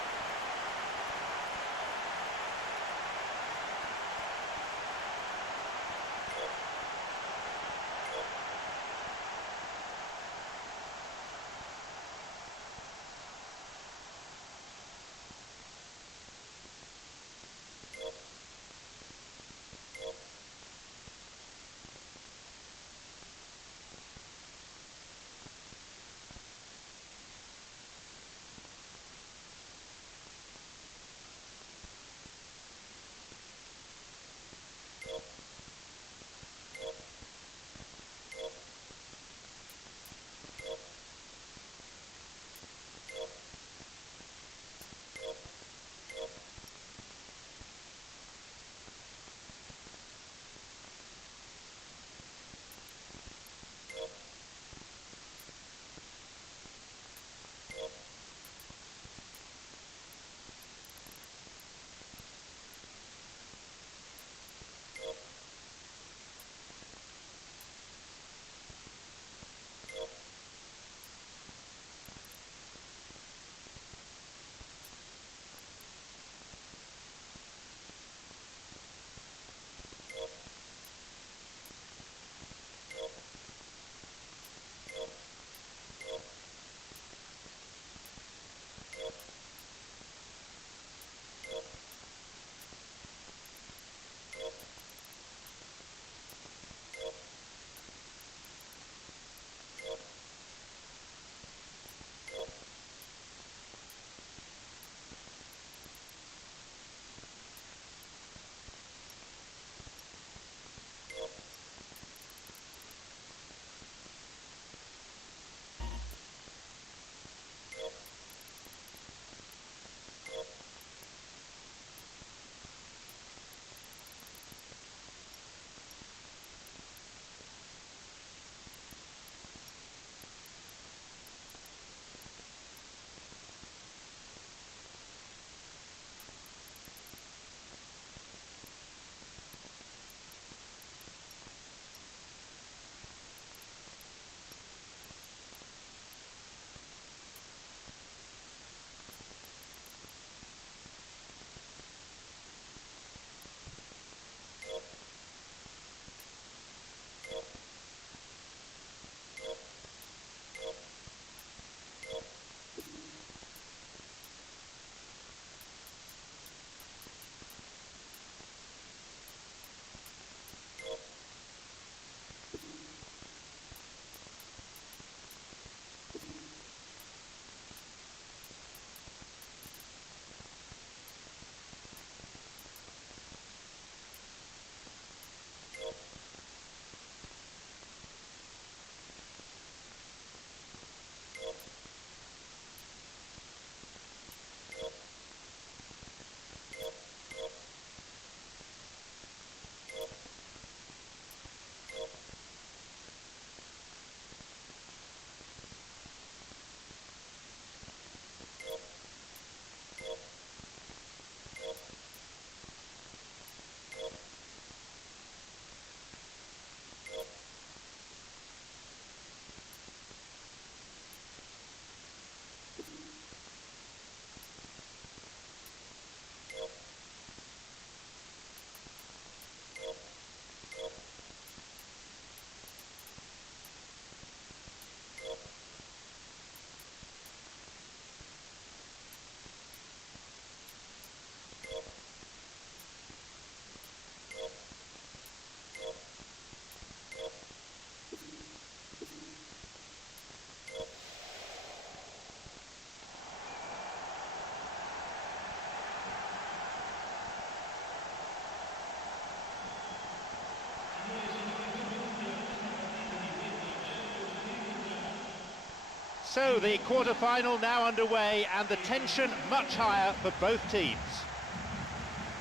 So the quarter-final now underway and the tension much higher for both teams.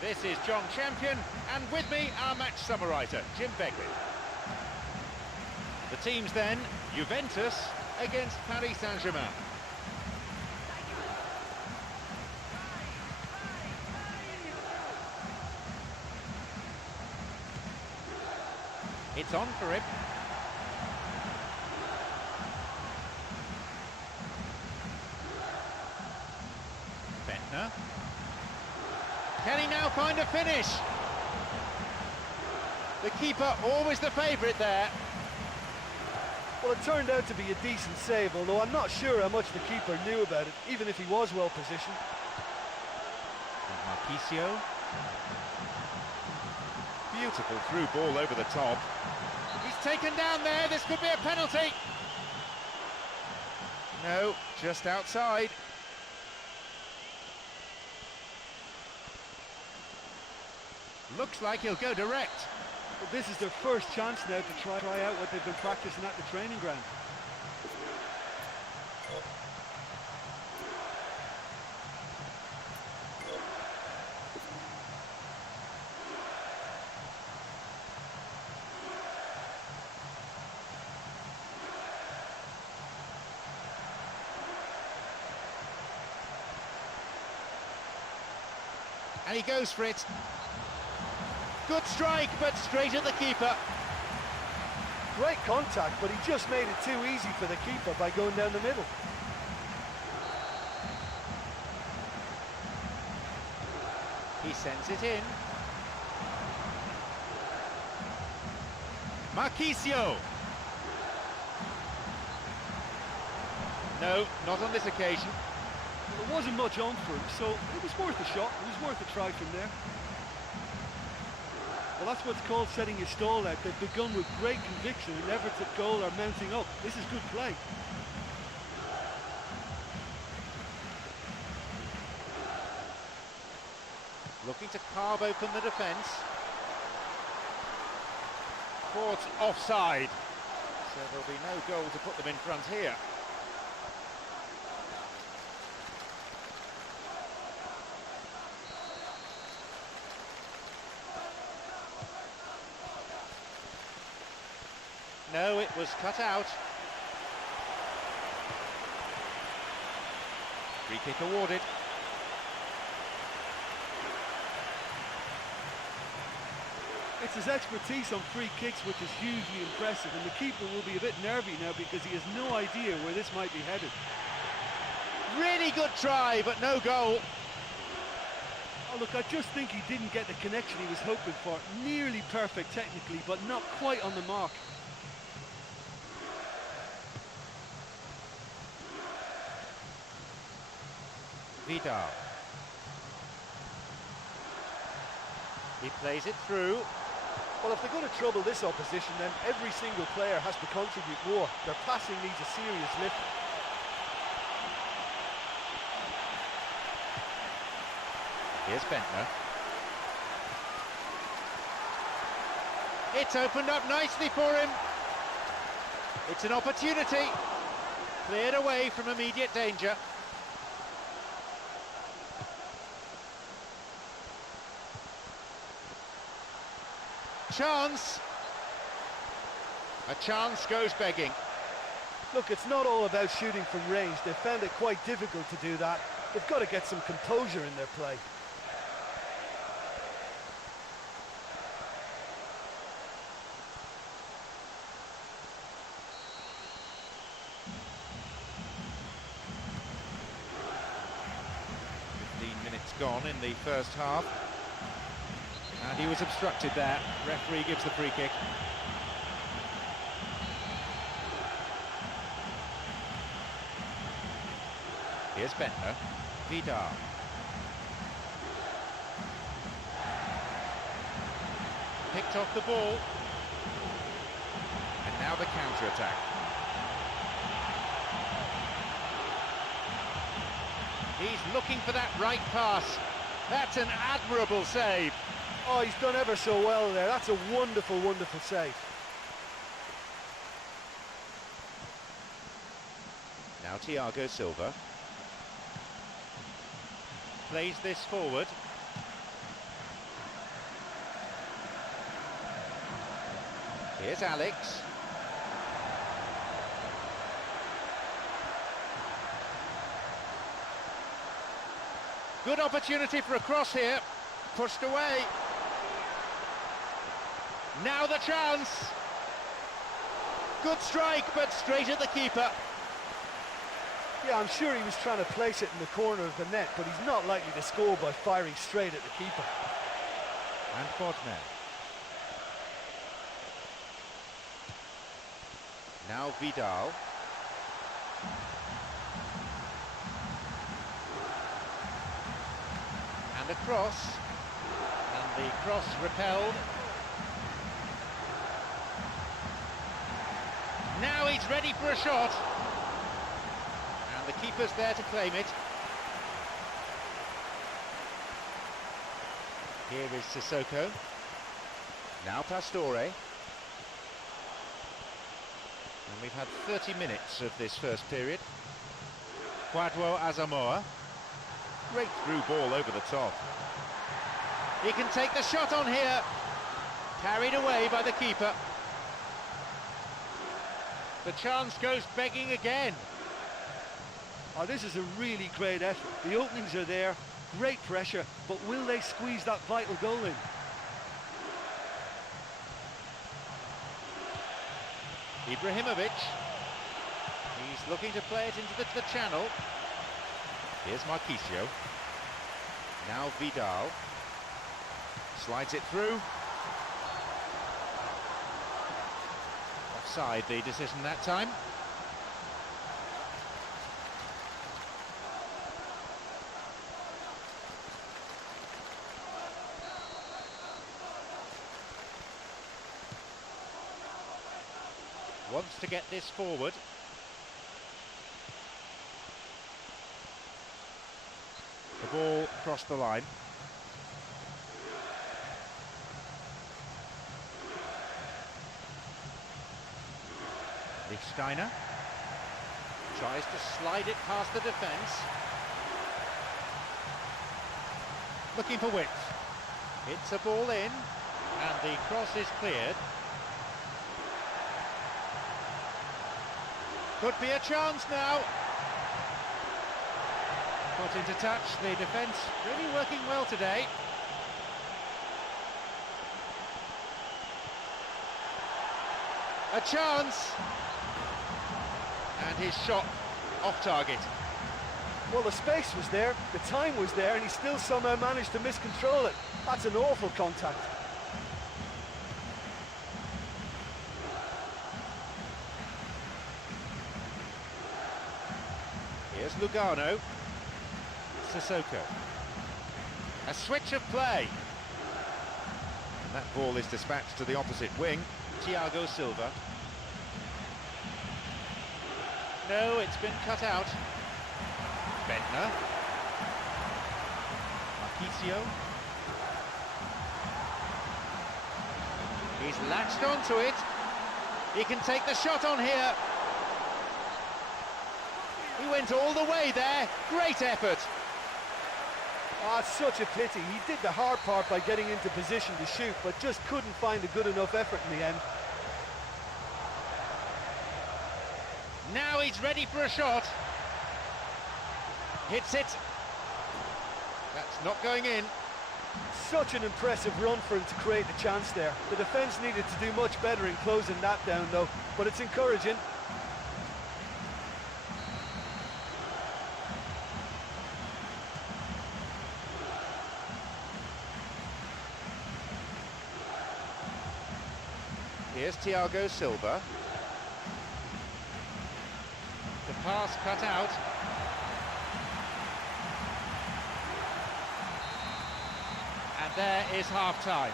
This is John Champion, and with me our match summariser, Jim Begley. The teams then, Juventus against Paris Saint-Germain. It's on for him. Bentner. Can he now find a finish? The keeper always the favourite there. Well, it turned out to be a decent save, although I'm not sure how much the keeper knew about it, even if he was well positioned. Marquisio. Beautiful through ball over the top. He's taken down there, this could be a penalty. No, just outside. Looks like he'll go direct. Well, this is their first chance now to try out what they've been practicing at the training ground. And he goes for it. Good strike, but straight at the keeper. Great contact, but he just made it too easy for the keeper by going down the middle. He sends it in. Marquisio. No, not on this occasion. Well, there wasn't much on for him, so it was worth a shot. It was worth a try from there. Well, that's what's called setting your stall out. They've begun with great conviction and efforts at goal are mounting up. This is good play. Looking to carve open the defence. Caught offside. So there'll be no goal to put them in front here. No, it was cut out. Free kick awarded. It's his expertise on free kicks which is hugely impressive, and the keeper will be a bit nervy now because he has no idea where this might be headed. Really good try, but no goal. Oh, look, I just think he didn't get the connection he was hoping for. Nearly perfect technically, but not quite on the mark. Vidal. He plays it through. Well, if they're going to trouble this opposition, then every single player has to contribute more. Their passing needs a serious lift. Here's Bentner. It's opened up nicely for him. It's an opportunity. Cleared away from immediate danger. Chance. A chance goes begging. Look, it's not all about shooting from range. They've found it quite difficult to do that. They've got to get some composure in their play. Gone in the first half, and he was obstructed there. Referee gives the free kick. Here's Bentner. Vidal. Picked off the ball, and now the counter-attack. He's looking for that right pass. That's an admirable save. Oh, he's done ever so well there. That's a wonderful, wonderful save. Now Thiago Silva. Plays this forward. Here's Alex. Good opportunity for a cross here. Pushed away. Now the chance. Good strike, but straight at the keeper. Yeah, I'm sure he was trying to place it in the corner of the net, but he's not likely to score by firing straight at the keeper. And Bodmer. Now Vidal. And a cross. And the cross repelled. Now he's ready for a shot. And the keeper's there to claim it. Here is Sissoko. Now Pastore. And we've had 30 minutes of this first period. Kwadwo Asamoah. Great through ball over the top. He can take the shot on here. Carried away by the keeper. The chance goes begging again. Oh, this is a really great effort. The openings are there, great pressure, but will they squeeze that vital goal in? Ibrahimovic. He's looking to play it into the channel. Here's Marquisio. Now Vidal. Slides it through. Offside, the decision that time. Wants to get this forward. The ball crossed the line. Lichtsteiner tries to slide it past the defence. Looking for width. Hits a ball in, and the cross is cleared. Could be a chance now. Got into touch, the defence really working well today. A chance. And his shot off target. Well, the space was there, the time was there, and he still somehow managed to miscontrol it. That's an awful contact. Here's Lugano. Sissoko. A switch of play. And that ball is dispatched to the opposite wing. Thiago Silva. No, it's been cut out. Bentner. Marquisio. He's latched onto it. He can take the shot on here. He went all the way there. Great effort. Ah, such a pity. He did the hard part by getting into position to shoot, but just couldn't find a good enough effort in the end. Now he's ready for a shot. Hits it. That's not going in. Such an impressive run for him to create the chance there. The defence needed to do much better in closing that down though, but it's encouraging. Here's Thiago Silva. The pass cut out. And there is half-time.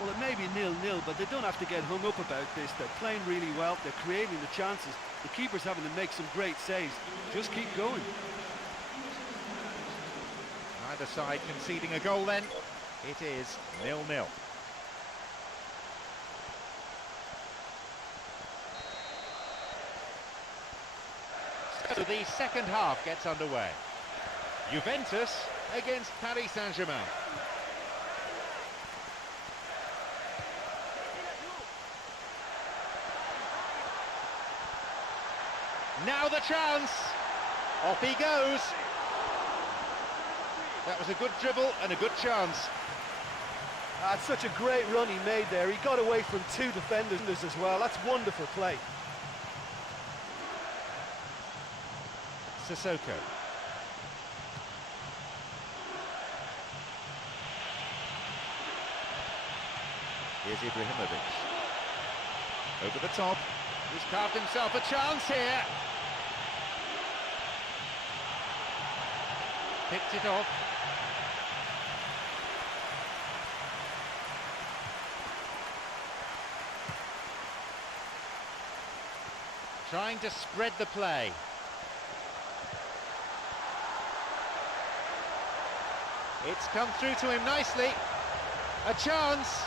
Well, it may be 0-0, but they don't have to get hung up about this. They're playing really well, they're creating the chances. The keeper's having to make some great saves. Just keep going. Neither side conceding a goal then. It is 0-0. So the second half gets underway. Juventus against Paris Saint-Germain. Now the chance. Off he goes. That was a good dribble and a good chance. That's such a great run he made there. He got away from two defenders as well. That's wonderful play. Sissoko. Here's Ibrahimovic. Over the top. He's carved himself a chance here. Picked it off. Trying to spread the play. It's come through to him nicely. A chance.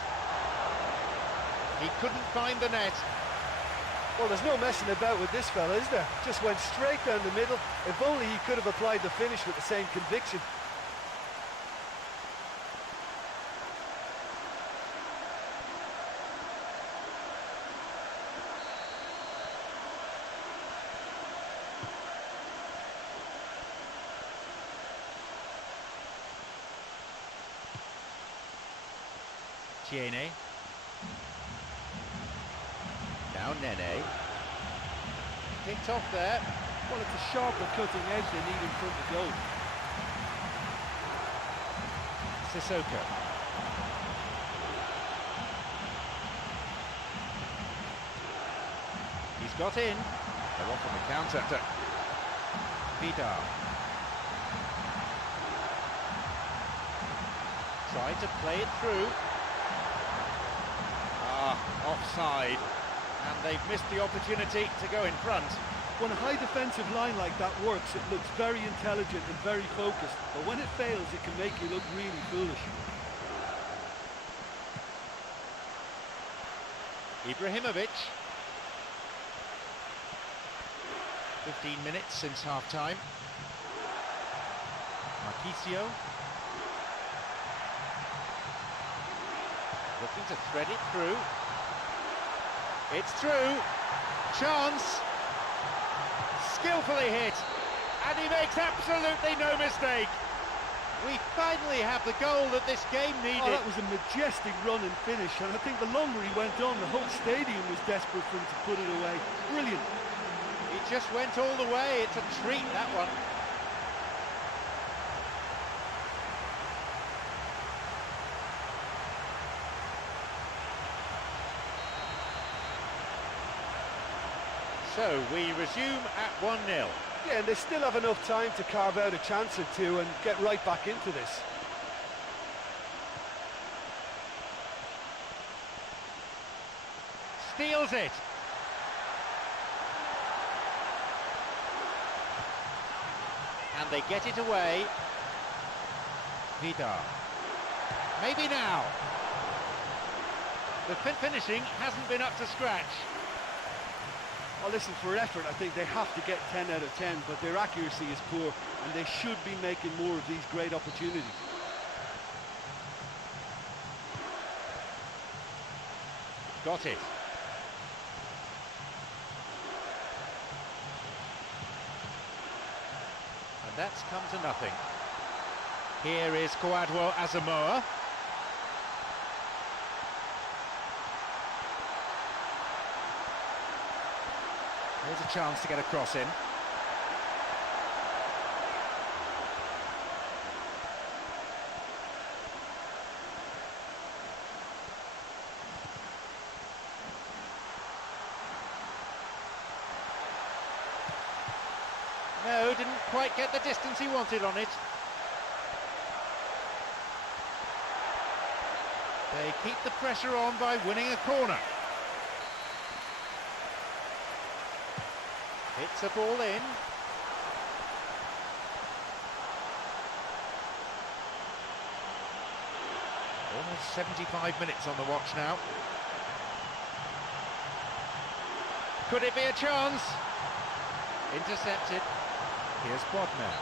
He couldn't find the net. Well, there's no messing about with this fella, is there? Just went straight down the middle. If only he could have applied the finish with the same conviction. Tiene. Now Nene. Picked off there. Well, it's a sharper cutting edge they need in front of goal. Sissoko. He's got in. They're off on the counter. Vidal. Tried to play it through. Offside. And they've missed the opportunity to go in front. When a high defensive line like that works, it looks very intelligent and very focused. But when it fails, it can make you look really foolish. Ibrahimovic. 15 minutes since half-time. Marquisio. Looking to thread it through. It's through. Chance. Skillfully hit. And he makes absolutely no mistake. We finally have the goal that this game needed. Oh, that was a majestic run and finish. And I think the longer he went on, the whole stadium was desperate for him to put it away. Brilliant. He just went all the way. It's a treat, that one. So we resume at 1-0. Yeah, and they still have enough time to carve out a chance or two and get right back into this. Steals it. And they get it away. Vidal. Maybe now. The finishing hasn't been up to scratch. Well, listen, for effort, I think they have to get 10 out of 10, but their accuracy is poor, and they should be making more of these great opportunities. Got it. And that's come to nothing. Here is Kwadwo Asamoah. There's a chance to get a cross in. No, didn't quite get the distance he wanted on it. They keep the pressure on by winning a corner. Hits a ball in. Almost 75 minutes on the watch now. Could it be a chance? Intercepted. Here's Bodmer.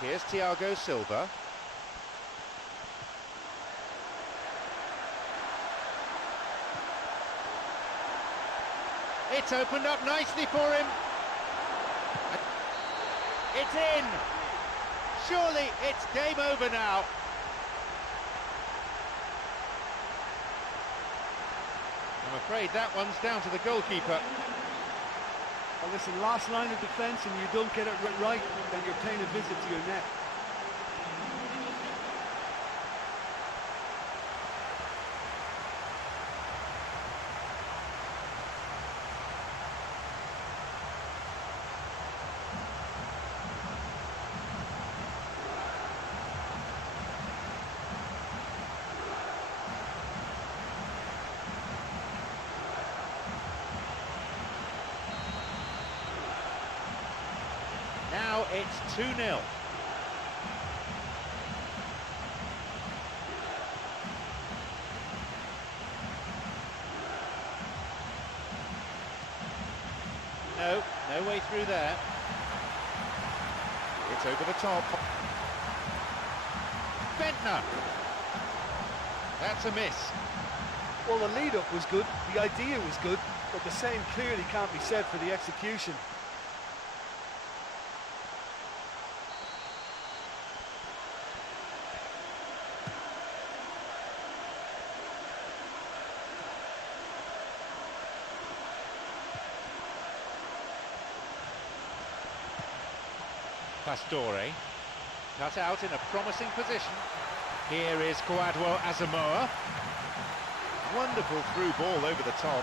Here's Thiago Silva. It's opened up nicely for him. It's in. Surely it's game over now. I'm afraid that one's down to the goalkeeper. Well, listen, last line of defence and you don't get it right, then you're paying a visit to your net. Now it's 2-0. No way through there. It's over the top. Bentner. That's a miss. Well, the lead-up was good, the idea was good, but the same clearly can't be said for the execution. Pastore, cut out in a promising position. Here is Kwadwo Asamoah. Wonderful through ball over the top.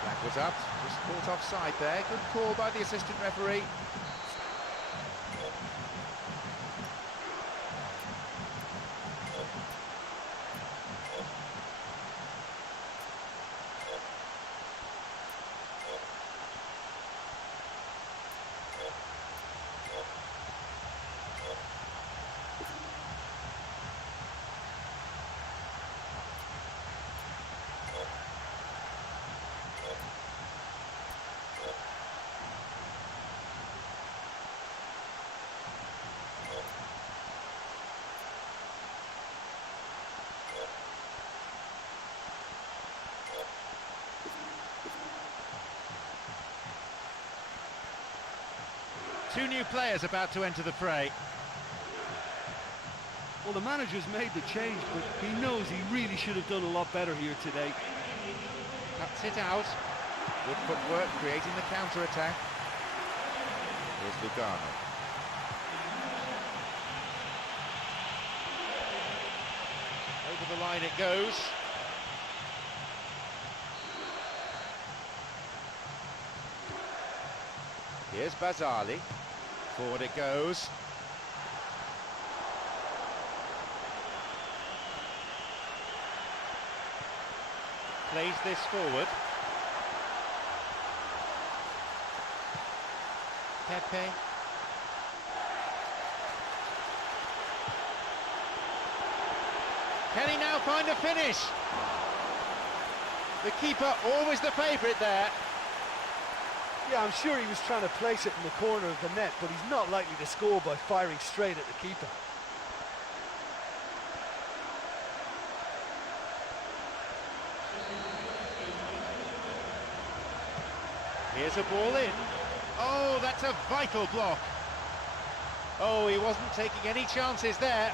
Flag was up, just caught offside there. Good call by the assistant referee. Two new players about to enter the fray. Well, the manager's made the change, but he knows he really should have done a lot better here today. Cuts it out. Good footwork, creating the counter-attack. Here's Lugano. Over the line it goes. Here's Bazzali. Forward it goes. Plays this forward. Pepe. Can he now find a finish? The keeper, always the favourite there. Yeah, I'm sure he was trying to place it in the corner of the net, but he's not likely to score by firing straight at the keeper. Here's a ball in. Oh, that's a vital block. Oh, he wasn't taking any chances there.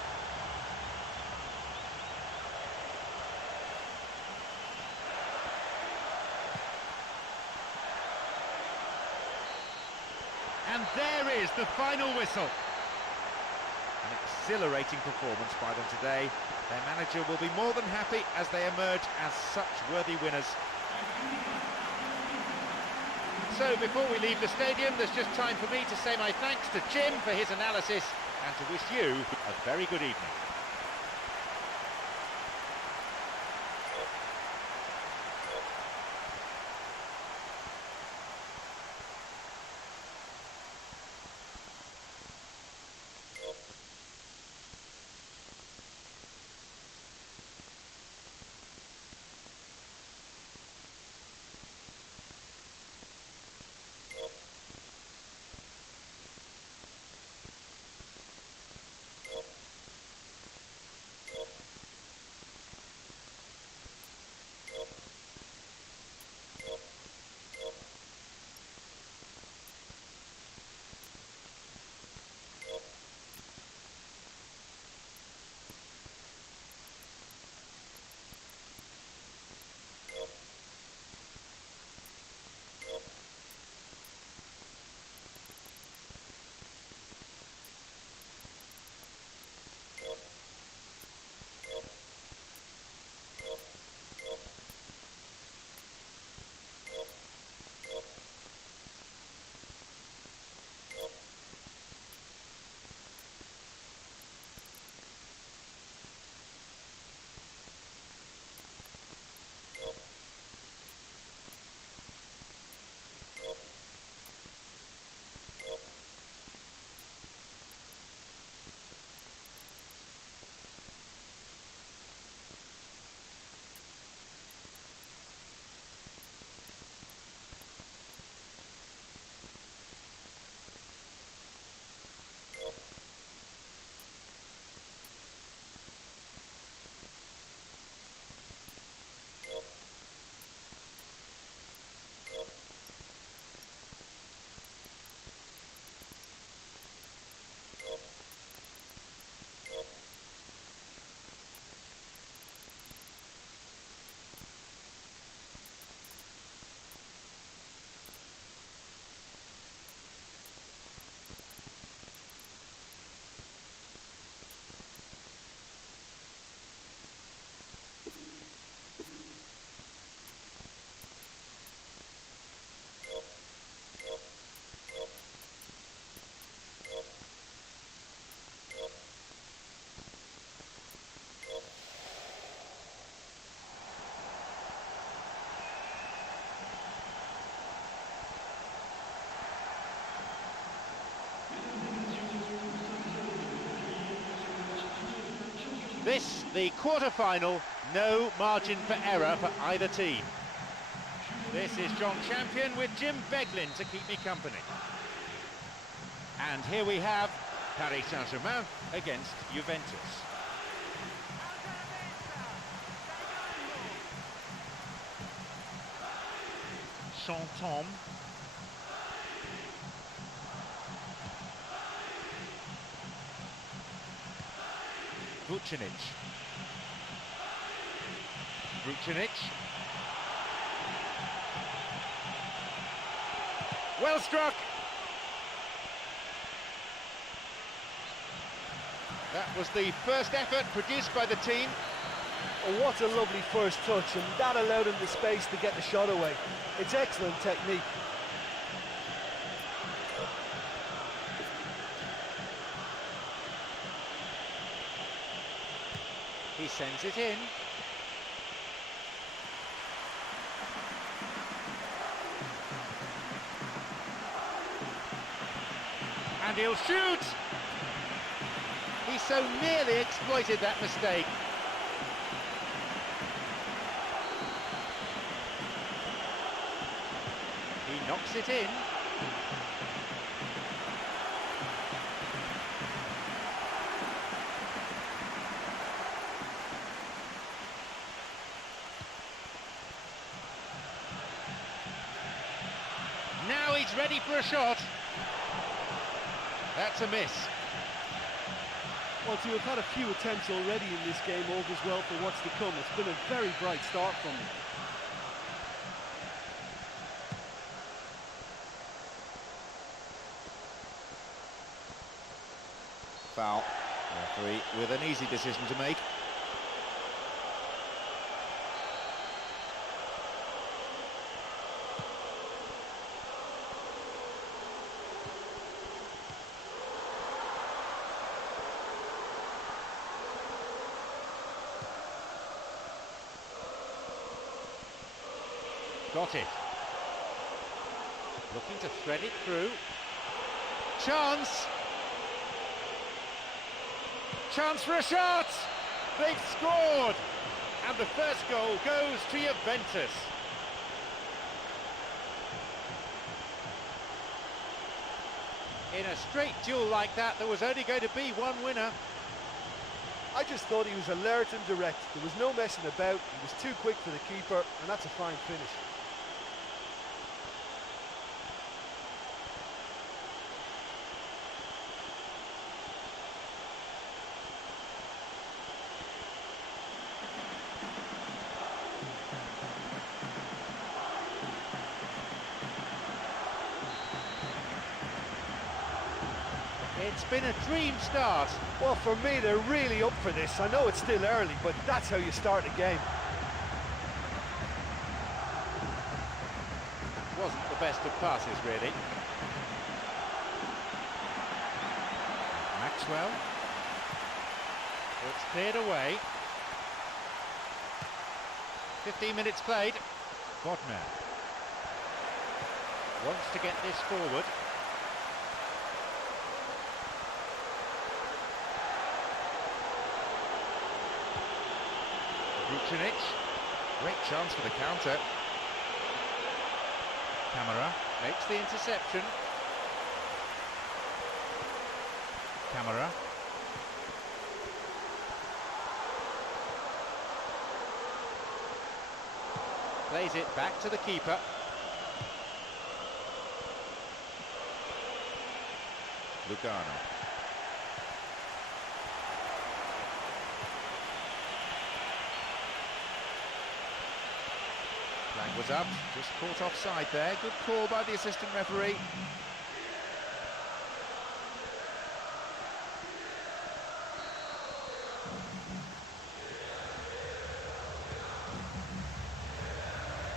And there is the final whistle. An exhilarating performance by them today. Their manager will be more than happy as they emerge as such worthy winners. So before we leave the stadium, there's just time for me to say my thanks to Jim for his analysis and to wish you a very good evening. This, the quarter-final, no margin for error for either team. This is John Champion with Jim Beglin to keep me company. And here we have Paris Saint-Germain against Juventus. Chanton. Vucinic. Well struck. That was the first effort produced by the team. Oh, what a lovely first touch, and that allowed him the space to get the shot away. It's excellent technique. He sends it in. And he'll shoot! He so nearly exploited that mistake. He knocks it in. Now he's ready for a shot. That's a miss. Well, to have had a few attempts already in this game augurs well for what's to come. It's been a very bright start from him. Foul. Referee with an easy decision to make. Got it. Looking to thread it through. Chance! Chance for a shot! They've scored! And the first goal goes to Juventus. In a straight duel like that, there was only going to be one winner. I just thought he was alert and direct. There was no messing about. He was too quick for the keeper, and that's a fine finish. It's been a dream start. Well, for me, they're really up for this. I know it's still early, but that's how you start a game. Wasn't the best of passes, really. Maxwell. It's cleared away. 15 minutes played. Bodmer wants to get this forward. Vucinic, great chance for the counter. Camara makes the interception. Camara. Plays it back to the keeper. Lugano. Flag was up, just caught offside there. Good call by the assistant referee.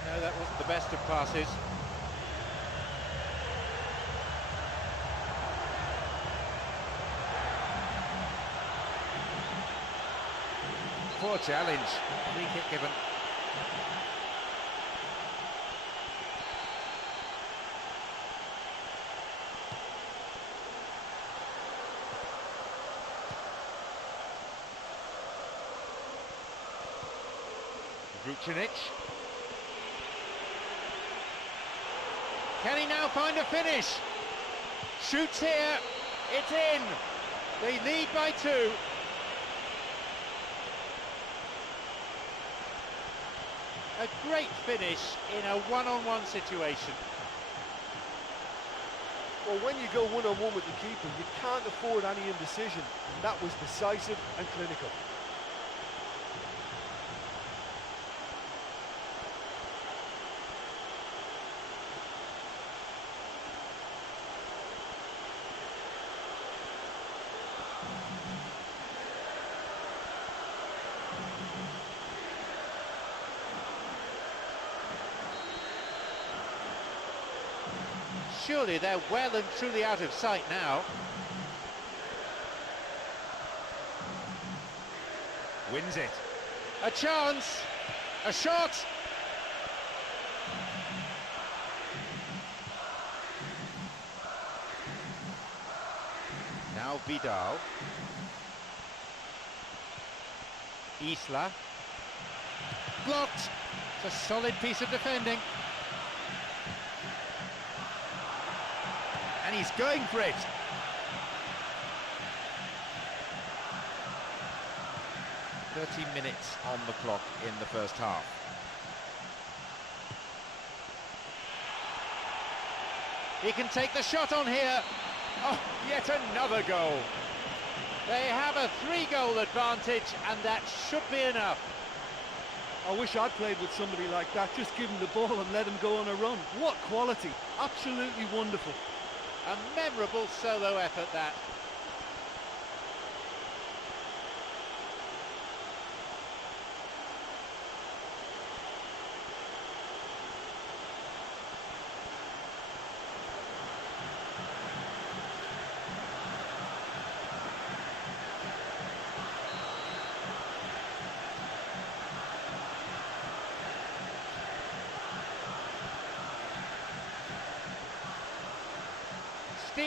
No, that wasn't the best of passes. Poor challenge. Free kick given. Vucinic. Can he now find a finish? Shoots here. It's in. They lead by 2. A great finish in a one-on-one situation. Well, when you go one-on-one with the keeper, you can't afford any indecision. And that was decisive and clinical. Surely they're well and truly out of sight now. Wins it. A chance. A shot. Now Vidal. Isla. Blocked. It's a solid piece of defending. And he's going for it. "30 minutes on the clock in the first half. He can take the shot on here. Oh, yet another goal. They have a 3-goal advantage, and that should be enough. I wish I'd played with somebody like that. Just give him the ball and let him go on a run. What quality. Absolutely wonderful. A memorable solo effort, that.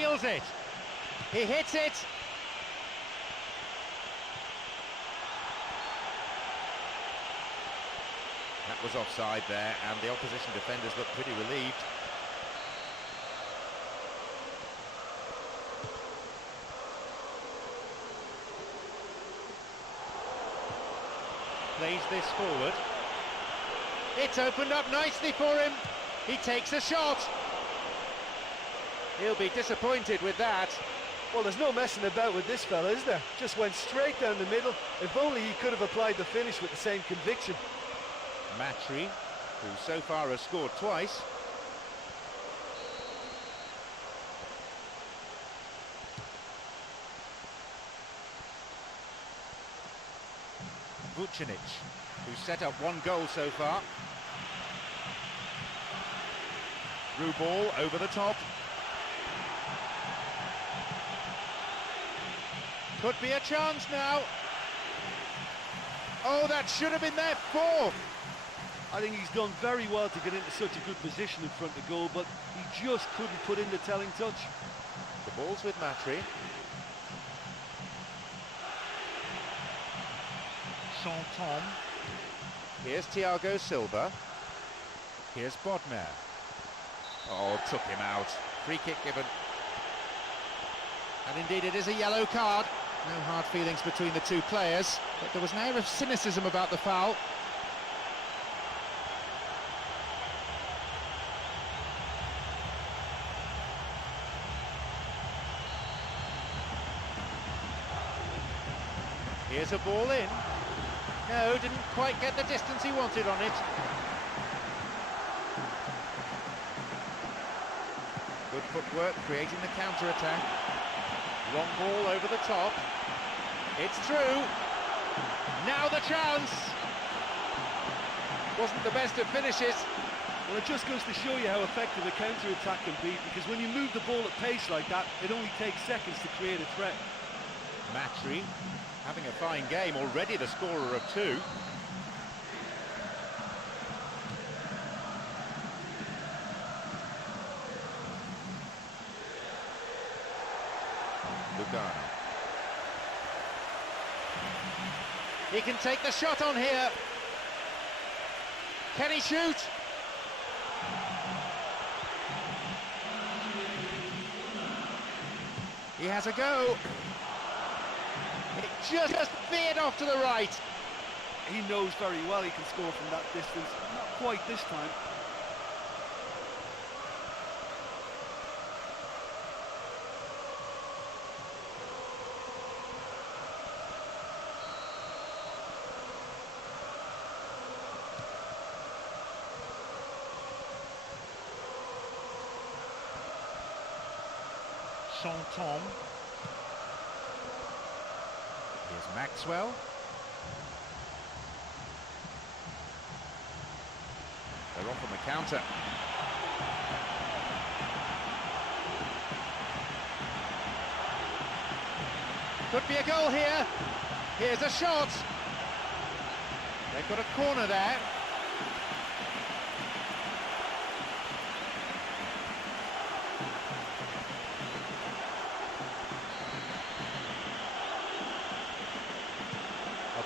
nails it. He hits it. That was offside there, and the opposition defenders looked pretty relieved. Plays this forward. It's opened up nicely for him. He takes a shot. He'll be disappointed with that. Well, there's no messing about with this fella, is there? Just went straight down the middle. If only he could have applied the finish with the same conviction. Matri, who so far has scored twice. Vucinic, who set up one goal so far. Through ball over the top. Could be a chance now. Oh, that should have been their fourth. I think he's done very well to get into such a good position in front of goal, but he just couldn't put in the telling touch. The ball's with Matri. Chanton. Here's Thiago Silva. Here's Bodmer. Oh, took him out. Free kick given. And indeed it is a yellow card. No hard feelings between the two players, but there was an air of cynicism about the foul. Here's a ball in. No, didn't quite get the distance he wanted on it. Good footwork, creating the counter-attack. Long ball over the top. It's through. Now the chance. Wasn't the best of finishes. Well, it just goes to show you how effective a counter-attack can be, because when you move the ball at pace like that, it only takes seconds to create a threat. Matri having a fine game, already the scorer of two. Lugano. He can take the shot on here. Can he shoot? He has a go. It just veered off to the right. He knows very well he can score from that distance. Not quite this time. Chanton. Here's Maxwell. They're off on the counter. Could be a goal here. Here's a shot. They've got a corner there.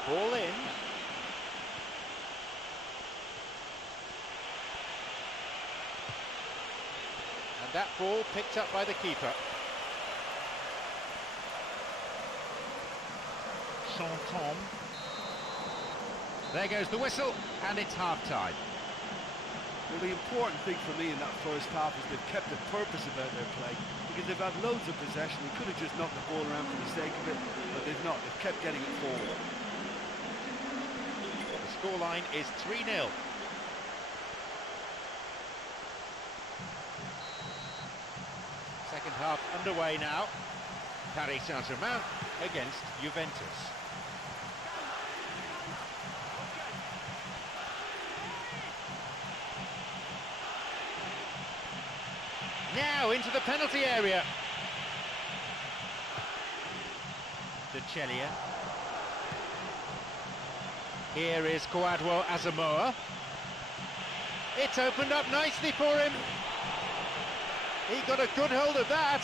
Ball in. And that ball picked up by the keeper. Chanton. There goes the whistle, and it's half-time. Well, the important thing for me in that first half is they've kept a purpose about their play, because they've had loads of possession. They could have just knocked the ball around for the sake of it, but they've not. They've kept getting it forward. Scoreline is 3-0. Second half underway now. Paris Saint-Germain against Juventus. Now into the penalty area. De Celia. Here is Kwadwo Asamoah. It's opened up nicely for him. He got a good hold of that.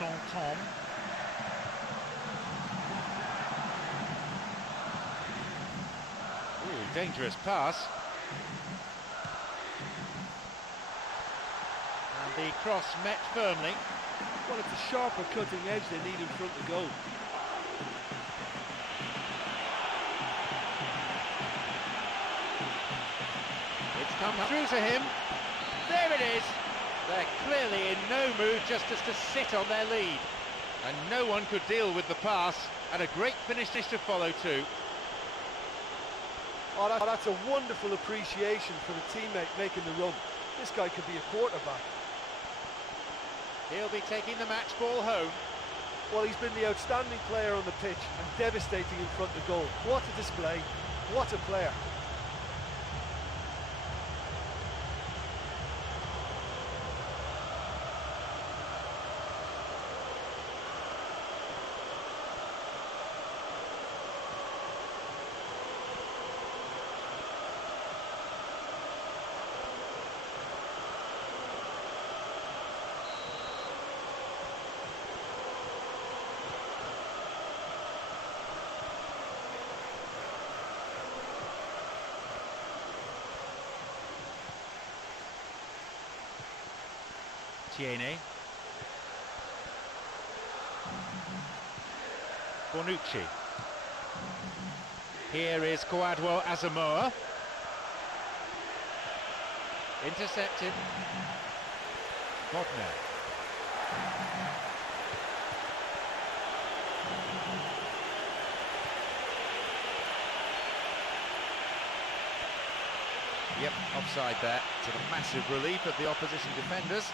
Tom. Ooh, dangerous pass. And the cross met firmly. Well, it's a sharper cutting edge they need in front of goal. It's come through to him. There it is. They're clearly in no mood just as to sit on their lead. And no one could deal with the pass, and a great finish to follow too. Oh, that's a wonderful appreciation for the teammate making the run. This guy could be a quarterback. He'll be taking the match ball home. Well, he's been the outstanding player on the pitch and devastating in front of goal. What a display. What a player. Tiene. Bonucci. Here is Kwadwo Asamoah. Intercepted. Bodmer. Yep, offside there, to the massive relief of the opposition defenders.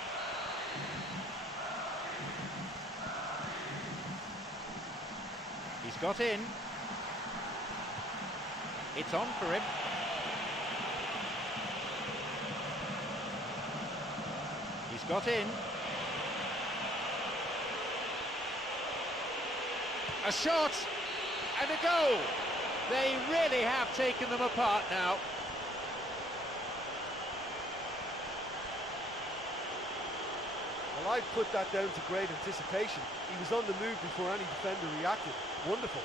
He's got in. It's on for him. He's got in. A shot and a goal. They really have taken them apart now. Well, I'd put that down to great anticipation. He was on the move before any defender reacted. Wonderful.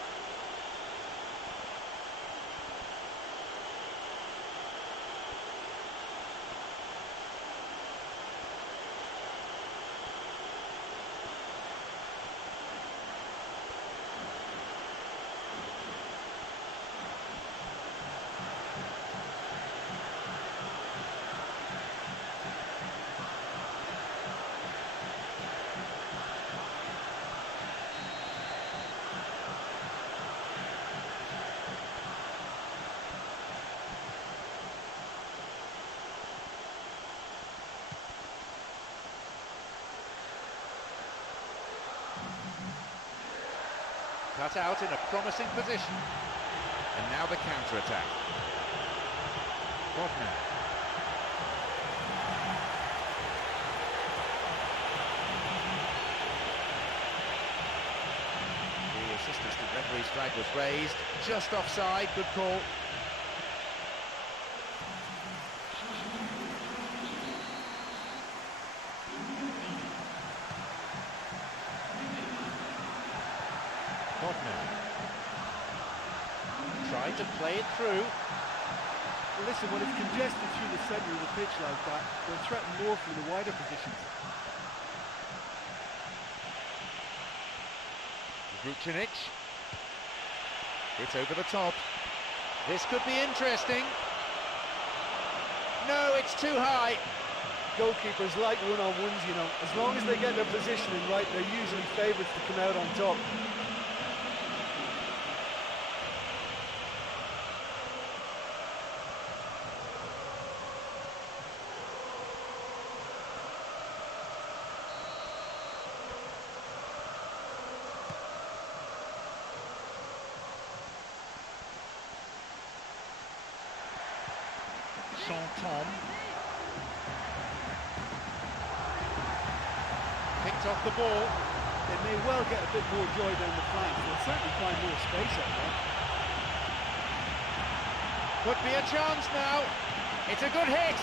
Cut out in a promising position. And now the counter-attack. Bodmer. The assistant referee's flag was raised. Just offside, good call. Bodmer tried to play it through. Well, listen, when it's congested through the centre of the pitch like that, they'll threaten more from the wider positions. Vucinic. It's over the top. This could be interesting. No, it's too high. Goalkeepers like one-on-ones, you know. As long as they get their positioning right, they're usually favourites to come out on top. Tom. Picked off the ball. They may well get a bit more joy down the flanks. They'll certainly find more space up there. Could be a chance now. It's a good hit.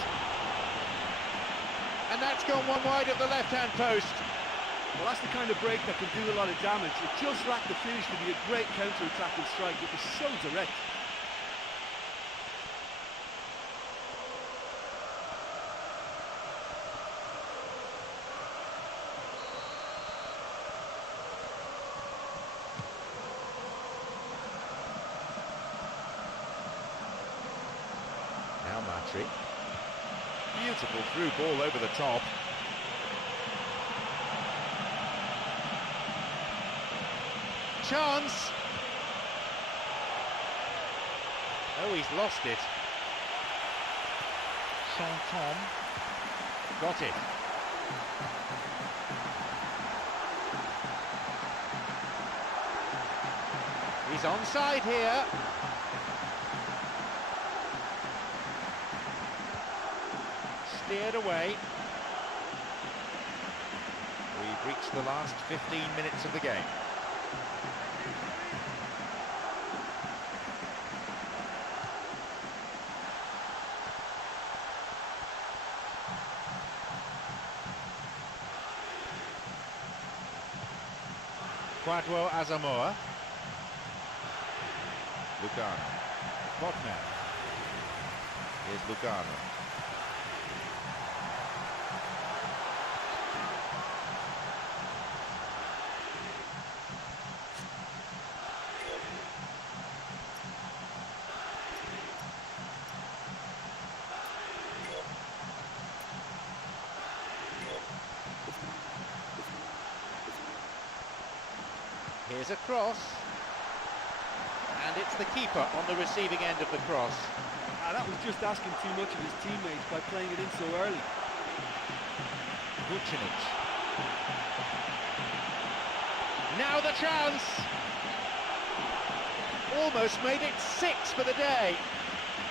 And that's gone one wide of the left-hand post. Well, that's the kind of break that can do a lot of damage. It just lacked the finish to be a great counter-attacking strike. It was so direct. Now Matri. Beautiful through ball over the top. Chance! Oh, he's lost it. Chanton got it. He's onside here. Steered away. We've reached the last 15 minutes of the game. Quadwo Asamoah. Lugano. Botman. Here's Lugano. Here's a cross, and it's the keeper on the receiving end of the cross. That was just asking too much of his teammates by playing it in so early. Vucinic. Now the chance! Almost made it 6 for the day.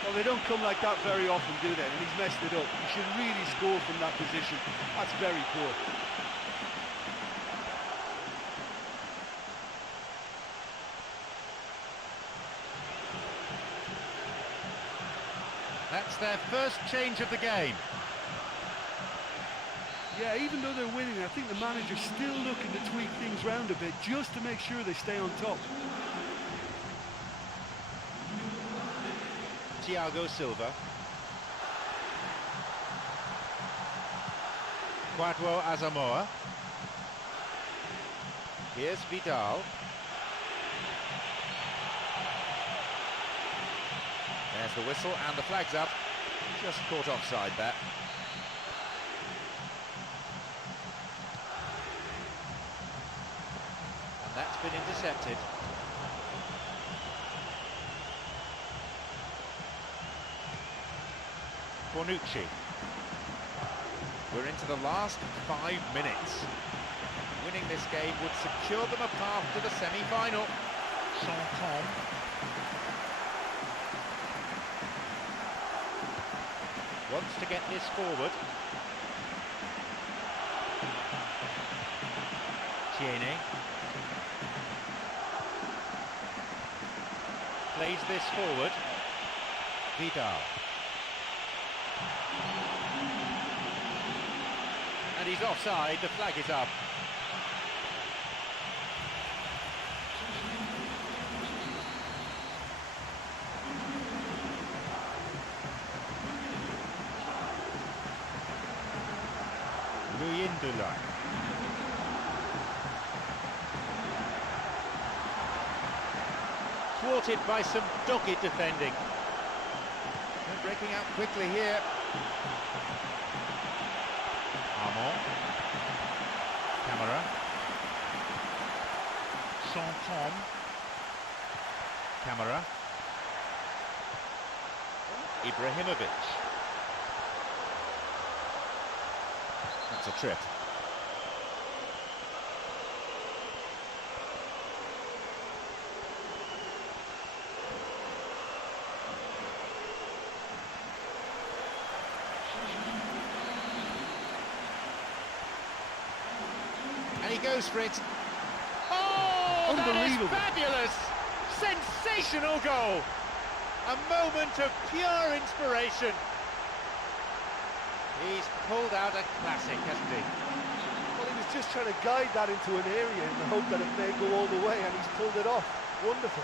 Well, they don't come like that very often, do they? And he's messed it up. He should really score from that position. That's very poor. That's their first change of the game. Yeah, even though they're winning, I think the manager's still looking to tweak things round a bit just to make sure they stay on top. Thiago Silva. Quadwo Asamoah. Here's Vidal. There's the whistle and the flag's up. Just caught offside there. And that's been intercepted. Bonucci. We're into the last 5 minutes. Winning this game would secure them a path to the semi-final. Chanton. Wants to get this forward. Tiene. Plays this forward. Vidal. And he's offside, the flag is up. Luyindula. Thwarted by some dogged defending. They're breaking out quickly here. Armand. Camara. Chanton. Camara. Ibrahimovic. That's a trip. And he goes for it. Oh, unbelievable. That is fabulous! Sensational goal! A moment of pure inspiration. He's pulled out a classic, hasn't he? Well, he was was just trying to guide that into an area in the hope that it may go all the way, and he's pulled it off. Wonderful.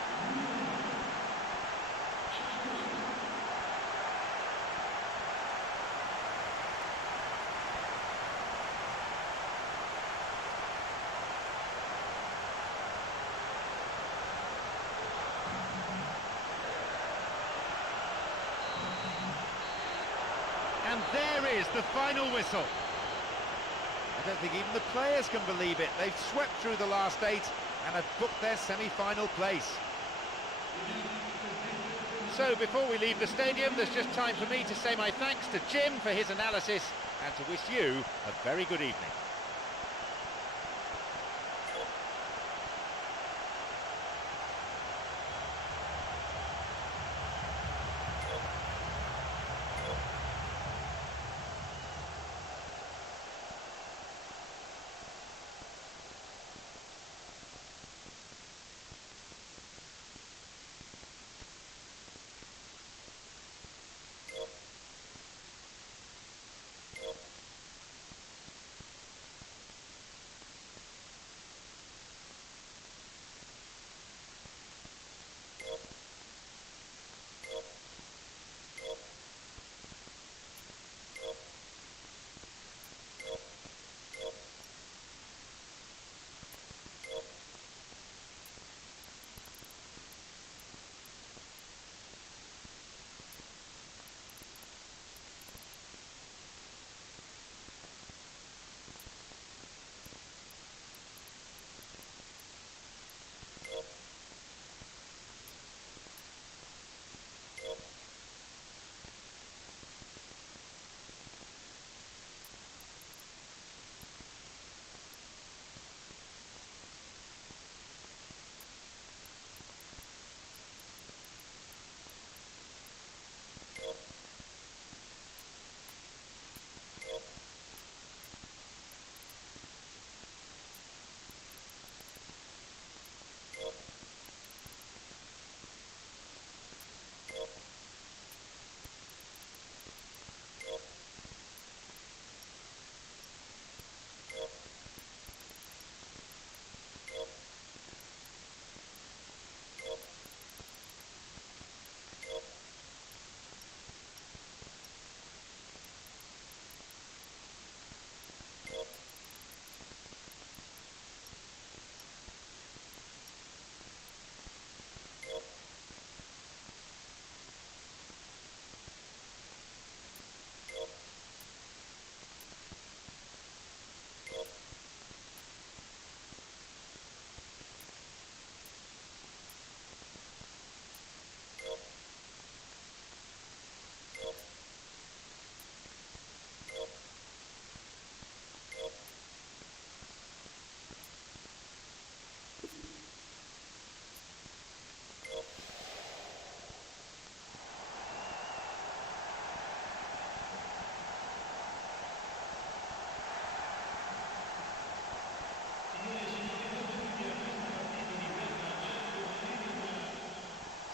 And there is the final whistle. I don't think even the players can believe it. They've swept through the last 8 and have booked their semi-final place. So before we leave the stadium, there's just time for me to say my thanks to Jim for his analysis and to wish you a very good evening.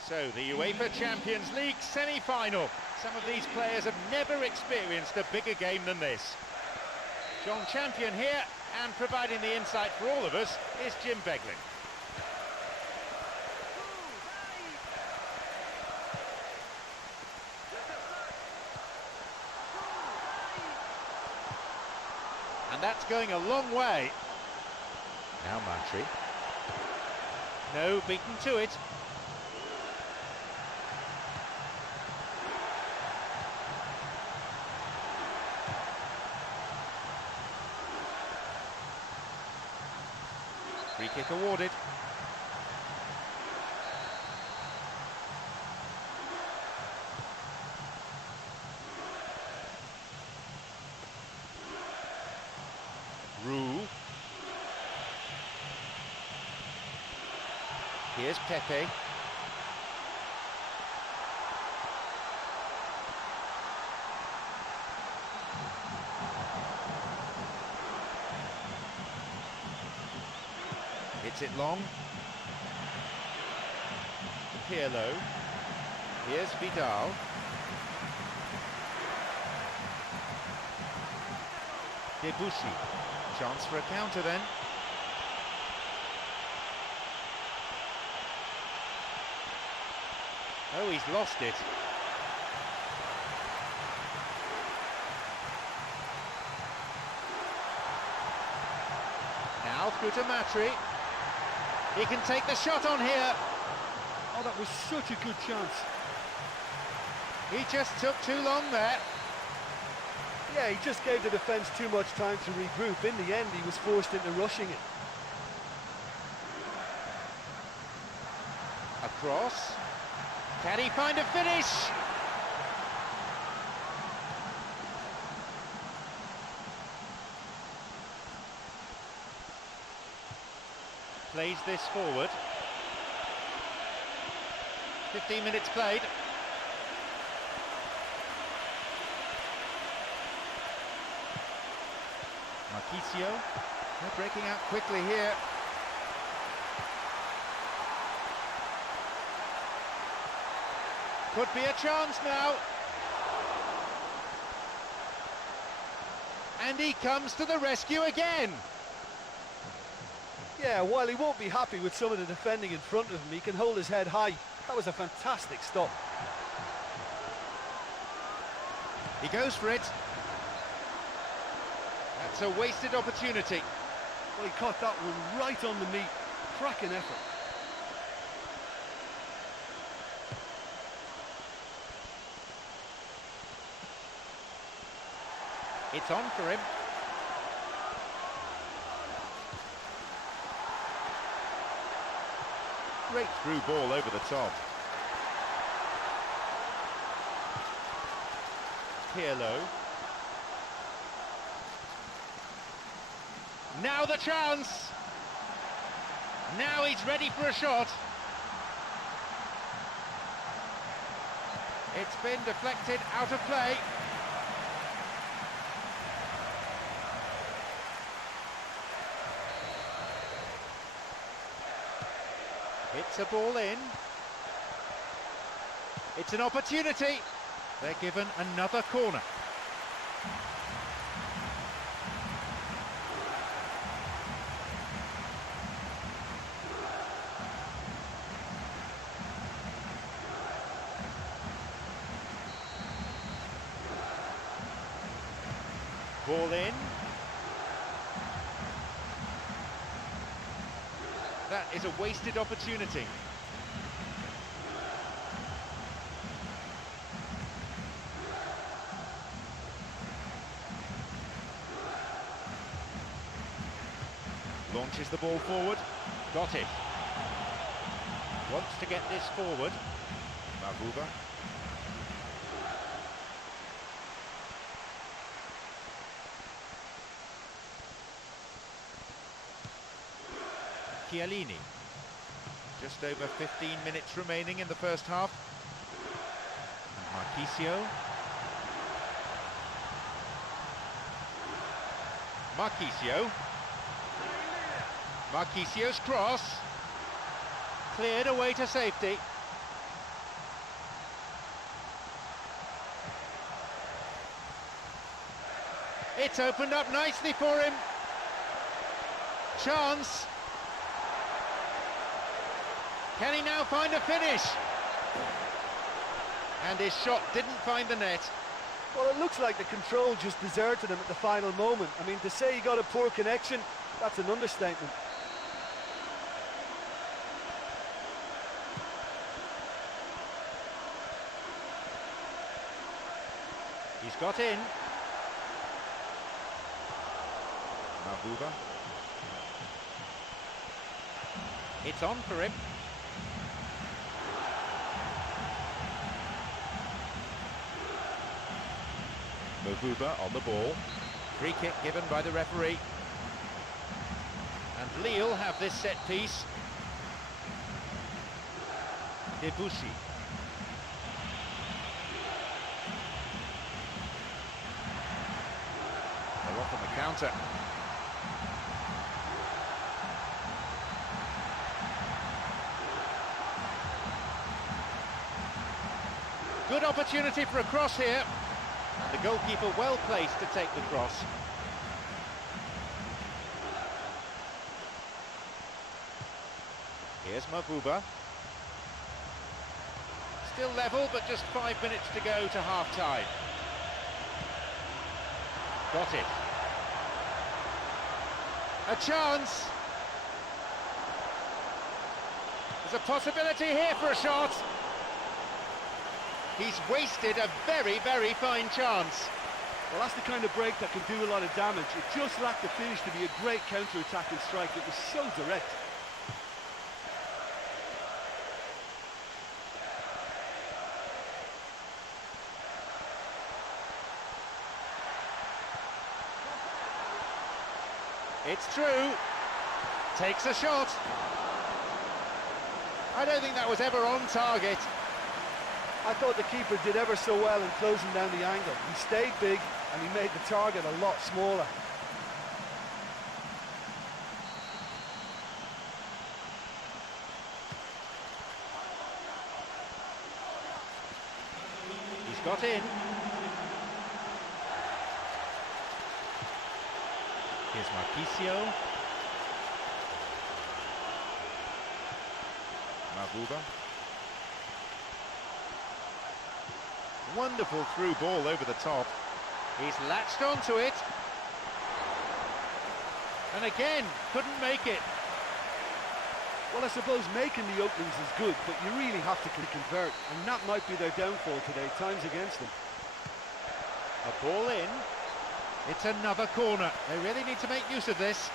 So, the UEFA Champions League semi-final. Some of these players have never experienced a bigger game than this. John Champion here, and providing the insight for all of us is Jim Beglin. And that's going a long way. Now Mantri. No, beaten to it. Free kick awarded. Rue. Here's Pepe. Hits it long. Pirlo. Here's Vidal. Debussy. Chance for a counter then. Oh, he's lost it. Now through to Matri. He can take the shot on here. Oh, that was such a good chance. He just took too long there. Yeah, he just gave the defence too much time to regroup. In the end, he was forced into rushing it. Across. Can he find a finish? Plays this forward. 15 minutes played. Marquisio, they're breaking out quickly here. Could be a chance now. And he comes to the rescue again. Yeah, while he won't be happy with some of the defending in front of him, he can hold his head high. That was a fantastic stop. He goes for it. That's a wasted opportunity. Well, he caught that one right on the meat. Cracking effort. It's on for him. Great through ball over the top. Pirlo. Now the chance. Now he's ready for a shot. It's been deflected out of play. It's a ball in. It's an opportunity. They're given another corner. Ball in. That is a wasted opportunity. Launches the ball forward. Got it. Wants to get this forward. Mavuba. Chiellini. Just over 15 minutes remaining in the first half. Marquisio. Marquisio. Marquisio's cross. Cleared away to safety. It's opened up nicely for him. Chance. Can he now find a finish? And his shot didn't find the net. Well, it looks like the control just deserted him at the final moment. I mean, to say he got a poor connection, that's an understatement. He's got in. Mavuba. It's on for him. Mavuba on the ball. Free kick given by the referee. And Lille have this set piece. Debussy. They're off on the counter. Good opportunity for a cross here. And the goalkeeper well placed to take the cross. Here's Mabuba. Still level, but just 5 minutes to go to half-time. Got it. A chance. There's a possibility here for a shot. He's wasted a very, very fine chance. Well, that's the kind of break that can do a lot of damage. It just lacked the finish to be a great counter-attacking strike. It was so direct. It's true. Takes a shot. I don't think that was ever on target. I thought the keeper did ever so well in closing down the angle. He stayed big and he made the target a lot smaller. He's got in. Here's Marquisio. Mabuba. Wonderful through ball over the top. He's latched onto it. And again, couldn't make it. Well, I suppose making the openings is good, but you really have to convert, and that might be their downfall today. Time's against them. A ball in. It's another corner. They really need to make use of this.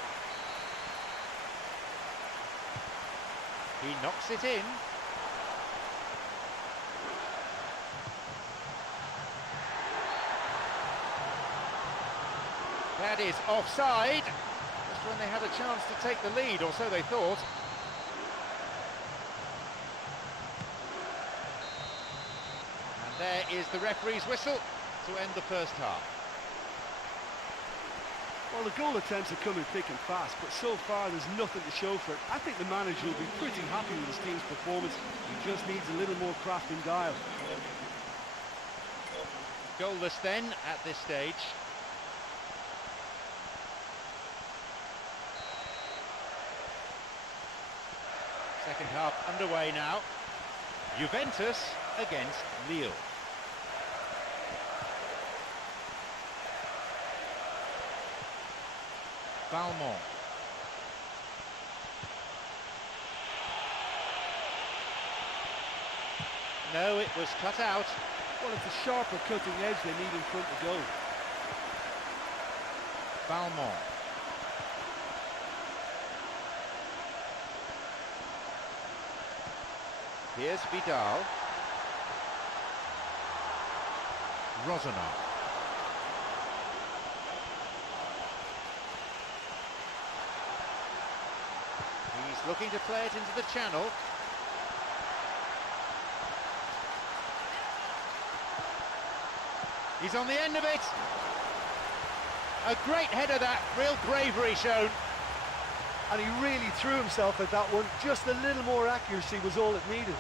He knocks it in. That is offside. Just when they had a chance to take the lead, or so they thought. And there is the referee's whistle to end the first half. Well, the goal attempts are coming thick and fast, but so far there's nothing to show for it. I think the manager will be pretty happy with his team's performance. He just needs a little more craft and guile. Goalless then at this stage. Second half underway now. Juventus against Lille. Valmont. No, it was cut out. Well, it's a sharper cutting edge they need in front of goal. Valmont. Here's Vidal. Rosanov. He's looking to play it into the channel. He's on the end of it. A great header that, real bravery shown. And he really threw himself at that one. Just a little more accuracy was all it needed.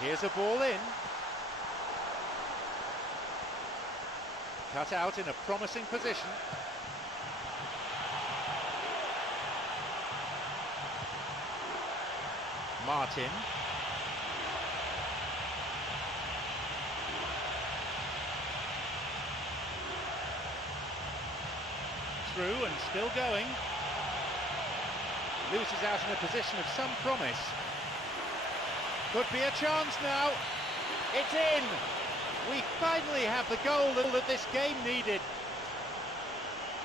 Here's a ball in. Cut out in a promising position. Martin. Through and still going. Loses out in a position of some promise. Could be a chance now. It's in. We finally have the goal that this game needed.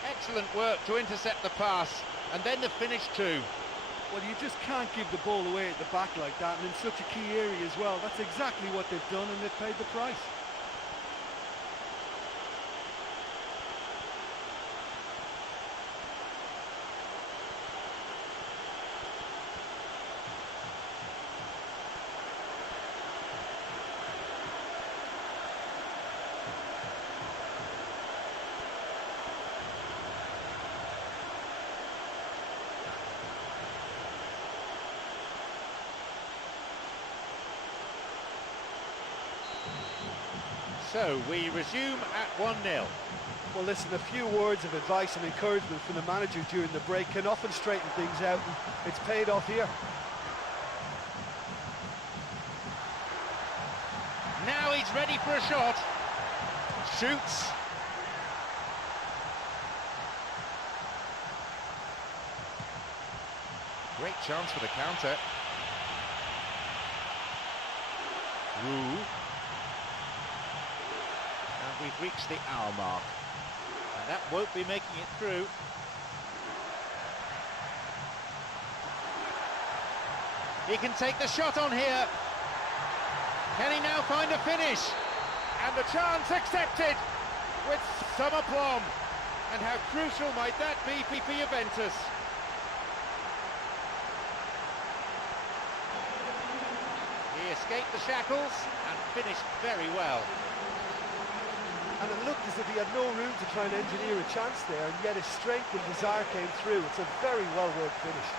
Excellent work to intercept the pass and then the finish too. Well, you just can't give the ball away at the back like that, and in such a key area as well. That's exactly what they've done, and they've paid the price. So we resume at 1-0. Well, listen, a few words of advice and encouragement from the manager during the break can often straighten things out, and it's paid off here. Now he's ready for a shot. Shoots. Great chance for the counter. Rue. And we've reached the hour mark. And that won't be making it through. He can take the shot on here. Can he now find a finish? And the chance accepted with some aplomb. And how crucial might that be for Juventus? He escaped the shackles and finished very well. And it looked as if he had no room to try and engineer a chance there, and yet his strength and desire came through. It's a very well-worked finish.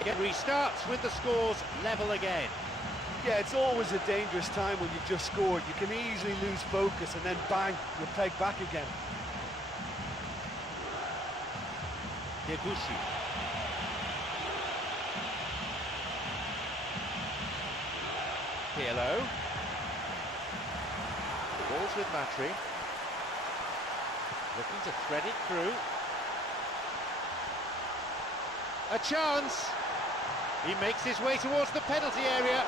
Again, restarts with the scores level again. Yeah, it's always a dangerous time when you've just scored. You can easily lose focus and then bang, you're pegged back again. Debussy. Pirlo. The ball's with Matri. Looking to thread it through. A chance. He makes his way towards the penalty area,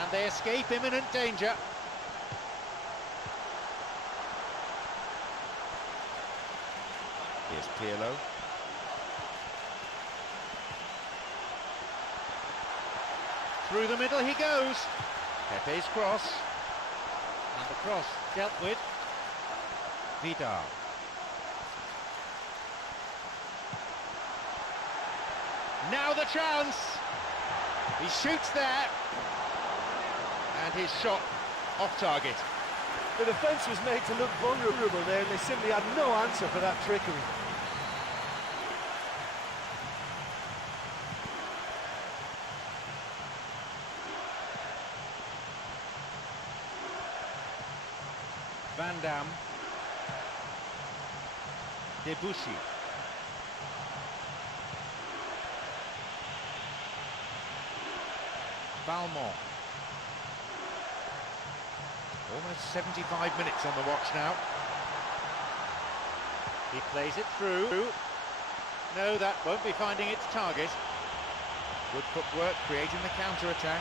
and they escape imminent danger. Here's Pirlo. Through the middle he goes. Pepe's cross. And the cross dealt with. Vidal. Now the chance. He shoots there. And his shot off target. The defence was made to look vulnerable there, and they simply had no answer for that trickery. Van Dam. Debussy. Balmont. Almost 75 minutes on the watch now. He plays it through. No, that won't be finding its target. Good footwork, creating the counter-attack.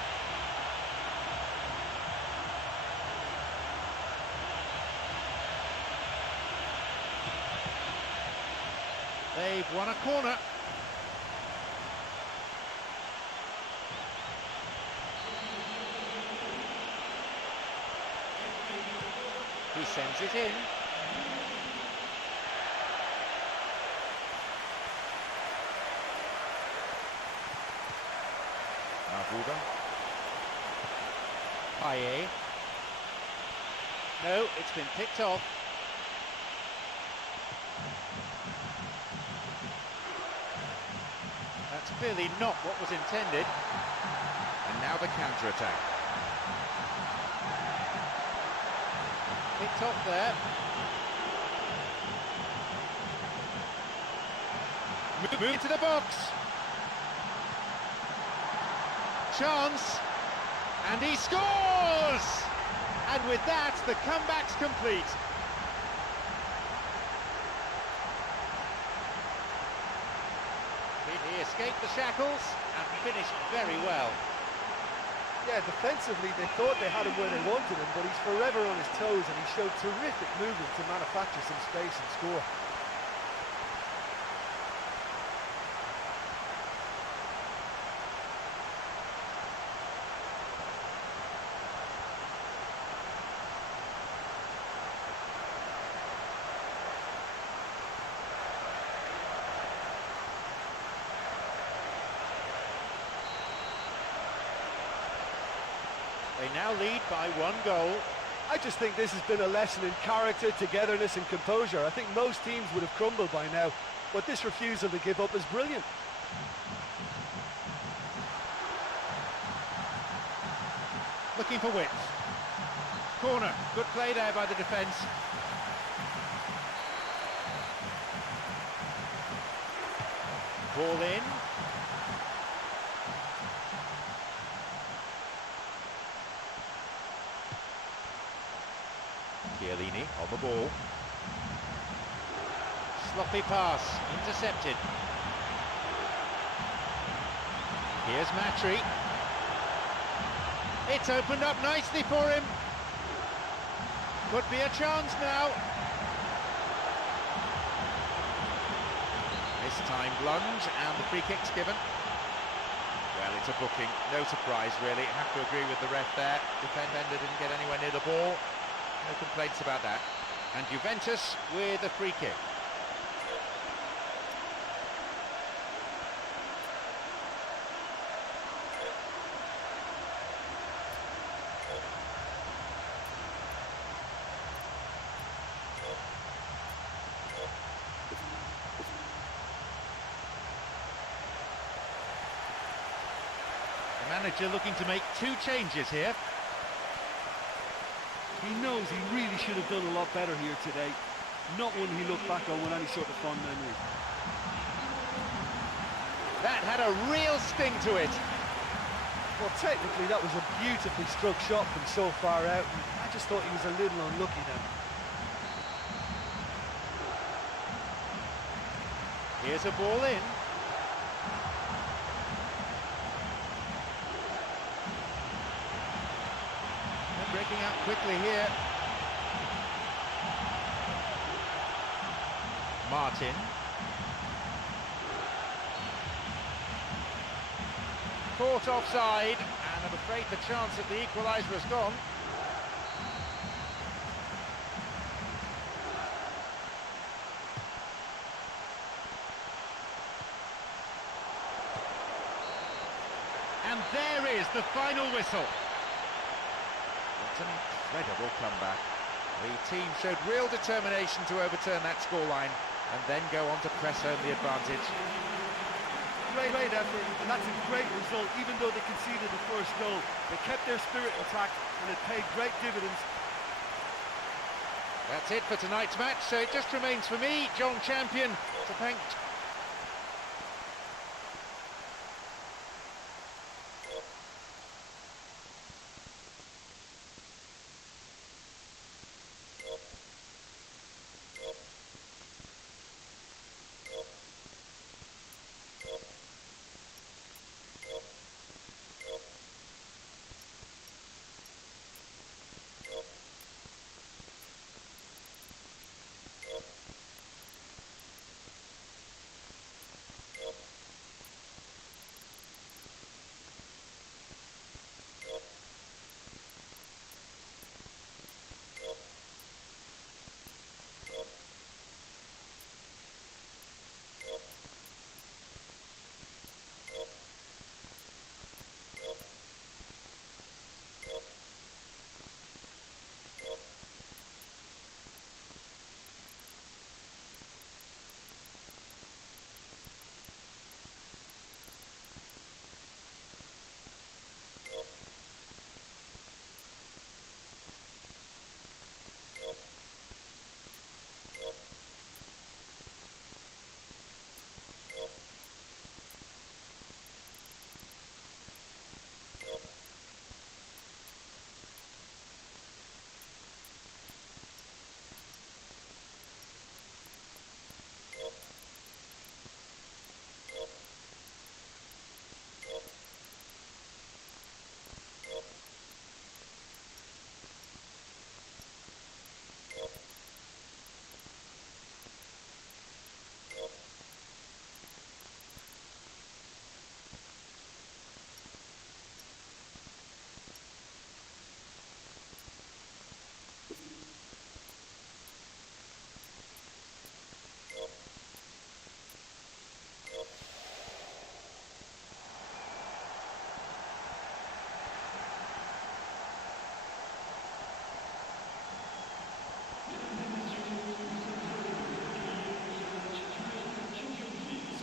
They've won a corner. He sends it in. Marbuda. Payet. No, it's been picked off. That's clearly not what was intended. And now the counter-attack. Picked off there. Move into the box. Chance. And he scores! And with that, the comeback's complete. He escaped the shackles and finished very well. Yeah, defensively they thought they had him where they wanted him, but he's forever on his toes, and he showed terrific movement to manufacture some space and score. now lead by 1 goal. I just think this has been a lesson in character, togetherness and composure. I think most teams would have crumbled by now, but this refusal to give up is brilliant. Looking for width. Corner, good play there by the defence. Ball in. Chiellini on the ball. Sloppy pass, intercepted. Here's Matri. It's opened up nicely for him. Could be a chance now. This time lunge and the free kick's given. Well, it's a booking, no surprise really. Have to agree with the ref there. Defender didn't get anywhere near the ball. No complaints about that. And Juventus with a free kick. The manager looking to make 2 changes here. He knows he really should have done a lot better here today. Not one he looked back on with any sort of fond memory. That had a real sting to it. Well, technically that was a beautifully struck shot from so far out. I just thought he was a little unlucky then. Here's a ball in. They're breaking out quickly here. Martin. Caught offside, and I'm afraid the chance at the equaliser has gone. And there is the final whistle. What an incredible comeback. The team showed real determination to overturn that scoreline and then go on to press home the advantage. Great effort, and that's a great result. Even though they conceded the first goal, they kept their spirit intact and it paid great dividends. That's it for tonight's match, so it just remains for me, John Champion, to thank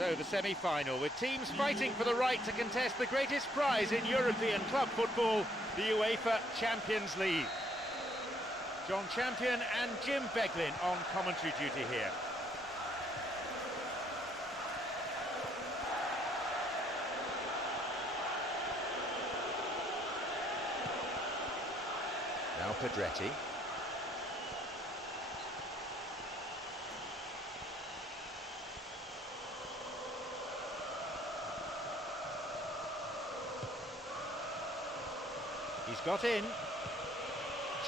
So the semi-final, with teams fighting for the right to contest the greatest prize in European club football, the UEFA Champions League. John Champion and Jim Beglin on commentary duty here. Now Pedretti. He's got in.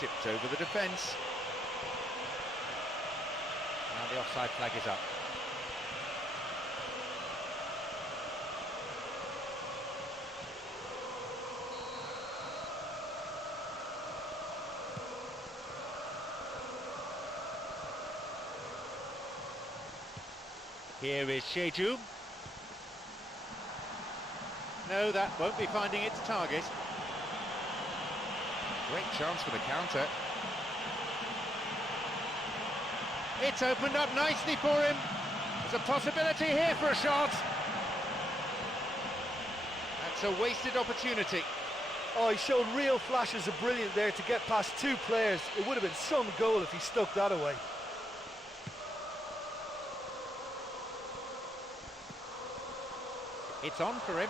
Chipped over the defence. Now the offside flag is up. Here is Sheju. No, that won't be finding its target. Great chance for the counter. It's opened up nicely for him. There's a possibility here for a shot. That's a wasted opportunity. Oh, he showed real flashes of brilliance there to get past two players. It would have been some goal if he stuck that away. It's on for him.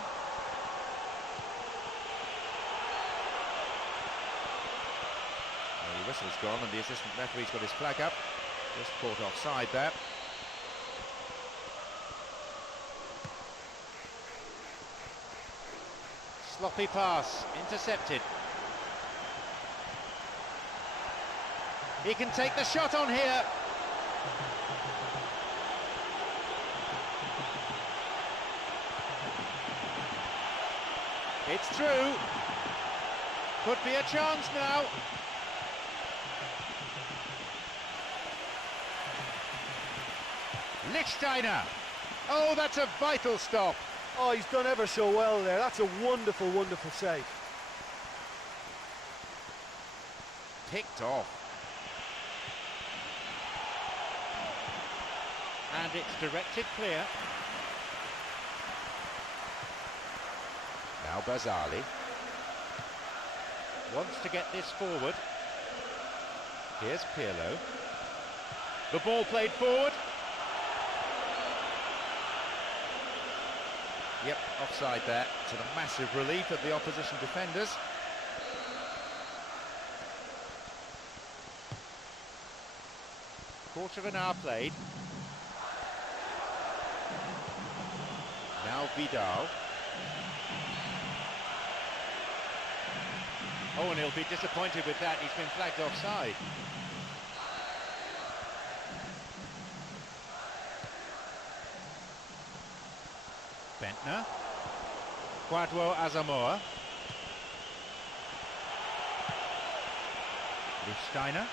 Well, the whistle's gone and the assistant referee's got his flag up. Just caught offside there. Sloppy pass, intercepted. He can take the shot on here. It's through. Could be a chance now. Lichtsteiner. Oh, that's a vital stop. Oh, he's done ever so well there. That's a wonderful, wonderful save. Picked off. And it's directed clear. Now Barzali wants to get this forward. Here's Pirlo. The ball played forward. Yep, offside there, to the massive relief of the opposition defenders. Quarter of an hour played. Now Vidal. Oh, and he'll be disappointed with that. He's been flagged offside. Bentner. Kwadwo Asamoah. Lichtsteiner.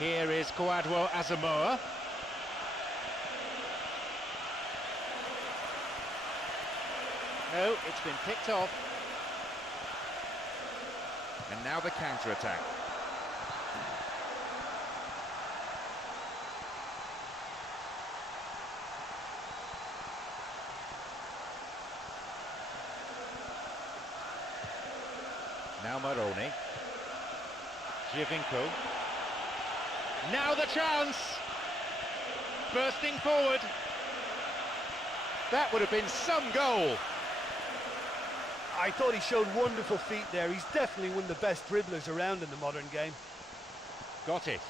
Here is Kwadwo Asamoah. No, it's been picked off. And now the counter-attack. Now Maroni. Giovinco. Now the chance! Bursting forward. That would have been some goal. I thought he showed wonderful feet there. He's definitely one of the best dribblers around in the modern game. Got it.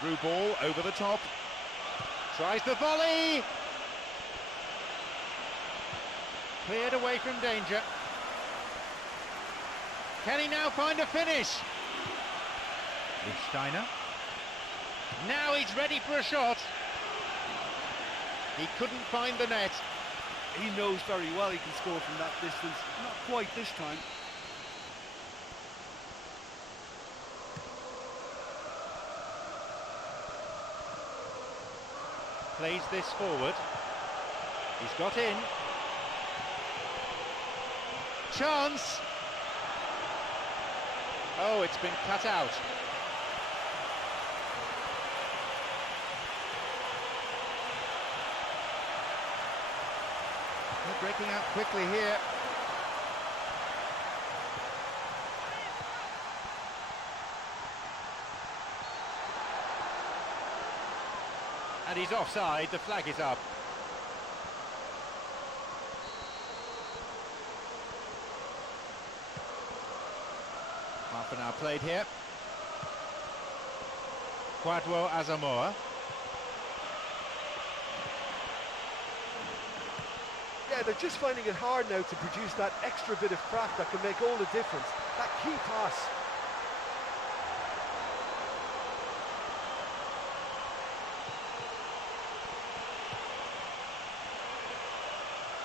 Through ball, over the top. Tries the volley! Cleared away from danger. Can he now find a finish? Lichtsteiner. Now he's ready for a shot. He couldn't find the net. He knows very well he can score from that distance. Not quite this time. Plays this forward. He's got in. Chance! Oh, it's been cut out. breaking out quickly here. And he's offside, the flag is up. Half an hour played here. Quadwo Asamoah. Yeah, they're just finding it hard now to produce that extra bit of craft that can make all the difference. That key pass.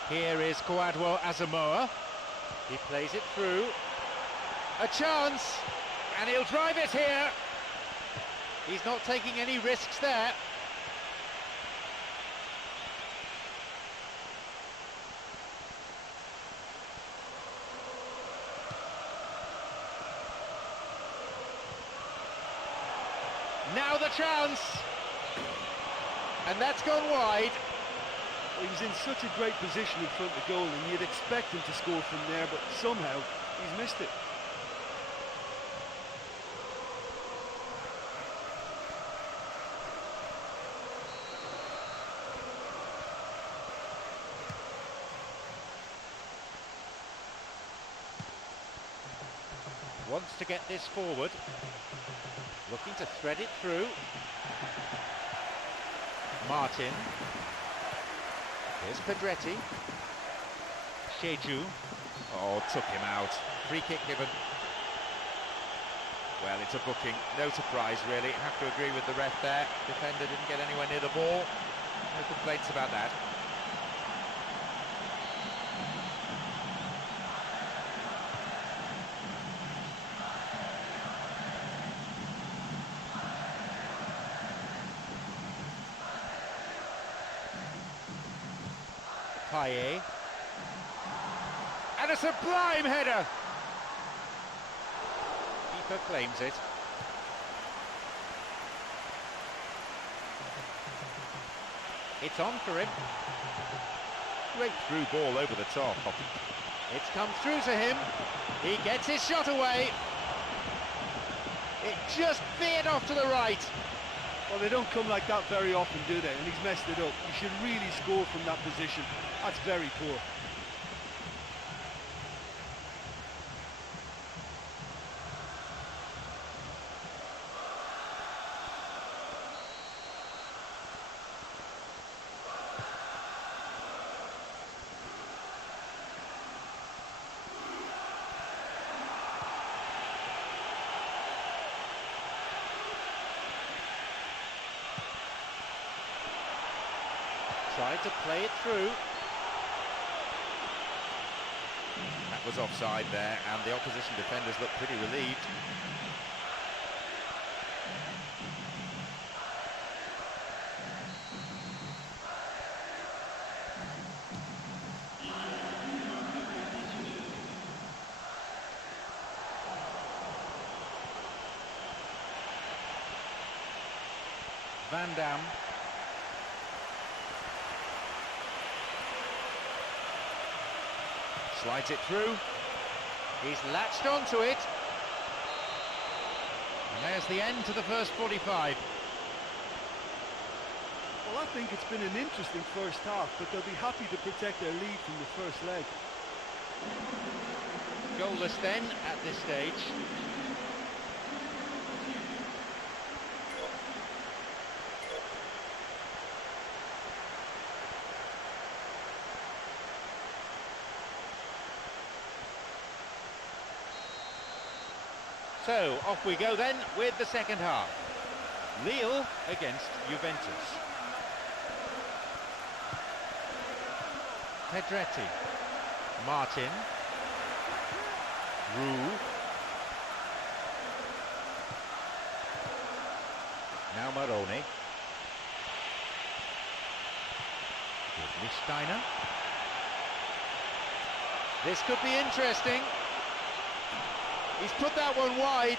Here is Quadwo Asamoah. He plays it through. A chance, and he'll drive it here. He's not taking any risks there. Now the chance, and that's gone wide. Well, he's in such a great position in front of goal, and you'd expect him to score from there, but somehow he's missed it. Wants to get this forward, looking to thread it through. Martin. Here's Pedretti. Sheju. Oh, took him out. Free kick given. Well, it's a booking. No surprise, really. Have to agree with the ref there. Defender didn't get anywhere near the ball. No complaints about that. Paye. And a sublime header! Keeper claims it. It's on for him. Great through ball over the top. It's come through to him. He gets his shot away. It just veered off to the right. Well, they don't come like that very often, do they? And he's messed it up. You should really score from that position. That's very poor. Tried to play it through. That was offside there, and the opposition defenders looked pretty relieved. Van Dam. Slides it through. He's latched onto it. And there's the end to the first 45. Well, I think it's been an interesting first half, but they'll be happy to protect their lead from the first leg. Goalless then at this stage. So, off we go then with the second half. Lille against Juventus. Pedretti. Martin. Roux. Now Maroni. Steiner. This could be interesting. He's put that one wide.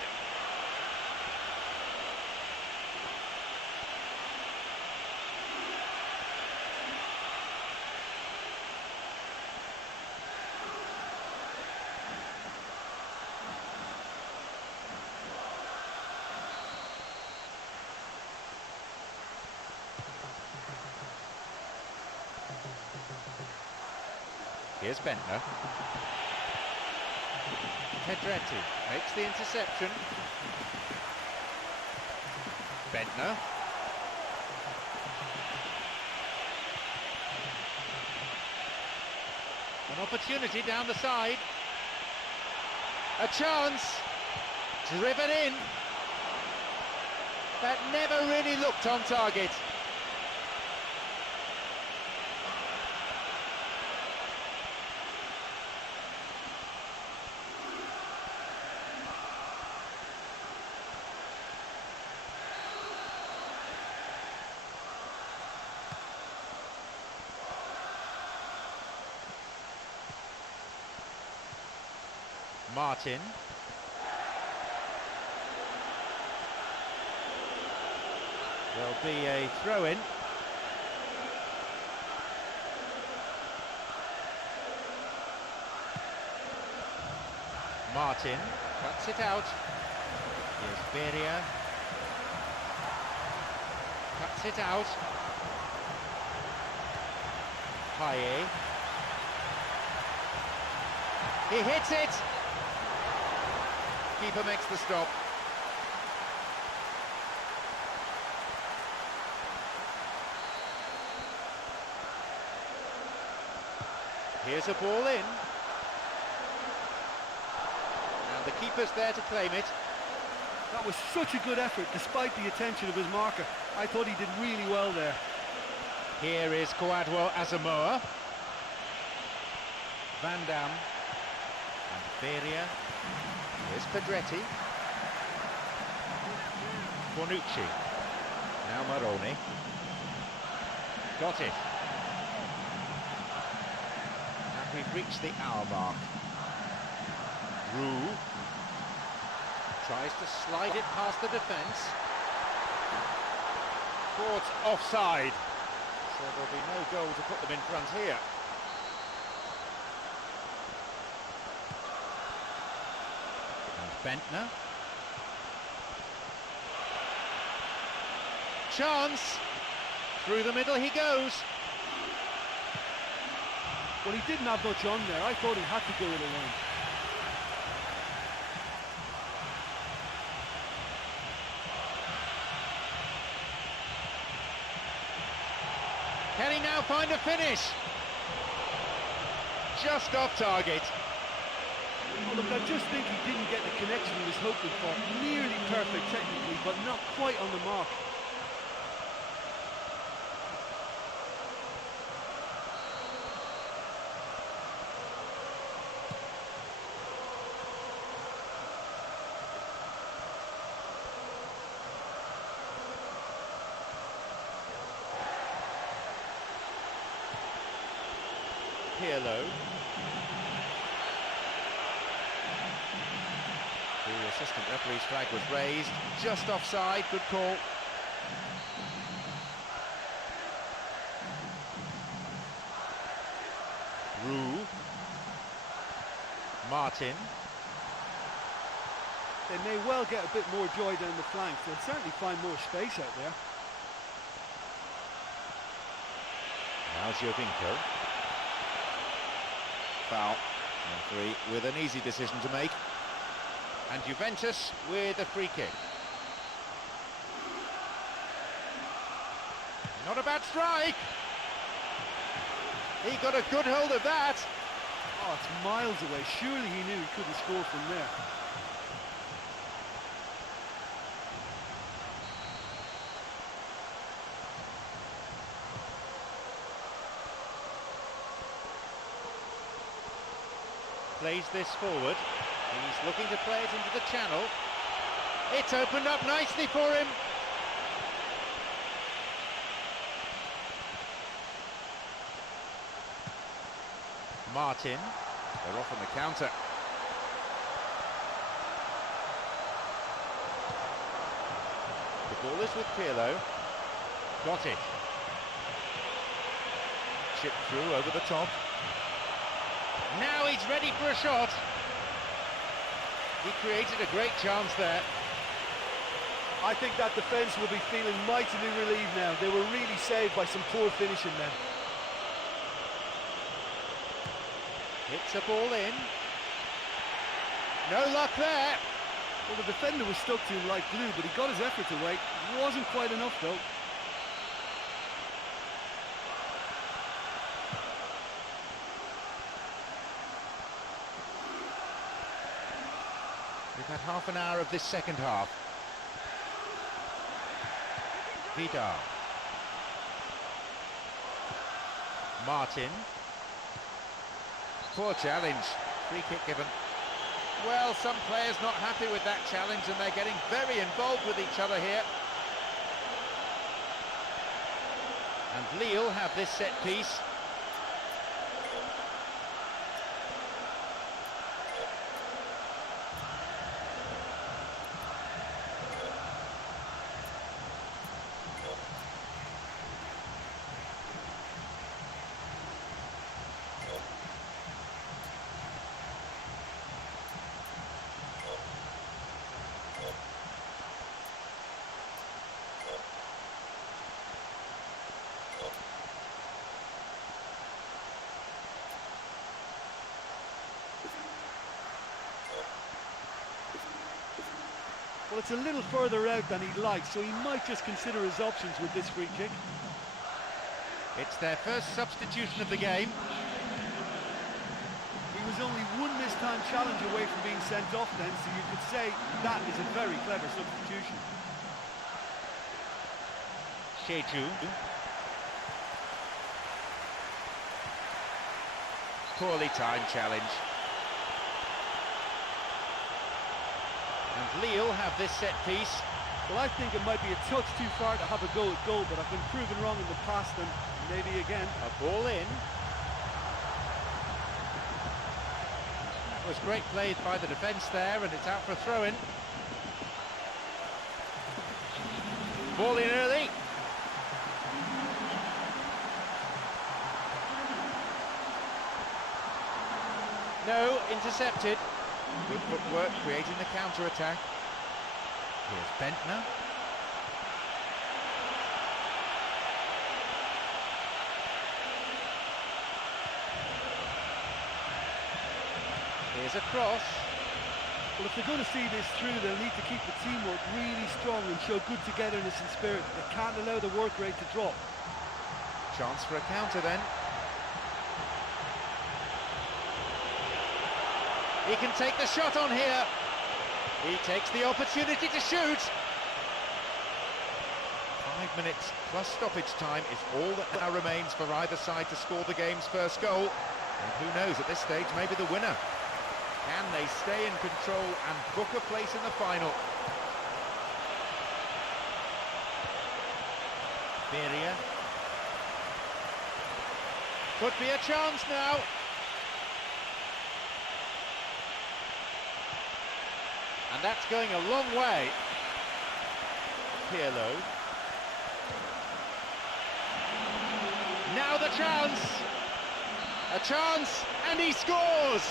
Here's Bentner. Pedretti makes the interception. Bentner. An opportunity down the side. A chance. Driven in. That never really looked on target. Martin. There'll be a throw-in. Martin cuts it out. Here's Beria. Cuts it out. Paye. He hits it. Keeper makes the stop. Here's a ball in. And the keeper's there to claim it. That was such a good effort, despite the attention of his marker. I thought he did really well there. Here is Kwadwo Asamoah. Van Dam. And Beria. Here's Pedretti. Bonucci. Now Maroni. Got it. And we've reached the hour mark. Roux tries to slide it past the defence. Thought offside. So there'll be no goal to put them in front here. Bentner. Chance. Through the middle he goes. Well, he didn't have much on there. I thought he had to go it alone. Can he now find a finish? Just off target. Oh, look, I just think he didn't get the connection he was hoping for. Nearly perfect technically, but not quite on the mark. Pirlo. The assistant referee's flag was raised, just offside, good call. Roux. Martin. They may well get a bit more joy down the flanks. They'll certainly find more space out there. Now Giovinco. Foul. Referee with an easy decision to make. And Juventus with a free kick. Not a bad strike. He got a good hold of that. Oh, it's miles away. Surely he knew he couldn't score from there. Plays this forward. He's looking to play it into the channel. It's opened up nicely for him. Martin. They're off on the counter. The ball is with Pirlo. Got it. Chip through over the top. Now he's ready for a shot. He created a great chance there. I think that defence will be feeling mightily relieved now. They were really saved by some poor finishing then. Hits a ball in. No luck there. Well, the defender was stuck to him like glue, but he got his efforts away. Wasn't quite enough, though. We've had half an hour of this second half. Vidal. Martin. Poor challenge. Free kick given. Well, some players not happy with that challenge and they're getting very involved with each other here. And Lille have this set piece. Well, it's a little further out than he'd like, so he might just consider his options with this free kick. It's their first substitution of the game. He was only one missed-time challenge away from being sent off then, so you could say that is a very clever substitution. Sheju. Poorly timed challenge. And Lille have this set piece. Well, I think it might be a touch too far to have a go at goal, but I've been proven wrong in the past and maybe again. A ball in. It was great play by the defence there, and it's out for a throw-in. Ball in early. No, intercepted. Good footwork, creating the counter-attack. Here's Bentner. Here's a cross. Well, if they're going to see this through, they'll need to keep the teamwork really strong and show good togetherness and spirit. They can't allow the work rate to drop. Chance for a counter then. He can take the shot on here. He takes the opportunity to shoot. 5 minutes plus stoppage time is all that now remains for either side to score the game's first goal. And who knows, at this stage, maybe the winner. Can they stay in control and book a place in the final? Beria. Could be a chance now. And that's going a long way. Pirlo. Now the chance. A chance, and he scores!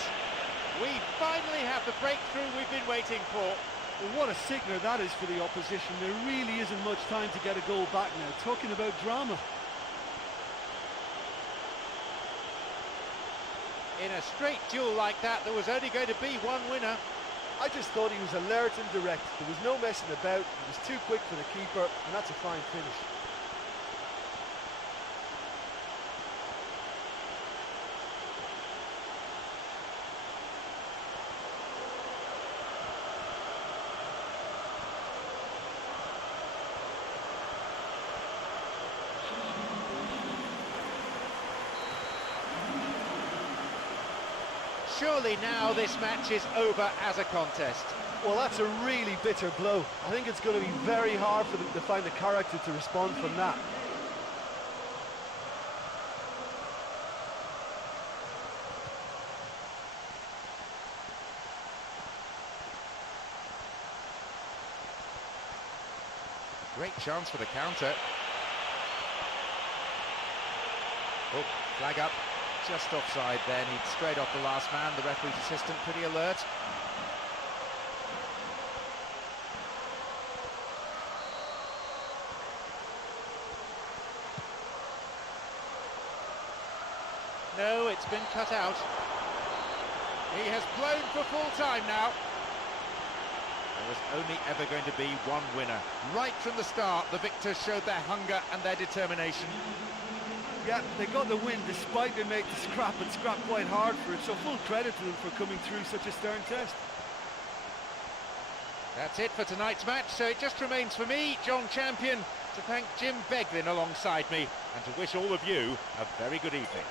We finally have the breakthrough we've been waiting for. Well, what a sickener that is for the opposition. There really isn't much time to get a goal back now. Talking about drama. In a straight duel like that, there was only going to be one winner. I just thought he was alert and direct. There was no messing about. He was too quick for the keeper, and that's a fine finish. Surely now this match is over as a contest. Well, that's a really bitter blow. I think it's going to be very hard for them to find the character to respond from that. Great chance for the counter. Oh, flag up. Just offside then, he'd straight off the last man. The referee's assistant pretty alert. No, it's been cut out. He has blown for full time now. There was only ever going to be one winner. Right from the start, the victors showed their hunger and their determination. Yeah, they got the win despite they made the scrap and scrap quite hard for it, so full credit to them for coming through such a stern test. That's it for tonight's match, so it just remains for me, John Champion, to thank Jim Beglin alongside me and to wish all of you a very good evening.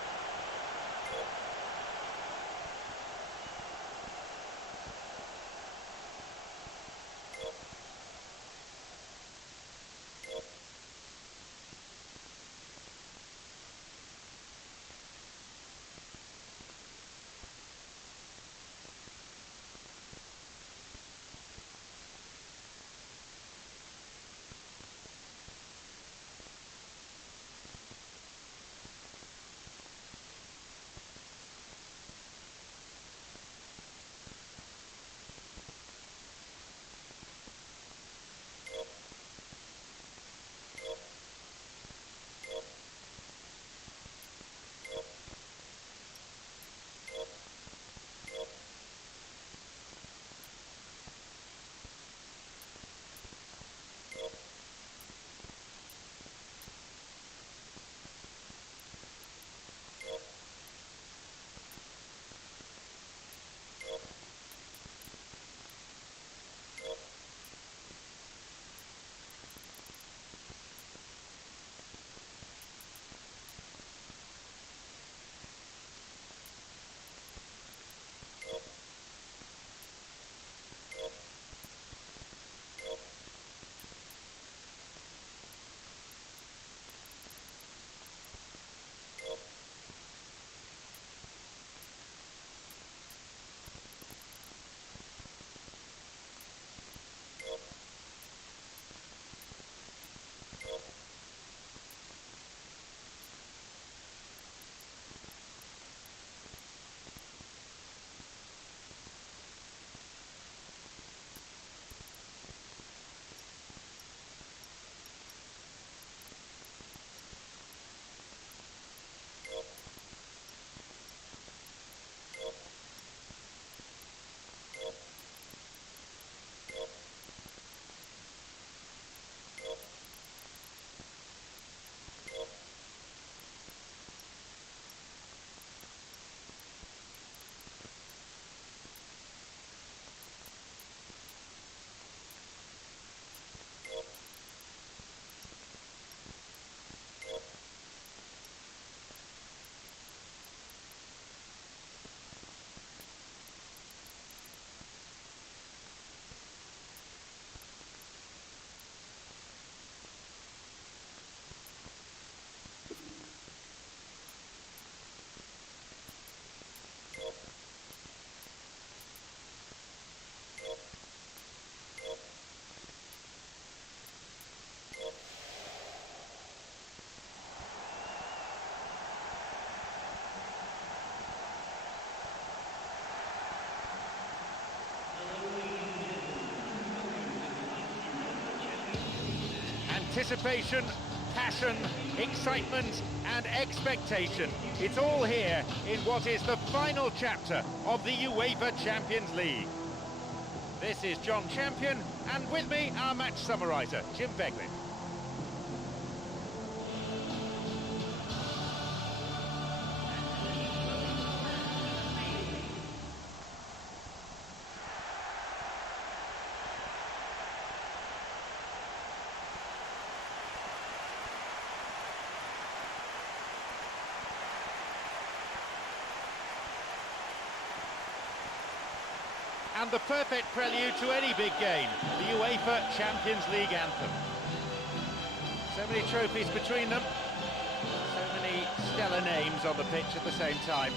Anticipation, passion, excitement and expectation. It's all here in what is the final chapter of the UEFA Champions League. This is John Champion, and with me, our match summariser, Jim Beglin. And the perfect prelude to any big game, the UEFA Champions League anthem. So many trophies between them, so many stellar names on the pitch at the same time.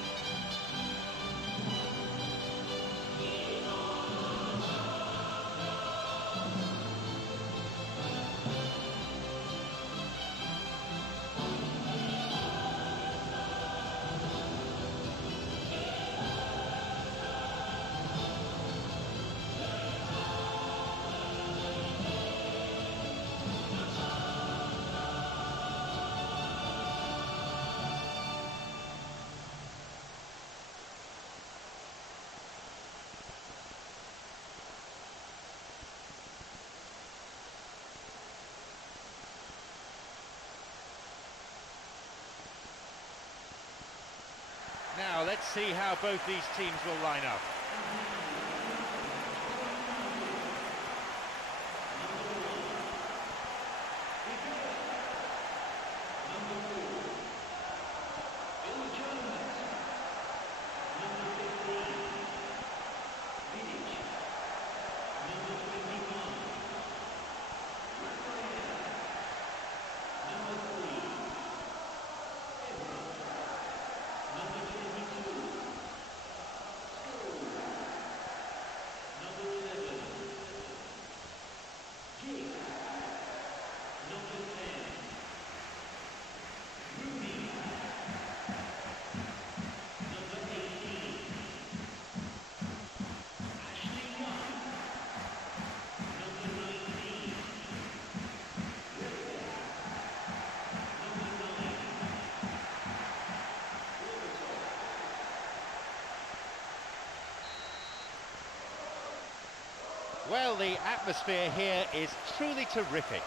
Now let's see how both these teams will line up. Well, the atmosphere here is truly terrific.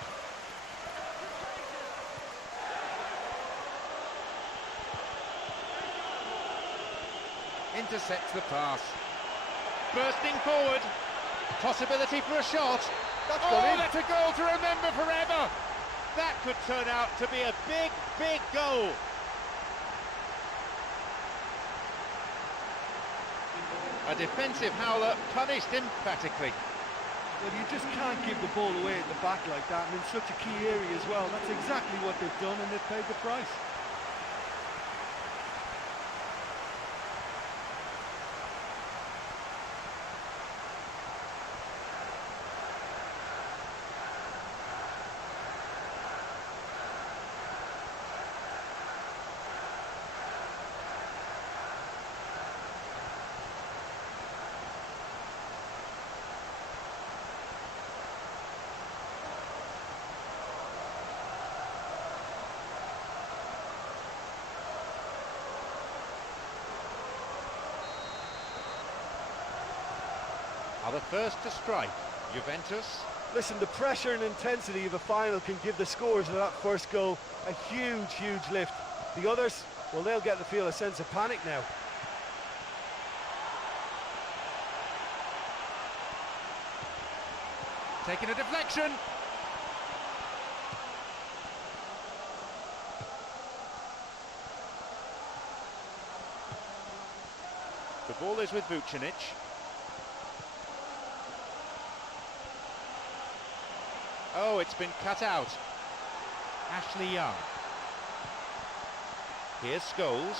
Intercepts the pass. Bursting forward. Possibility for a shot. That's a goal to remember forever. That could turn out to be a big, big goal. A defensive howler punished emphatically. Well, you just can't give the ball away at the back like that, and in such a key area as well. That's exactly what they've done, and they've paid the price. Are the first to strike, Juventus. Listen, the pressure and intensity of a final can give the scorers of that first goal a huge, huge lift. The others, well, they'll get to feel a sense of panic now. Taking a deflection. The ball is with Vucinic. Oh, it's been cut out. Ashley Young. Here's Scholes.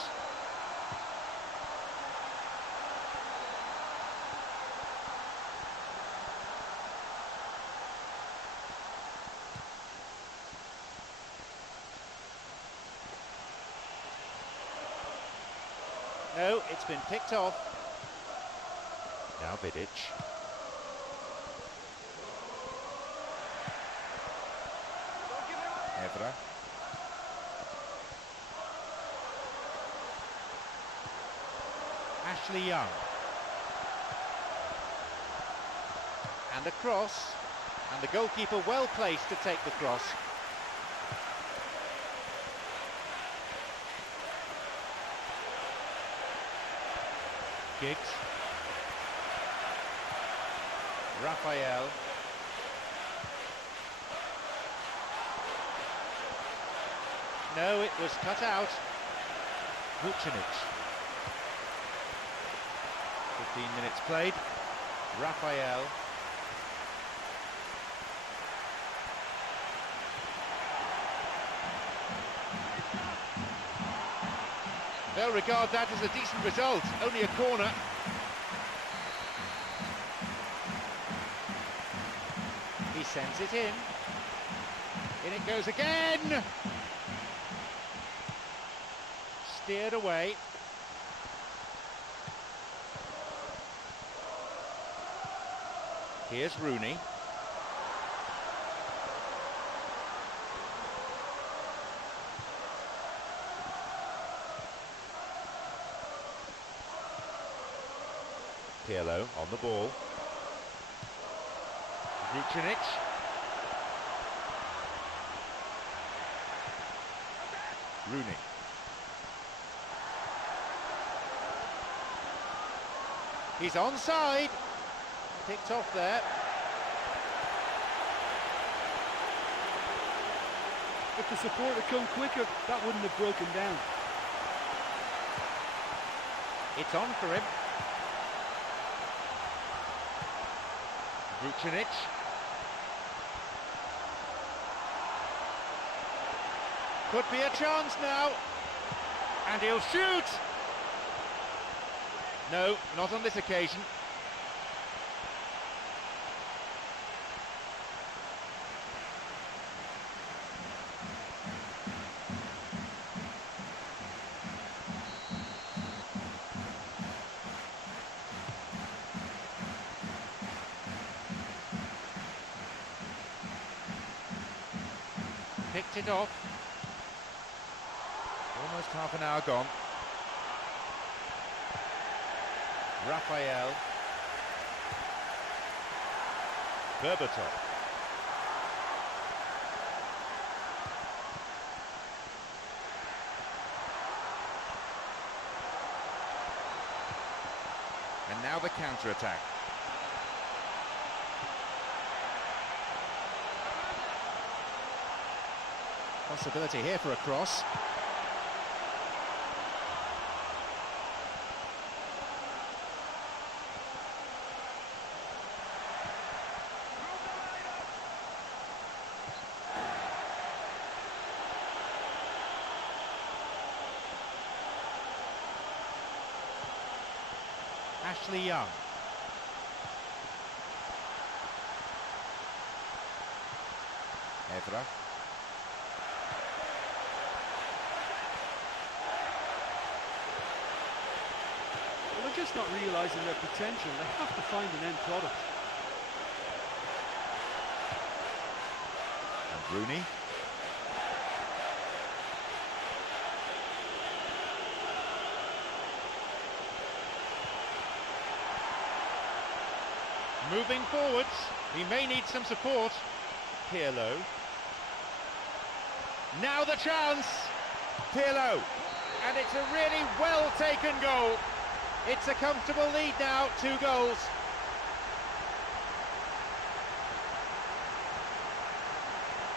No, it's been picked off. Now Vidic. Evra. Ashley Young. And the cross. And the goalkeeper well placed to take the cross. Giggs. Raphael. No, it was cut out. Vucinic. 15 minutes played. Raphael. They'll regard that as a decent result. Only a corner. He sends it in. In it goes again. Steered away. Here's Rooney. Pirlo on the ball. Vucinic. Rooney. He's onside. Picked off there. If the support had come quicker, that wouldn't have broken down. It's on for him. Vucinic. Could be a chance now. And he'll shoot! No, not on this occasion. Picked it off. Almost half an hour gone. Raphael. Berbatov. And now the counter-attack. Possibility here for a cross. Ashley Young. Evra. Well, they're just not realising their potential. They have to find an end product. And Rooney. Moving forwards, he may need some support. Pirlo. Now the chance! Pirlo. And it's a really well-taken goal. It's a comfortable lead now, 2 goals.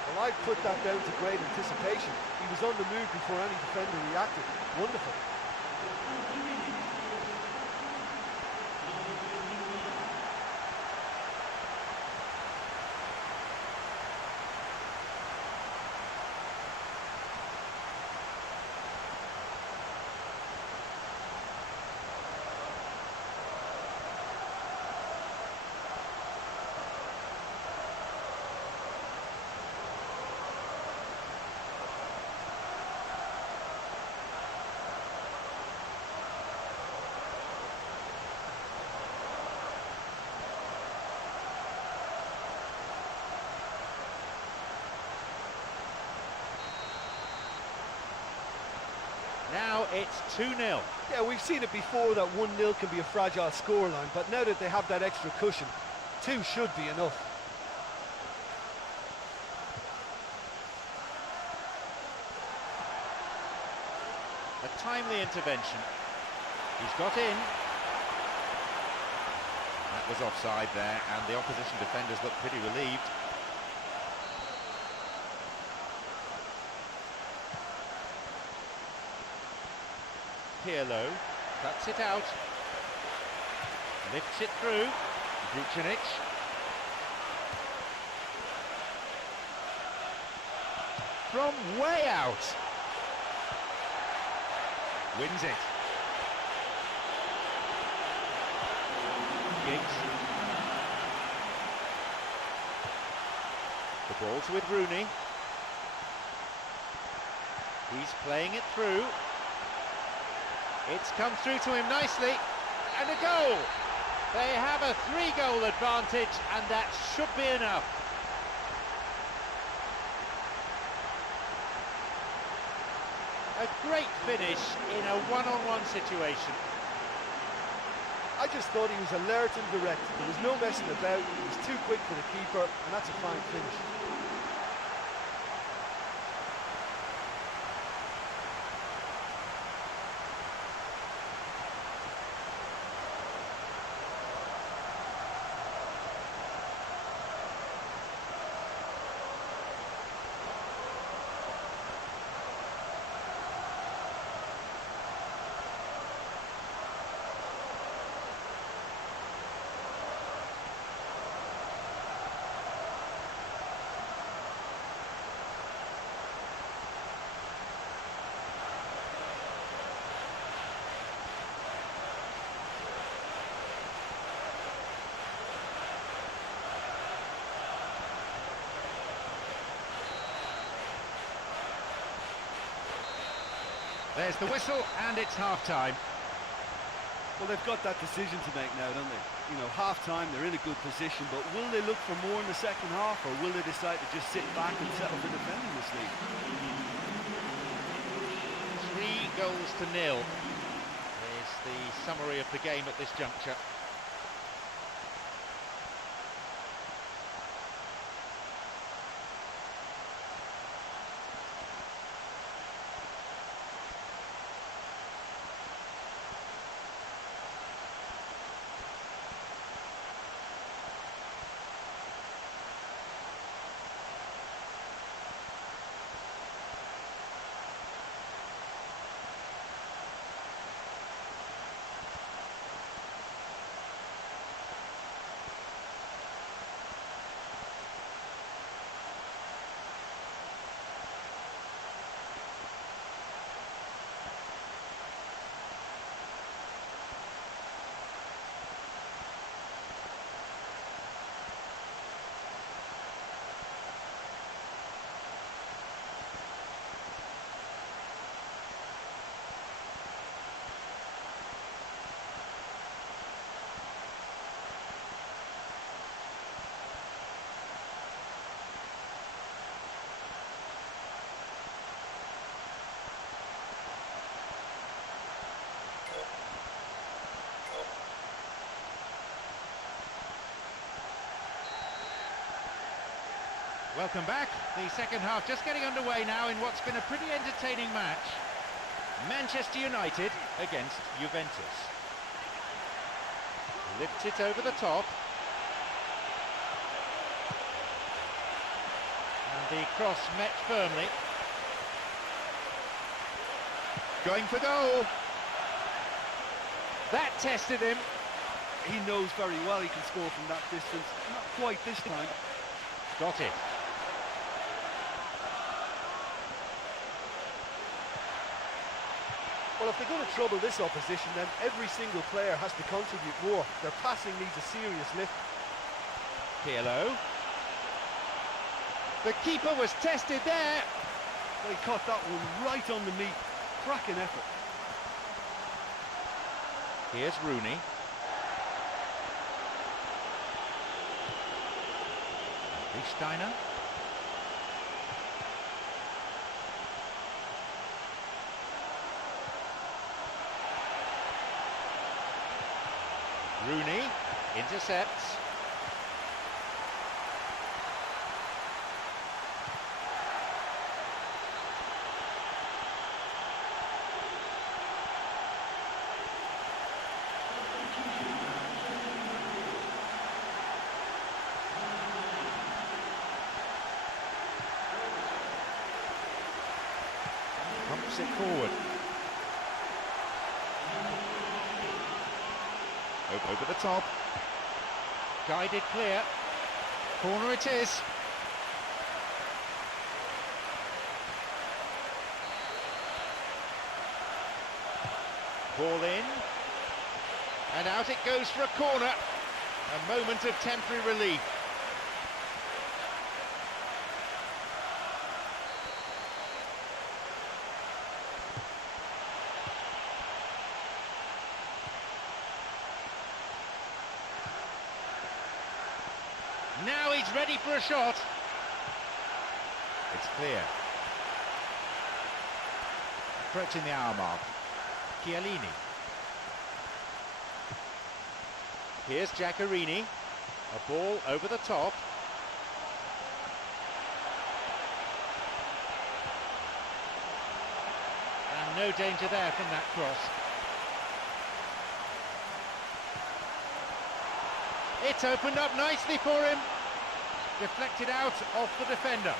Well, I'd put that down to great anticipation. He was on the move before any defender reacted. Wonderful. Now it's 2-0. Yeah, we've seen it before that 1-0 can be a fragile scoreline, but now that they have that extra cushion, 2 should be enough. A timely intervention. He's got in. That was offside there, and the opposition defenders look pretty relieved. Pirlo cuts it out, lifts it through. Vucinic. From way out. Wins it. Giggs. The ball's with Rooney. He's playing it through. It's come through to him nicely, and a goal! They have a 3-goal advantage, and that should be enough. A great finish in a one-on-one situation. I just thought he was alert and direct. There was no messing about. He was too quick for the keeper, and that's a fine finish. There's the whistle, and it's half-time. Well, they've got that decision to make now, don't they? You know, half-time, they're in a good position, but will they look for more in the second half, or will they decide to just sit back and settle for defending this lead? 3-0 is the summary of the game at this juncture. Welcome back. The second half just getting underway now in what's been a pretty entertaining match. Manchester United against Juventus. Lifts it over the top. And the cross met firmly. Going for goal. That tested him. He knows very well he can score from that distance. Not quite this time. Got it. Well, if they're going to trouble this opposition, then every single player has to contribute more. Their passing needs a serious lift. Pirlo. The keeper was tested there. They caught that one right on the meat. Cracking effort. Here's Rooney. Steiner. Rooney intercepts. Pumps it forward. Over the top. Guided clear. Corner it is. Ball in. And out it goes for a corner. A moment of temporary relief. Now he's ready for a shot. It's clear. Approaching the hour mark. Chiellini. Here's Giaccherini. A ball over the top. And no danger there from that cross. It's opened up nicely for him. Deflected out off the defender.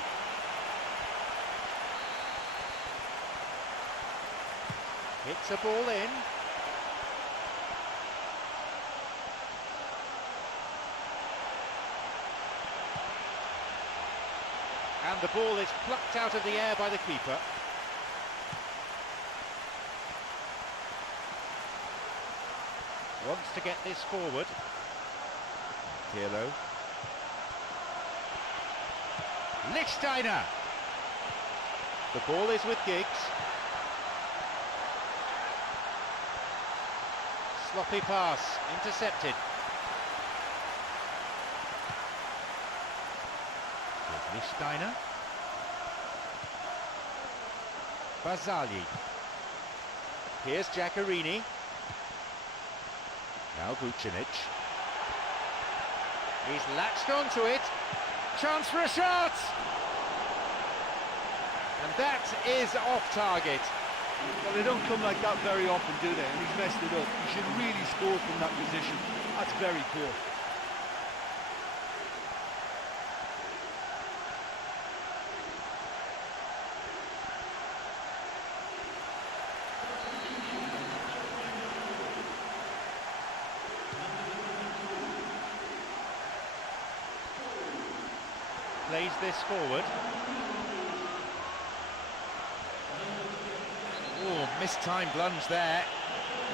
Hits a ball in. And the ball is plucked out of the air by the keeper. Wants to get this forward. Pirlo. Lichtsteiner. The ball is with Giggs. Sloppy pass, intercepted. Steiner. Barzagli. Here's Giaccherini. Now Vucinic. He's latched onto it. Chance for a shot! And that is off target. Well, they don't come like that very often, do they? And he's messed it up. He should really score from that position. That's very poor. Plays this forward. Oh, mistimed lunge there.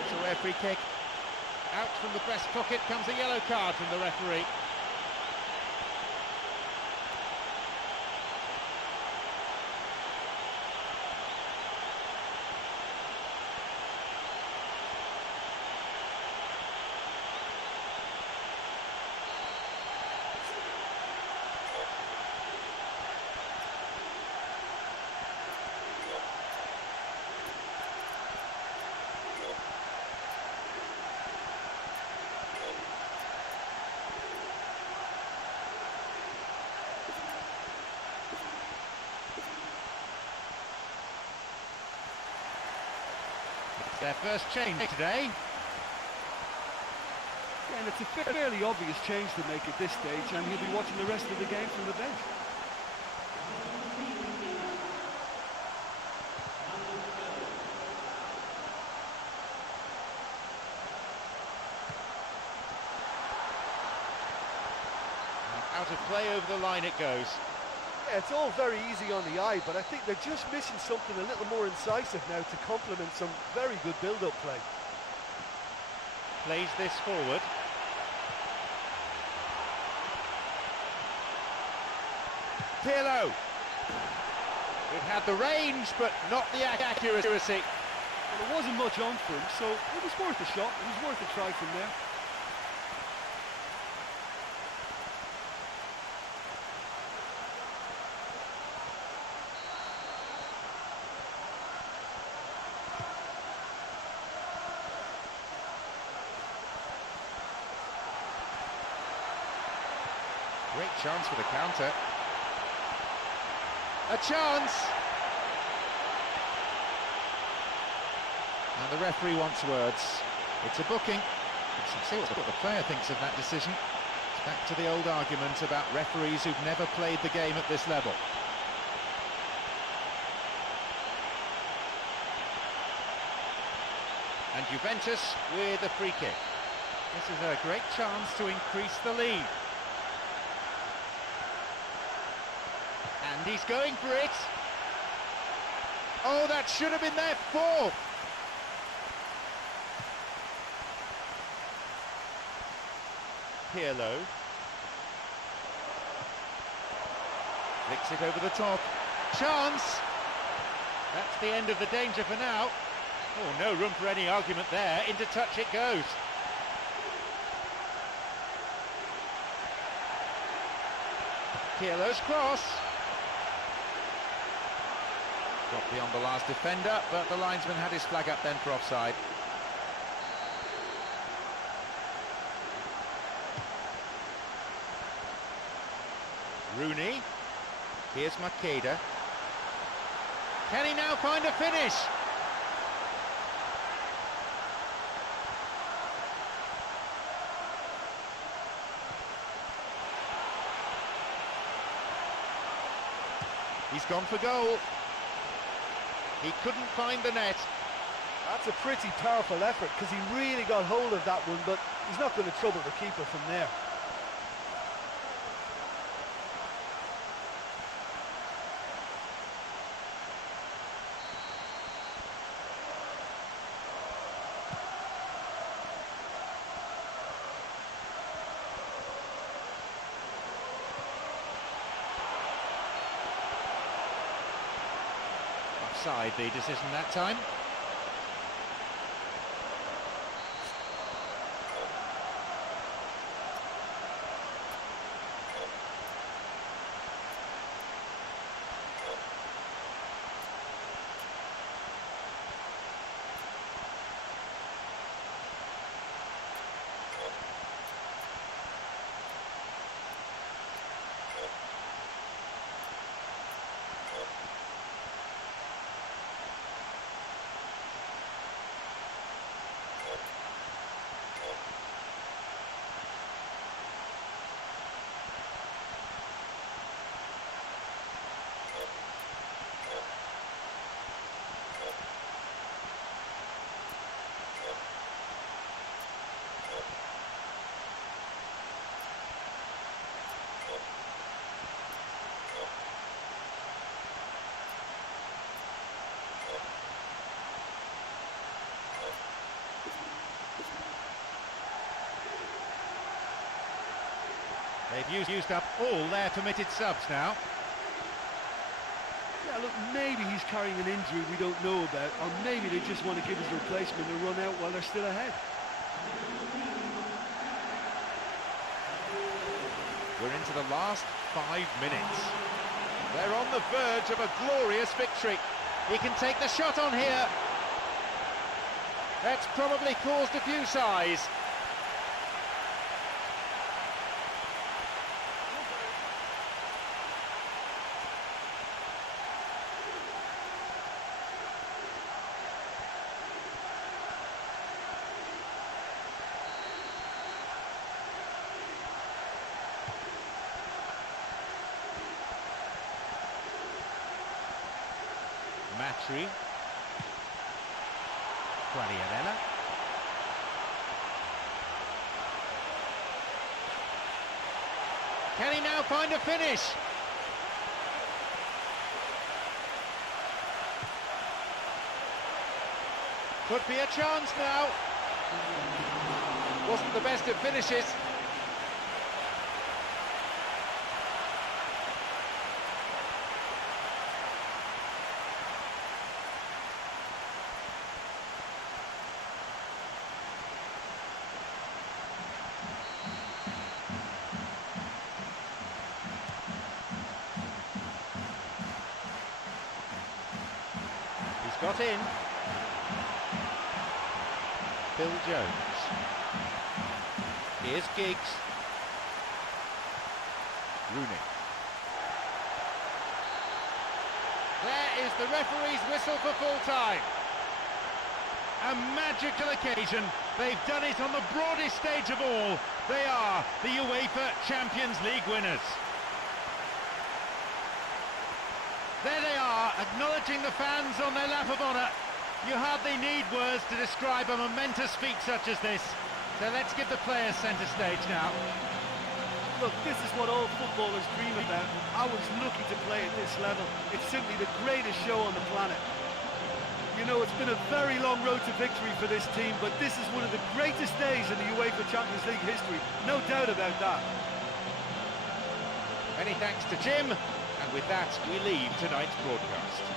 It's a free kick. Out from the breast pocket comes a yellow card from the referee. Their first change today. Yeah, and it's a fairly obvious change to make at this stage, and he'll be watching the rest of the game from the bench. Out of play, over the line it goes. Yeah, it's all very easy on the eye, but I think they're just missing something a little more incisive now to complement some very good build-up play. Plays this forward. Pirlo. It had the range, but not the accuracy. Well, there wasn't much on for him, so it was worth a shot. It was worth a try from there. Great chance for the counter. A chance! And the referee wants words. It's a booking. Let's see what the player thinks of that decision. It's back to the old argument about referees who've never played the game at this level. And Juventus with a free kick. This is a great chance to increase the lead. And he's going for it. Oh, that should have been their fourth. Pirlo. Flicks it over the top. Chance. That's the end of the danger for now. Oh, no room for any argument there. Into touch it goes. Pirlo's cross. Got beyond the last defender, but the linesman had his flag up then for offside. Rooney. Here's Makeda. Can he now find a finish? He's gone for goal. He couldn't find the net. That's a pretty powerful effort because he really got hold of that one, but he's not going to trouble the keeper from there. Offside, the decision that time. They've used up all their permitted subs now. Yeah, look, maybe he's carrying an injury we don't know about, or maybe they just want to give his replacement a run out while they're still ahead. We're into the last 5 minutes. They're on the verge of a glorious victory. He can take the shot on here. That's probably caused a few sighs. Matri, Quagliarella, can he now find a finish? Could be a chance now. Wasn't the best of finishes. Got in. Phil Jones. Here's Giggs. Rooney. There is the referee's whistle for full time. A magical occasion. They've done it on the broadest stage of all. They are the UEFA Champions League winners. There they are, acknowledging the fans on their lap of honour. You hardly need words to describe a momentous feat such as this. So let's give the players centre stage now. Look, this is what all footballers dream about. I was lucky to play at this level. It's simply the greatest show on the planet. You know, it's been a very long road to victory for this team, but this is one of the greatest days in the UEFA Champions League history. No doubt about that. Many thanks to Jim. And with that, we leave tonight's broadcast.